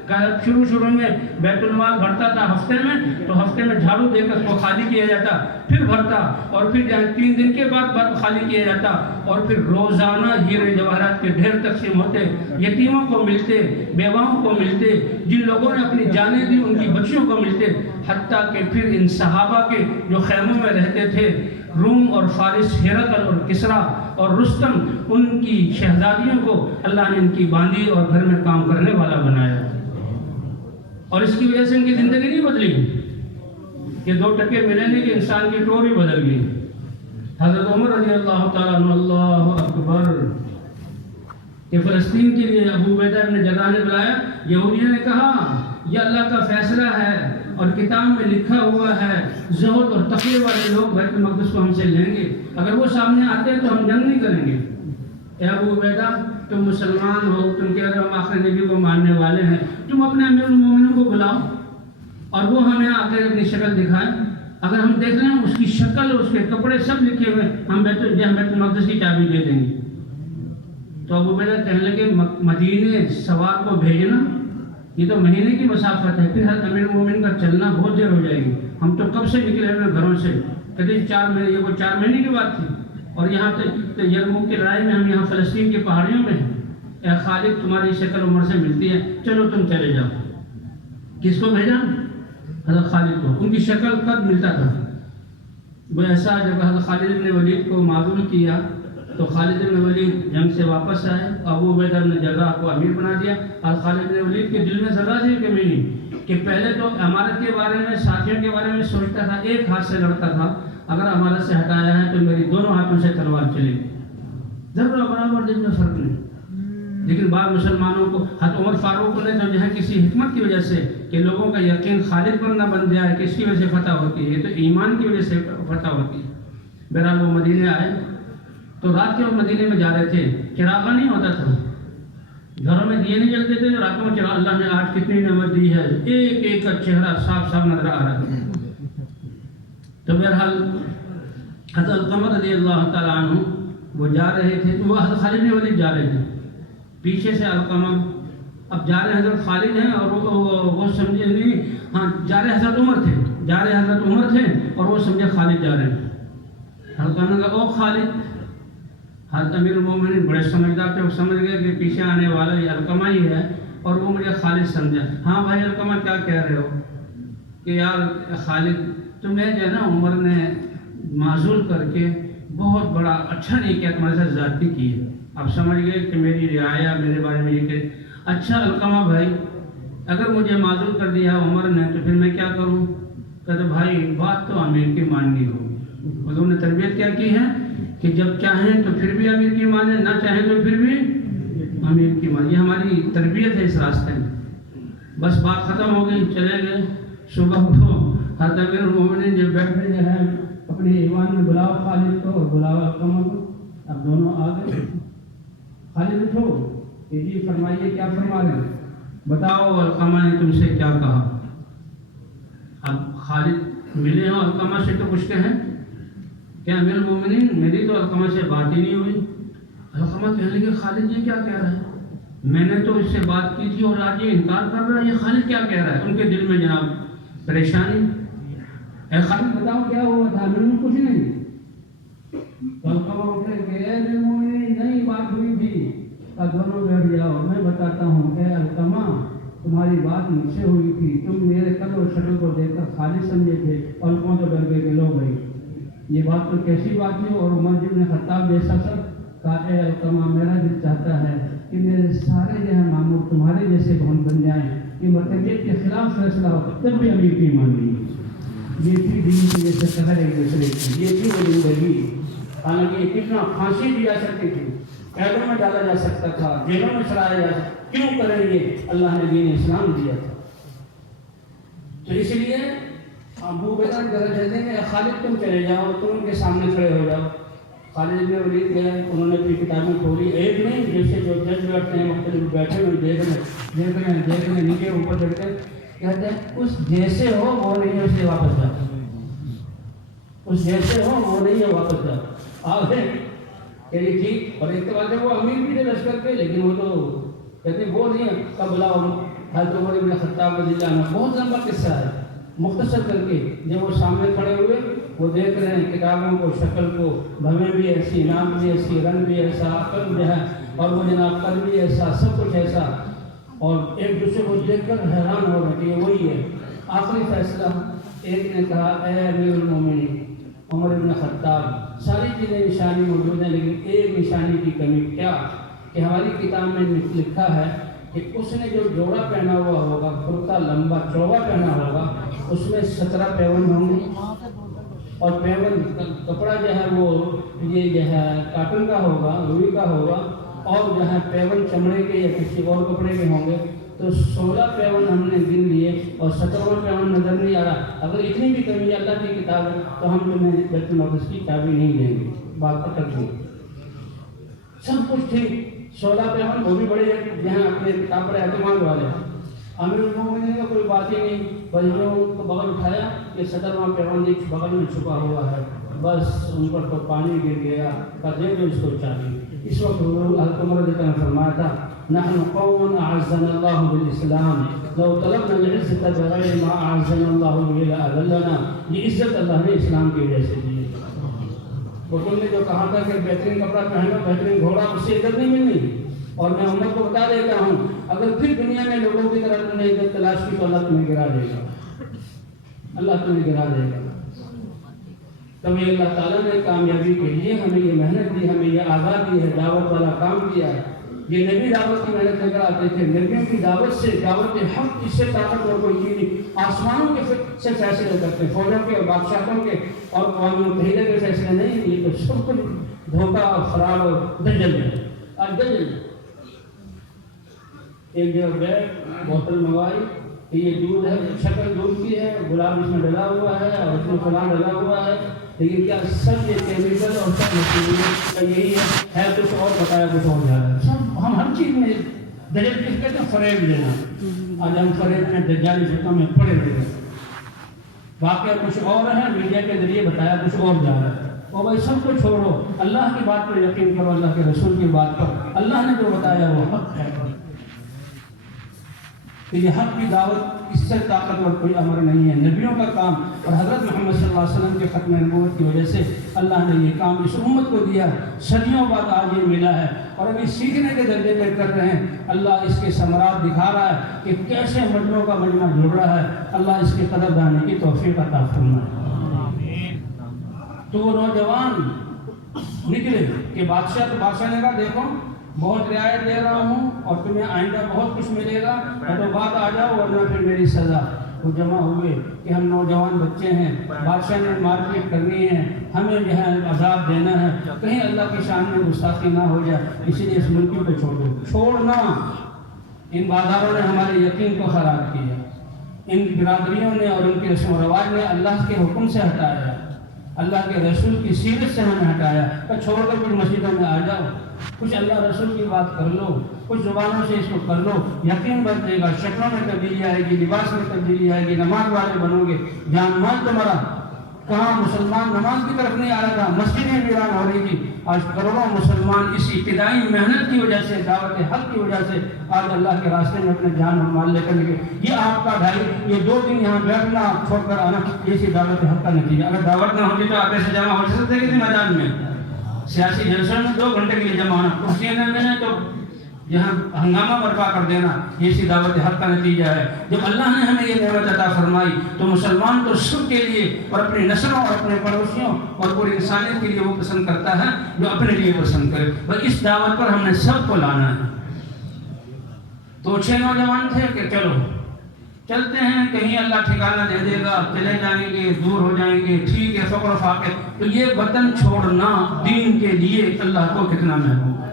شروع میں بیت المال بھرتا تھا ہفتے میں، تو ہفتے میں جھاڑو دے کر وہ خالی کیا جاتا، پھر بھرتا، اور پھر 3 دن کے بعد خالی کیا جاتا، اور پھر روزانہ ہیرے جواہرات کے ڈھیر تقسیم ہوتے، یتیموں کو ملتے، بیواؤں کو ملتے، جن لوگوں نے اپنی جانیں دی ان کی بچیوں کو ملتے، حتیٰ کہ پھر ان صحابہ کے جو خیموں میں رہتے تھے روم اور فارس، ہرقل اور کسریٰ اور رستم، ان کی شہزادیوں کو اللہ نے ان کی باندھی اور گھر میں کام کرنے والا بنایا، اور اس کی وجہ سے ان کی زندگی نہیں بدلی کہ 2 ٹکے ملے نہیں کہ انسان کی ٹوری بدل گئی۔ حضرت عمر رضی اللہ تعالیٰ عنہ اللہ اکبر کہ فلسطین کے لیے ابو عبیدہ ابن جراح نے بلایا، یہودیوں نے کہا یہ اللہ کا فیصلہ ہے اور کتاب میں لکھا ہوا ہے زہد اور تقوی والے لوگ بیت المقدس کو ہم سے لیں گے، اگر وہ سامنے آتے ہیں تو ہم جنگ نہیں کریں گے۔ اے ابو عبیدہ تم مسلمان ہو، تم کہہ رہے ہو ہم آخری نبی کو ماننے والے ہیں، تم اپنے امیر المومنین کو بلاؤ اور وہ ہمیں آ کر اپنی شکل دکھائیں، اگر ہم دیکھ رہے ہیں اس کی شکل اس کے کپڑے سب لکھے ہوئے ہم بیت المقدس کی چابی دے دیں گے۔ تو ابو عبیدہ کہنے لگے مدینے سوار کو بھیجنا یہ تو مہینے کی مسافت ہے، پھر امیر المومنین کا چلنا بہت دیر ہو جائے گی، ہم تو کب سے نکلے ہوئے گھروں سے، کہتے 4 مہینے، یہ وہ 4 مہینے کی بات تھی، اور یہاں یرموک کی لڑائی میں ہم یہاں فلسطین کی پہاڑیوں میں ہیں، اے خالد تمہاری شکل عمر سے ملتی ہے، چلو تم چلے جاؤ۔ کس کو بھیجا؟ حضرت خالد کو، ان کی شکل قد ملتا تھا۔ وہ ایسا جب حضرت خالد بن ولید کو معزول کیا تو خالد بن ولید جنگ سے واپس آئے، ابو عبیدہ بن جراح کو امیر بنا دیا، اور خالد بن ولید کے دل میں ذرا سی کمی نہیں کہ پہلے تو امارت کے بارے میں، ساتھیوں کے بارے میں سوچتا تھا، ایک ہاتھ سے لڑتا تھا، اگر امارت سے ہٹایا ہے تو میری دونوں ہاتھوں سے تلوار چلے گی، ذرا برابر دل میں فرق نہیں۔ لیکن بعض مسلمانوں کو حضرت عمر فاروق نے تو جو ہے کسی حکمت کی وجہ سے کہ لوگوں کا یقین خالد پر نہ بن جائے، کس کی وجہ سے فتح ہوتی ہے؟ یہ تو ایمان کی وجہ سے فتح ہوتی ہے۔ بہرحال وہ مدینے آئے تو رات کے وہ مدینے میں جا رہے تھے، چراغا نہیں ہوتا تھا، گھروں میں دیے نہیں جلتے تھے، راتوں میں چراغ، اللہ نے آج کتنی نعمت دی ہے، ایک ایک کا چہرہ صاف صاف نظر آ رہا ہے۔ تو بہرحال حضرت القمہ رضی اللہ تعالیٰ عنہ وہ جا رہے تھے، وہ حضرت خالد بن ولید جا رہے تھے، پیچھے سے القمہ اب جا رہے حضرت خالد ہیں اور وہ سمجھے نہیں، ہاں جا رہے حضرت عمر تھے، جا رہے حضرت عمر تھے اور وہ سمجھے خالد جا رہے ہیں۔ حضرت عمر نے کہا او خالد، حضرت امیر المومنین بڑے سمجھدار تھے، وہ سمجھ گئے کہ پیچھے آنے والا یہ القمہ ہی ہے اور وہ مجھے خالد سمجھا۔ ہاں بھائی القمہ کیا کہہ رہے ہو کہ یار خالد تمہیں جو ہے نا عمر نے معزول کر کے بہت بڑا اچھا نہیں کیا، تمہارے ساتھ زیادتی کی ہے۔ اب سمجھ گئے کہ میری رعایا میرے بارے میں یہ کہ اچھا القمہ بھائی اگر مجھے معزول کر دیا عمر نے تو پھر میں کیا کروں؟ کہتے بھائی بات تو امیر کی ماننی ہوگی۔ حضور نے تربیت کیا کی ہے کہ جب چاہیں تو پھر بھی امیر کی مانیں، نہ چاہیں تو پھر بھی امیر کی مانیں، یہ ہماری تربیت ہے اس راستے میں۔ بس بات ختم ہو گئی، چلے گئے۔ صبح کو حضرت امیر المومنین جب بیٹھے جو ہے اپنے ایوان میں بلاؤ خالد کو اور بلاؤ القمہ کو، اب دونوں آ گئے۔ خالد اٹھو کہ جی فرمائیے کیا فرما رہے ہیں، بتاؤ القمہ نے تم سے کیا کہا۔ اب خالد ملے ہو القمہ سے تو کچھ کہیں کیا امیر المومنین میری تو القمہ سے بات ہی نہیں ہوئی۔ القمہ کہنے لگے خالد یہ کیا کہہ رہا ہے، میں نے تو اس سے بات کی تھی اور آج یہ انکار کر رہا ہے، یہ خالد کیا کہہ رہا ہے۔ ان کے دل میں جناب پریشانی، اے خالد بتاؤ کیا ہوا تھا؟ میں نے کچھ نہیں۔ تو القمہ اٹھے کہ اے امیر المومنین نہیں بات ہوئی تھی، اب دونوں بیٹھ جاؤ میں بتاتا ہوں۔ اے القمہ تمہاری بات مجھ سے ہوئی تھی، تم میرے قد اور شکل کو دیکھ کر خالد سمجھے تھے، القمہ تو ڈر گئے کہ لو بھائی یہ بات تو کیسی بات ہے۔ اور عمر بن خطاب جیسا سب کہا اے القمہ میرا دل چاہتا ہے کہ میرے سارے جو ہے مامور تمہارے جیسے بن جائیں کہ مرتبیت کے خلاف فیصلہ ہو تب بھی امیر کی مان لی۔ یہ تھی دین کی جیسے شہر ایک دوسرے کی، یہ تھی وہ زندگی۔ حالانکہ کتنا پھانسی دی جا سکتی تھی، قیدوں میں ڈالا جا سکتا تھا، جیلوں میں چڑھایا جا سکتا، کیوں کریں گے؟ اللہ نے دین اسلام دیا تھا۔ تو اس لیے ابو بکر درجہ دیں گے خالد تم چلے جاؤ، تم ان کے سامنے کھڑے ہو جاؤ۔ خالد بن ولید گئے، انہوں نے اپنی کتابیں کھولی، ایک نہیں جیسے جو جج بیٹھتے ہیں مختلف بیٹھے ہوئے دیکھ رہے ہیں نیچے اوپر چڑھ کے کہتے ہیں اس جیسے ہو وہ نہیں ہے اس لیے واپس جاؤ، اس جیسے ہو وہ نہیں ہے واپس جاؤ۔ آگے کہ یہ ٹھیک، اور ایک بات ہے وہ امیر بھی تھے لشکر کے، لیکن وہ تو کہتے وہ نہیں ہے کب بلاؤ۔ حضرت عمر بن خطاب رضی اللہ عنہ بہت لمبا قصہ ہے، مختصر کر کے جب وہ سامنے کھڑے ہوئے وہ دیکھ رہے ہیں کتابوں کو، شکل کو، بھویں بھی ایسی، نام بھی ایسی، رنگ بھی ایسا، عقل جو ہے اور وہ جناب قد بھی ایسا، سب کچھ ایسا، اور ایک دوسرے کو دیکھ کر حیران ہو رہے کہ یہ وہی ہے۔ آخری فیصلہ ایک نے کہا اے امیر المومنین عمر بن خطاب ساری چیزیں نشانی موجود ہیں لیکن ایک نشانی کی کمی، کیا کہ ہماری کتاب میں لکھا ہے کہ اس نے جو جوڑا پہنا ہوا ہوگا، کرتا لمبا چوڑا پہنا ہوگا، اس میں 17 پیون ہوں گے، اور پیون کپڑا جو ہے وہ یہ جو ہے کاٹن کا ہوگا، روئی کا ہوگا، اور جو ہے پیون چمڑے کے یا کسی اور کپڑے کے ہوں گے۔ تو 16 پیون ہم نے گن لیے اور 17واں پیون نظر نہیں آ رہا۔ اگر اتنی بھی کمی اللہ کی کتاب ہے تو ہم تمہیں بیت المقدس کی چابی نہیں دیں گے، بات پکڑ دی۔ سب کچھ ٹھیک، 16 پیون وہ بھی بڑے جہاں اپنے کتاب پر اعتماد والے۔ امیر المومنین کا کوئی بات ہی نہیں، بھائیوں کو بغل اٹھایا کہ 17واں پیون ایک بغل میں چھپا ہوا ہے، بس ان پر تو پانی گر گیا، دے دو اس کو چابی۔ اس وقت حضرت عمر رضی اللہ عنہ نے فرمایا تھا نحن قوم اعزنا اللہ بالاسلام لو طلبنا العزت بغیر ما اعزنا اللہ به لاذلنا۔ یہ عزت اللہ نے اسلام کی وجہ سے دی۔ وہ تم نے جو کہا تھا کہ بہترین کپڑا پہنو، بہترین گھوڑا، اس سے عزت نہیں ملنی۔ اور میں عمر کو بتا دیتا ہوں اگر پھر دنیا میں لوگوں کی طرح تم نے عزت تلاش کی تو اللہ تمہیں گرا دے گا، اللہ تمہیں گرا دے گا۔ تمہیں اللہ تعالیٰ نے کامیابی کے لیے ہمیں یہ محنت دی، ہمیں یہ آزادی ہے، دعوت والا کام کیا ہے۔ یہ نبی دعوت کی محنت لے کر آتے تھے، نبیوں کی دعوت سے، دعوت حق اس سے طاقتور کوئی چیز نہیں۔ آسمانوں کے سے فیصلے کرتے، فوجوں کے اور بادشاہوں کے اور قوم متحدہ کے فیصلے نہیں، یہ تو سب کچھ دھوکہ اور فراڈ اور دجل ہے اور دجل۔ ایک جگہ گئے بوتل منگوائی کہ یہ دودھ ہے، شکل دودھ کی ہے، گلاب اس میں ڈلا ہوا ہے اور اس میں فلاں ڈلا ہوا ہے، لیکن کیا سب یہ کیمیکل اور سب مشینری کا یہی ہے کچھ اور بتایا کچھ اور جا رہا ہے. سب ہم ہر چیز میں دلیل کس کہتے ہیں؟ فریب لینا. آج ہم فریب میں دجالی فتنوں میں پڑے ہوئے ہیں. واقعہ کچھ اور ہے، میڈیا کے ذریعے بتایا کچھ اور جا رہا ہے. اور بھائی سب کو چھوڑو، اللہ کی بات پر یقین کرو، اللہ کے رسول کی بات پر. اللہ نے جو بتایا وہ حق ہے. کہ یہ حق کی دعوت اس سے طاقتور کوئی امر نہیں ہے. نبیوں کا کام اور حضرت محمد صلی اللہ علیہ وسلم کے ختم نبوت کی وجہ سے اللہ نے یہ کام اس امت کو دیا. صدیوں بعد آج یہ ملا ہے اور ابھی سیکھنے کے درجے میں کر رہے ہیں. اللہ اس کے ثمرات دکھا رہا ہے کہ کیسے مجموعوں کا مجمع جڑ رہا ہے. اللہ اس کے قدر دانے کی توفیق عطا فرمائے. تو وہ نوجوان نکلے کہ بادشاہ نے کہا دیکھو بہت رعایت دے رہا ہوں اور تمہیں آئندہ بہت کچھ ملے گا، تو بعد آ جاؤ ورنہ پھر میری سزا. وہ جمع ہوئے کہ ہم نوجوان بچے ہیں، بادشاہ نے مارکیٹ کرنی ہے، ہمیں جو ہے عذاب دینا ہے، کہیں اللہ کی شان میں گستاخی نہ ہو جائے، اسی لیے اس ملک کو چھوڑ دو. چھوڑنا، ان بازاروں نے ہمارے یقین کو خراب کیا، ان برادریوں نے اور ان کے رسم و رواج نے اللہ کے حکم سے ہٹایا، اللہ کے رسول کی سیرت سے ہمیں ہٹایا. تو چھوڑ کر کچھ مسجدوں میں آ جاؤ، کچھ اللہ رسول کی بات کر لو، کچھ زبانوں سے اس کو کر لو، یقین بڑھے گا، شکلوں میں تبدیلی آئے گی، لباس میں تبدیلی آئے گی، نماز والے بنو گے. جان مال تمہارا کہاں مسلمان نماز کی طرف نہیں آ رہا تھا، مسجدیں ویران ہو رہی تھی. آج کروڑوں مسلمان اس ابتدائی محنت کی وجہ سے، دعوت حق کی وجہ سے آج اللہ کے راستے میں اپنے جان اور مال لے کر نکلے. یہ آپ کا ڈھائی، یہ 2 دن یہاں بیٹھنا چھوڑ کر آنا، یہ سی دعوت حق کا نتیجہ. اگر دعوت نہ ہوتی تو آپ ایسے جمع ہو سکتے کسی میدان میں، سیاسی جلسوں میں 2 گھنٹے کے لیے جمع ہونا، کرسیاں نہ ملیں تو یہاں ہنگامہ برپا کر دینا. یہ سی دعوت حق کا نتیجہ ہے. جب اللہ نے ہمیں یہ نعمت عطا فرمائی تو مسلمان تو سب کے لیے اور اپنی نسلوں اور اپنے پڑوسیوں اور پوری انسانیت کے لیے وہ پسند کرتا ہے جو اپنے لیے پسند کرے. بس اس دعوت پر ہم نے سب کو لانا ہے. تو 6 نوجوان تھے کہ چلو چلتے ہیں، کہیں اللہ ٹھکانہ دے دے گا، چلے جائیں گے، دور ہو جائیں گے، ٹھیک ہے، فقر و فاقے. تو یہ وطن چھوڑنا دین کے لیے اللہ کو کتنا محبوب ہے.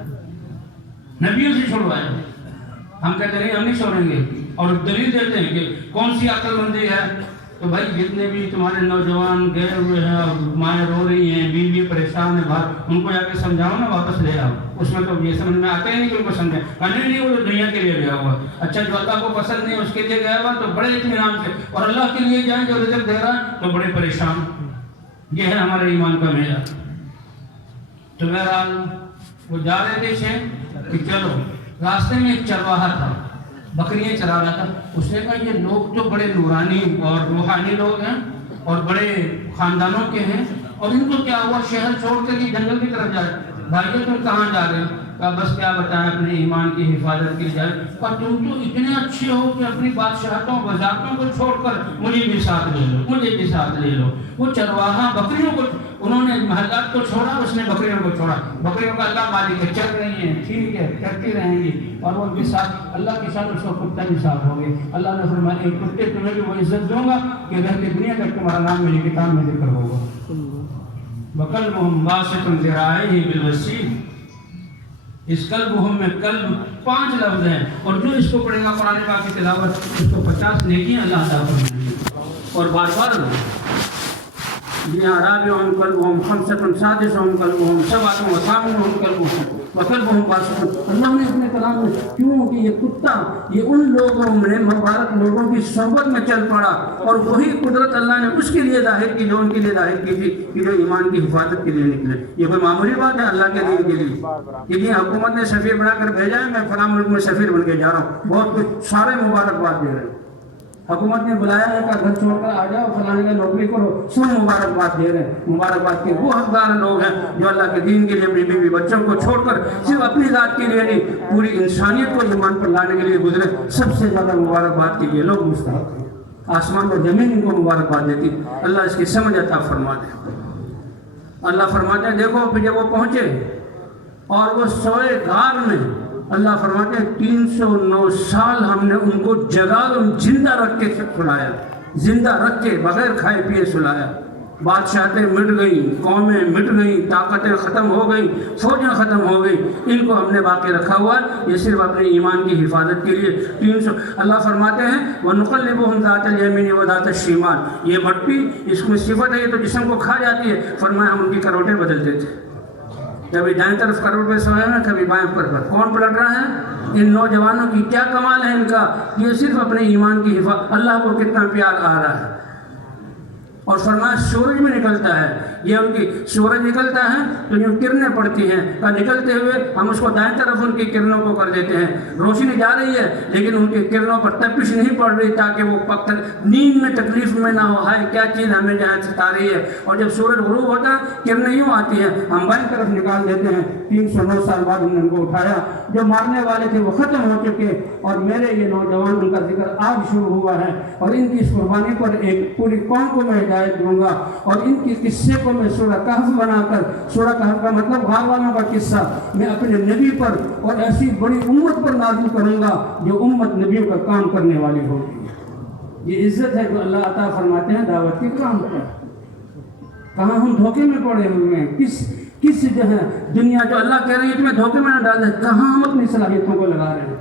نبیوں سے چھوڑوائے، ہم کہتے ہیں ہم نہیں چھوڑیں گے اور دلیل دیتے ہیں کہ کون سی عقل مندی ہے. تو بھائی جتنے بھی تمہارے نوجوان گئے ہوئے ہیں اور مائیں رو رہی ہیں، بیوی پریشان ہے باہر، ان کو جا کے سمجھاؤ نا، واپس لے آؤ. اس میں تو یہ سمجھ میں آتا ہی نہیں کہ ان کو سمجھیں. نہیں وہ تو دنیا کے لیے گیا ہوا. اچھا جو اللہ کو پسند نہیں اس کے لیے گیا ہوا تو بڑے اطمینان سے، اور اللہ کے لیے جائیں جو رزق دے رہا ہے تو بڑے پریشان. یہ ہے ہمارے ایمان کا معیار. تو بہرحال وہ جا رہے تھے کہ چلو، راستے میں ایک چرواہا تھا، بکریاں چرا رہا تھا. اس نے کہا یہ لوگ تو بڑے نورانی اور روحانی لوگ ہیں اور بڑے خاندانوں کے ہیں، اور ان کو کیا ہوا شہر چھوڑ کر یہ جنگل کی طرف جا رہے. بھائیو تم کہاں جا رہے ہو؟ کہا بس کیا بتائیں، اپنے ایمان کی حفاظت کی جائے. اور تم تو اتنے اچھے ہو کہ اپنی بادشاہتوں وزارتوں کو چھوڑ کر مجھے بھی ساتھ لے لو، مجھے بھی ساتھ لے لو. وہ چرواہا بکریوں کو، انہوں نے محلات کو چھوڑا، اس نے بکریوں کو چھوڑا. بکریوں کا اللہ مالک ہے، چل رہی ہیں، ٹھیک ہے، چلتی رہیں گی. اور وہ ان کے ساتھ اللہ کے ساتھ اس کو کتا بھی ساتھ ہو گئے. اللہ نے فرمایا ایک کتے تمہیں بھی وہ عزت دوں گا کہ رہتے دنیا تک تمہارا نام میری کتاب میں ذکر ہوگا. وَقَلْبُهُمْ بَاسِطٌ ذِرَاعَيْهِ بِالْوَسِيلِ. اس قلبہم میں قلب 5 لفظ ہیں، اور جو اس کو پڑھے گا قرآن پاک کی تلاوت اس کو 50 نیکیاں اللہ تعالیٰ فرمائیں گے. اور بار بار رابعهم قلبهم، خمسة سادسهم قلبهم، سبعة وثامنهم قلبهم وقلبهم باسط. اللہ نے اپنے کلام میں کیوں کہ یہ کتا یہ ان لوگوں میں مبارک لوگوں کی صحبت میں چل پڑا، اور وہی قدرت اللہ نے اس کے لیے ظاہر کی جو ان کے لیے ظاہر کی تھی کہ جو ایمان کی حفاظت کے لیے نکلے. یہ کوئی معمولی بات ہے اللہ کے دین کے لیے کہ یہ حکومت نے سفیر بنا کر بھیجا ہے، میں فلاں ملک میں سفیر بن کے جا رہا ہوں، بہت کچھ سارے مبارکباد دے رہے ہیں. حکومت نے بلایا ہے کہ گھر چھوڑ کر آ جاؤ، فلانے کا نوکری کرو، سب مبارکباد دے رہے ہیں. مبارکباد کے وہ حقدار لوگ ہیں جو اللہ کے دین کے لیے اپنی بیوی بچوں کو چھوڑ کر صرف اپنی ذات کے لیے نہیں پوری انسانیت کو ایمان پر لانے کے لیے گزرے. سب سے زیادہ مبارکباد کے لیے لوگ مستحق ہیں. آسمان اور زمین ان کو مبارکباد دیتی. اللہ اس کی سمجھ عطا فرما دے. اللہ فرماتے ہیں دیکھو پھر جب وہ پہنچے اور وہ سوئے غار میں، اللہ فرماتے ہیں 309 سال ہم نے ان کو جگا زندہ رکھ کے سلایا، زندہ رکھ کے بغیر کھائے پیے سلایا. بادشاہتیں مٹ گئی، قومیں مٹ گئی، طاقتیں ختم ہو گئی، فوجیں ختم ہو گئی، ان کو ہم نے باقی رکھا ہوا ہے، یہ صرف اپنے ایمان کی حفاظت کے لیے۔ 300 اللہ فرماتے ہیں وَنُقَلِّبُهُمْ ذَاتَ الْيَمِينِ وَذَاتَ الشِّمَالِ، یہ مٹی اس میں صفت ہے، یہ تو جسم کو کھا جاتی ہے، فرمایا ہم ان کی کروٹیں بدلتے تھے، کبھی دائیں طرف کروٹ پہ سوئے ہیں، کبھی بائیں پر۔ کون پلٹ رہا ہے؟ ان نوجوانوں کی کیا کمال ہے ان کا، یہ صرف اپنے ایمان کی حفاظت، اللہ کو کتنا پیار آ رہا ہے۔ اور فرمایا سورج میں نکلتا ہے، یہ ان کی سورج نکلتا ہے تو جو کرنیں پڑتی ہیں، نکلتے ہوئے ہم اس کو دائیں طرف ان کی کرنوں کو کر دیتے ہیں، روشنی جا رہی ہے لیکن ان کی کرنوں پر تپش نہیں پڑ رہی تاکہ وہ پتھر نیند میں تکلیف میں نہ ہو، ہائے کیا چیز ہمیں جہاں ستا رہی ہے۔ اور جب سورج غروب ہوتا ہے کرنیں یوں آتی ہیں، ہم بائیں طرف نکال دیتے ہیں۔ 309 سال بعد ہم نے ان کو اٹھایا، جو مارنے والے تھے وہ ختم ہو چکے، اور میرے یہ نوجوان ان کا ذکر آج شروع ہوا ہے، اور ان کی اس قربانی پر ایک پوری قوم کو میں ہدایت دوں گا، اور ان کی قصے کو میں سورہ کہف بنا کر، سورہ کہف کا مطلب غار والوں کا قصہ، میں اپنے نبی پر اور ایسی بڑی امت پر نازل کروں گا جو امت نبیوں کا کام کرنے والی ہوگی۔ یہ عزت ہے جو اللہ عطا فرماتے ہیں دعوت کے کام پر۔ کہاں ہم دھوکے میں پڑے ہوئے ہیں، کس جو ہے دنیا جو اللہ کہہ رہی ہے تمہیں دھوکے میں نہ ڈال دے، کہاں ہم اپنی صلاحیتوں کو لگا رہے ہیں۔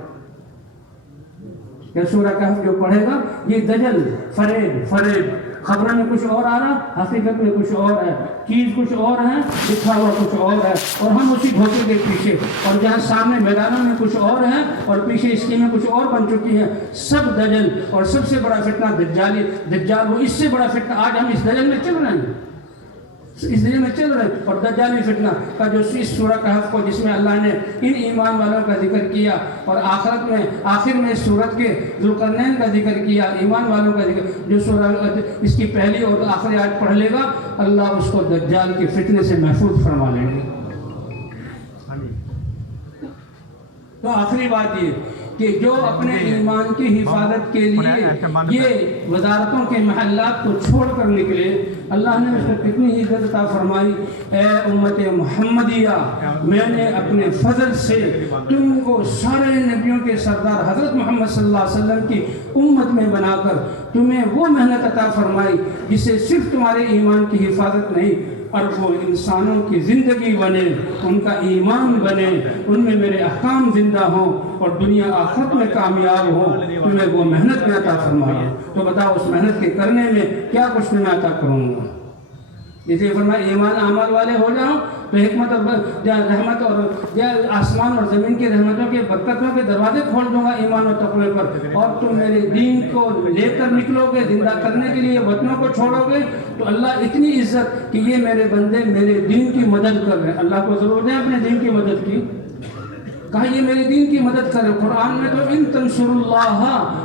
کہ سورہ کہف جو پڑھے گا یہ دجل، فریب، خبروں میں کچھ اور آ رہا، حقیقت میں کچھ اور ہے، چیز کچھ اور ہے، دکھا ہوا کچھ اور ہے، اور ہم اسی دھوکے کے پیچھے، اور جہاں سامنے میدانوں میں کچھ اور ہے اور پیچھے اسکیمیں کچھ اور بن چکی ہیں، سب دجل۔ اور سب سے بڑا فتنہ دجال، وہ اس سے بڑا فتنہ، آج ہم اس دجل میں چل رہے ہیں، اس دنیا میں چل رہے ہیں، اور دجالی فتنہ کا جو اس سورہ کہف کو جس میں اللہ نے ان ایمان والوں کا ذکر کیا، اور آخر میں اس سورت کے ذوالقرنین کا ذکر کیا، ایمان والوں کا ذکر، جو سورہ اس کی پہلی اور آخری آیت پڑھ لے گا اللہ اس کو دجال کے فتنے سے محفوظ فرما لیں گے۔ تو آخری بات یہ کہ جو اپنے ایمان کی حفاظت کے لیے یہ وزارتوں کے محلات کو چھوڑ کر نکلے، اللہ نے اس کو کتنی ہی عزت عطا فرمائی۔ اے امت محمدیہ، میں نے اپنے فضل سے تم کو سارے نبیوں کے سردار حضرت محمد صلی اللہ علیہ وسلم کی امت میں بنا کر تمہیں وہ محنت عطا فرمائی جس سے صرف تمہارے ایمان کی حفاظت نہیں، اربوں انسانوں کی زندگی بنے، ان کا ایمان بنے، ان میں میرے احکام زندہ ہوں اور دنیا آخرت میں کامیاب ہوں، تمہیں وہ محنت میں عطا فرمایا۔ تو بتاؤ اس محنت کے کرنے میں کیا کچھ میں عطا کروں گا۔ اسے فرمایا ایمان اعمال والے ہو جاؤ تو حکمت اور رحمت اور آسمان اور زمین کی رحمتوں کے برکتوں کے دروازے کھول دوں گا ایمان و تقوی پر، اور تم میرے دین کو لے کر نکلو گے، زندہ کرنے کے لیے وطنوں کو چھوڑو گے، تو اللہ اتنی عزت کہ یہ میرے بندے میرے دین کی مدد کر رہے ہیں۔ اللہ کو ضرورت ہے اپنے دین کی مدد کی، کہا یہ میرے دین کی مدد کر رہے۔ قرآن میں تو ان تنصر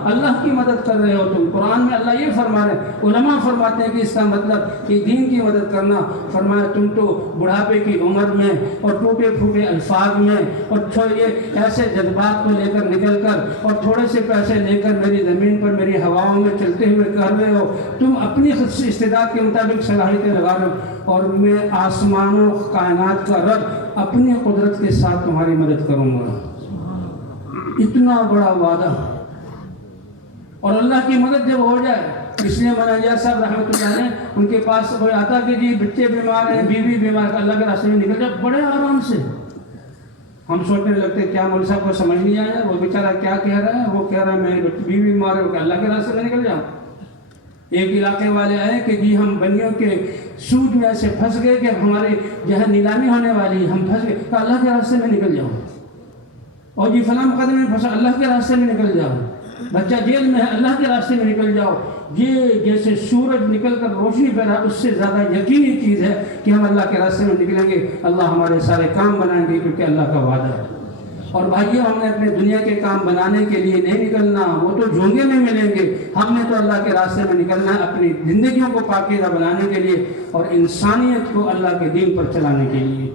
اللہ کی مدد کر رہے ہو تم، قرآن میں اللہ یہ فرما رہے ہیں۔ علماء فرماتے ہیں کہ اس کا مطلب کہ دین کی مدد کرنا، فرمایا تم تو بڑھاپے کی عمر میں اور ٹوٹے پھوٹے الفاظ میں اور یہ ایسے جذبات کو لے کر نکل کر اور تھوڑے سے پیسے لے کر میری زمین پر میری ہواؤں میں چلتے ہوئے کر رہے ہو، تم اپنی استعداد کے مطابق صلاحیتیں لگا رہے ہو، اور میں آسمانوں کائنات کا رب اپنی قدرت کے ساتھ تمہاری مدد کروں گا۔ اتنا بڑا وعدہ، اور اللہ کی مدد جب ہو جائے، اس لیے مولانا اجاز صاحب رحمۃ اللہ علیہ ان کے پاس کوئی آتا کہ جی بچے بیمار ہیں، بیوی بیمار ہے، اللہ کے راستے میں نکل جائے بڑے آرام سے۔ ہم سوچنے لگتے کیا مولوی صاحب کو سمجھ نہیں آیا، وہ بیچارہ کیا کہہ رہا ہے، وہ کہہ رہا ہے میری بیوی بیمار ہے، اللہ کے راستے میں نکل جاؤ۔ ایک علاقے والے آئے کہ جی ہم بنیوں کے سود میں ایسے پھنس گئے کہ ہمارے جہاں نیلامی ہونے والی، ہم پھنس گئے، کہ اللہ کے راستے میں نکل جاؤ۔ اور جی فلاں مقدمے میں پھنسا، اللہ کے راستے میں نکل جاؤ۔ بچہ جیل میں ہے، اللہ کے راستے میں نکل جاؤ۔ یہ جیسے سورج نکل کر روشنی پیدا، اس سے زیادہ یقینی چیز ہے کہ ہم اللہ کے راستے میں نکلیں گے، اللہ ہمارے سارے کام بنائیں گے، کیونکہ اللہ کا وعدہ ہے۔ اور بھائیو، ہم نے اپنے دنیا کے کام بنانے کے لیے نہیں نکلنا، وہ تو جھونگے میں ملیں گے، ہم نے تو اللہ کے راستے میں نکلنا ہے اپنی زندگیوں کو پاکیزہ بنانے کے لیے اور انسانیت کو اللہ کے دین پر چلانے کے لیے۔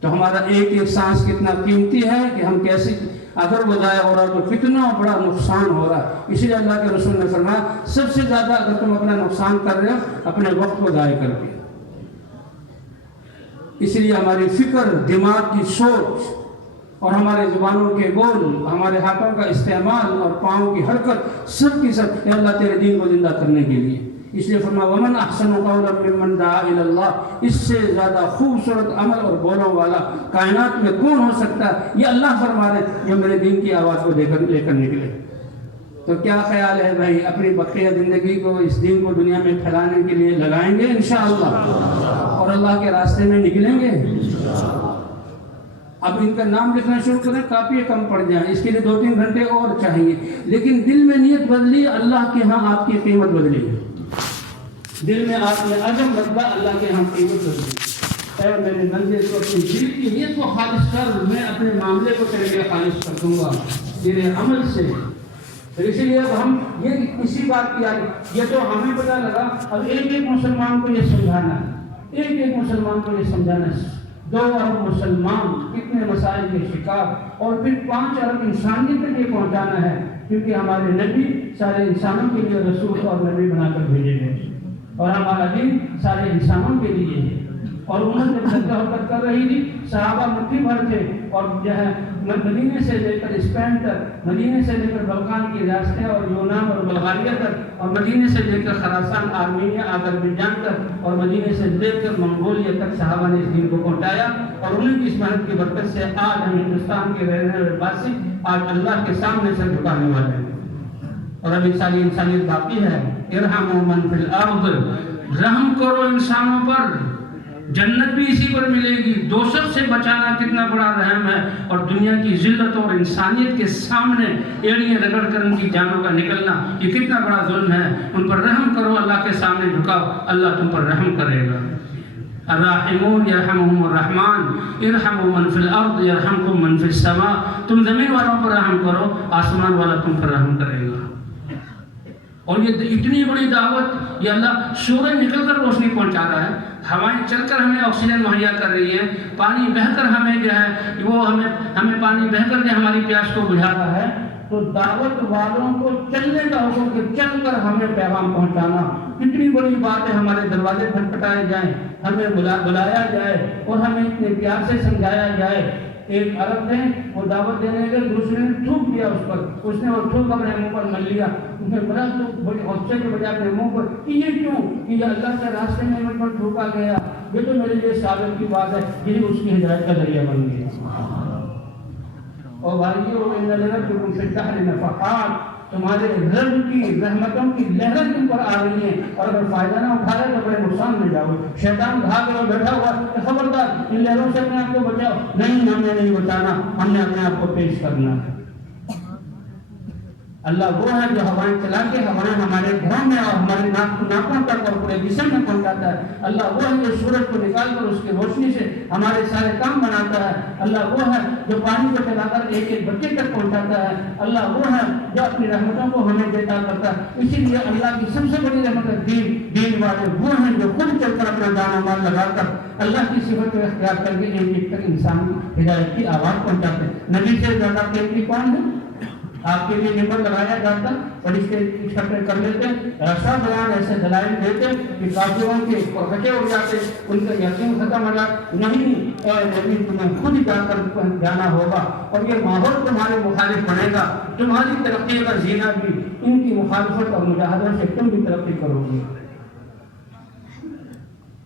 تو ہمارا ایک ایک سانس کتنا قیمتی ہے کہ ہم کیسے، اگر وہ ضائع ہو رہا تو کتنا بڑا نقصان ہو رہا ہے۔ اسی لیے اللہ کے رسول نے فرمایا سب سے زیادہ اگر تم اپنا نقصان کر رہے ہو اپنے وقت کو ضائع کر کے۔ اس لیے ہماری فکر، دماغ کی سوچ اور ہمارے زبانوں کے بول، ہمارے ہاتھوں کا استعمال اور پاؤں کی حرکت، سب کی سب اللہ تیرے دین کو زندہ کرنے کے لیے، اس لیے فرمایا ومن احسن قولا ممن دعا الی اللہ، اس سے زیادہ خوبصورت عمل اور بولوں والا کائنات میں کون ہو سکتا ہے؟ یہ اللہ فرما رہے ہیں جو میرے دین کی آواز کو لے کر نکلے۔ تو کیا خیال ہے بھائی، اپنی بقیہ زندگی کو اس دین کو دنیا میں پھیلانے کے لیے لگائیں گے انشاءاللہ، اور اللہ کے راستے میں نکلیں گے؟ اب ان کا نام لکھنا شروع کریں، کافی کم پڑ جائیں، اس کے لیے 2-3 گھنٹے اور چاہیے، لیکن دل میں نیت بدلی، اللہ کے ہاں آپ کی قیمت بدلی، دل میں آپ نے عزم بدلا، اللہ کے ہاں قیمت بدلی۔ اے میرے بندے، تو اپنی دل کی نیت کو خالص کر، میں اپنے معاملے کو تیرے لیے خالص کر دوں گا تیرے عمل سے۔ اسی لیے اب ہم یہ کسی بات کی یہ تو ہمیں پتہ لگا، اب ایک مسلمان کو یہ سمجھانا ہے، ایک مسلمان کو یہ سمجھانا ہے۔ 2 ارب مسلمان کتنے مسائل کے شکار، اور پھر 5 ارب انسانیت تک یہ پہنچانا ہے، کیونکہ ہمارے نبی سارے انسانوں کے لیے رسول اور نبی بنا کر بھیجے گئے، اور ہمارا دین سارے انسانوں کے لیے ہے۔ اور امت جب صدقہ حرکت کر رہی تھی، صحابہ مٹھی بھر تھے، اور جو ہے مدینے سے لے کر اسپین تک، مدینے سے لے کر بلقان کی ریاستیں اور یونان اور بلغاریہ تک، اور مدینے سے لے کر خراسان، آرمینیا، آذربائیجان تک، اور مدینے سے لے کر منگولیا تک صحابہ نے اس دین کو پہنچایا، اور انہیں کی اس محنت کی برکت سے آج ہم ہندوستان کے رہنے والے باسی آج اللہ کے سامنے سے جھکانے والے ہیں۔ اور ابھی ساری انسانیت باقی ہے۔ ارحموا من فی الارض، رحم کرو انسانوں پر، جنت بھی اسی پر ملے گی۔ دوزخ سے بچانا کتنا بڑا رحم ہے، اور دنیا کی ذلت اور انسانیت کے سامنے ایڑیاں رگڑ کر ان کی جانوں کا نکلنا یہ کتنا بڑا ظلم ہے۔ ان پر رحم کرو، اللہ کے سامنے جھکاؤ، اللہ تم پر رحم کرے گا۔ الراحمون یرحمہم الرحمن ارحموا من فی الارض یرحمکم من فی السماء، تم زمین والوں پر رحم کرو، آسمان والا تم پر رحم کرے گا۔ اور یہ اتنی بڑی دعوت، یہ اللہ سورج نکل کر روشنی پہنچا رہا ہے، ہوائیں چل کر ہمیں آکسیجن مہیا کر رہی ہے، پانی بہہ کر ہمیں جو ہے وہ ہمیں پانی بہہ کر جو ہماری پیاس کو بجھا رہا ہے۔ تو دعوت والوں کو چلنے کا حکم کہ چل کر ہمیں پیغام پہنچانا کتنی بڑی بات ہے۔ ہمارے دروازے کھٹکھٹائے جائیں، ہمیں بلایا جائے، اور ہمیں اتنے پیار سے سمجھایا جائے۔ ایک عرب نے وہ دعوت دینے کے دوسرے نے تھوک دیا اس پر، اس نے وہ تھوک اپنے منہ پر مل لیا، اس نے بڑا بڑے غصے کے بجائے اپنے منہ پر کہ یہ کیوں، کہ یہ اللہ کے راستے میں مجھ پر تھوکا گیا، یہ تو میرے لیے ثابت کی بات ہے، یہی اس کی ہدایت کا ذریعہ بن گیا۔ اور بھائیو ان لربکم فی الدہر نفحات، تمہارے رب کی رحمتوں کی لہریں تم پر آ رہی ہیں، اور اگر فائدہ نہ اٹھا رہے تو بڑے نقصان میں جاؤ۔ شیطان بھاگ کر بیٹھا ہوا کہ خبردار ان لہروں سے اپنے آپ کو بچاؤ، نہیں ہم نے نہیں بچانا، ہم نے اپنے آپ کو پیش کرنا ہے۔ اللہ وہ ہے جو ہوائیں چلا کے ہوائیں ہمارے گھروں میں اور ہمارے ناکوں تک اور پورے جسم میں پہنچاتا ہے۔ اللہ وہ ہے جو سورج کو نکال کر اس کی روشنی سے ہمارے سارے کام بناتا ہے۔ اللہ وہ ہے جو پانی کو چلا کر ایک ایک بچے تک پہنچاتا ہے۔ اللہ وہ ہے جو اپنی رحمتوں کو ہمیں دیتا کرتا ہے۔ اسی لیے اللہ کی سب سے بڑی رحمت ہے دین والے وہ ہیں جو خود چل کر اپنا جان و مال لگا کر اللہ کی صفت کو اختیار کر کے ایک ایک تک انسان کی ہدایت کی آواز پہنچاتے ہیں۔ نبی سے زیادہ قیمتی کون ہے؟ آپ کے لیے نمبر لگایا جاتا اور اس کے اکٹھے کر لیتے، ایسا بیان ایسے دلائل دیتے کہ کافروں کے کچے اڑ جاتے، ان کا یقین ختم ہو جاتا۔ نہیں اے نبی، تمہیں خود جا کر جانا ہوگا، اور یہ ماحول تمہارے مخالف بنے گا، تمہاری ترقی کا زینہ بھی ان کی مخالفت اور مجاہدوں سے تم بھی ترقی کرو گے۔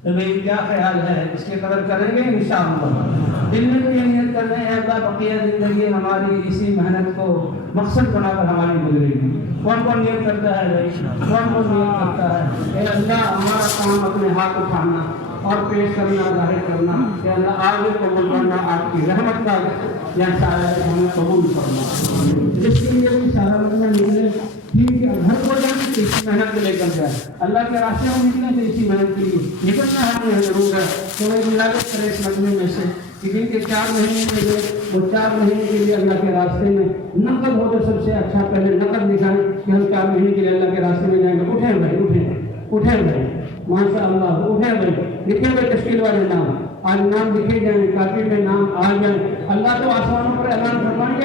تو بھئی کیا خیال ہے، اس کی قدر کریں گے انشاءاللہ؟ دل میں تو یہ نیت کر رہے ہیں اللہ بقیہ زندگی ہماری اسی محنت کو مقصد بنا کر ہماری گزرے گی۔ کون کون نیت کرتا ہے بھائی؟ کون کون نیت کرتا ہے؟ اے اللہ ہمارا کام اپنے ہاتھ اٹھانا اور پیش کرنا، ظاہر کرنا، کہ اللہ آگے قبول کرنا، آپ کی رحمت کا یا سارا ہمیں قبول کرنا۔ جس کے لیے بھی سارا مطلب نکلے ٹھیک ہے، گھر کو جائیں تو اسی محنت لے کر جائے، اللہ کے راستے میں نکلیں تو اسی محنت کے لیے نکلنا ہمیں ضرور ہے۔ تو میں ملاقات کرے اس مجمع میں سے کہ جن کے 4 مہینے کے لیے وہ 4 مہینے کے لیے اللہ کے راستے میں نقد ہو تو سب سے اچھا پہلے نقد دکھائیں کہ ہم 4 مہینے کے لیے اللہ کے راستے میں جائیں گے۔ اٹھیں بھائی، اٹھیں بھائی، ماشاء اللہ اٹھیں بھائی، لکھیں بھائی تشکیل والے نام، آج نام لکھے جائیں، کاپی میں نام آ جائیں۔ اللہ تو آسمانوں پر اعلان فرمائیں گے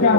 4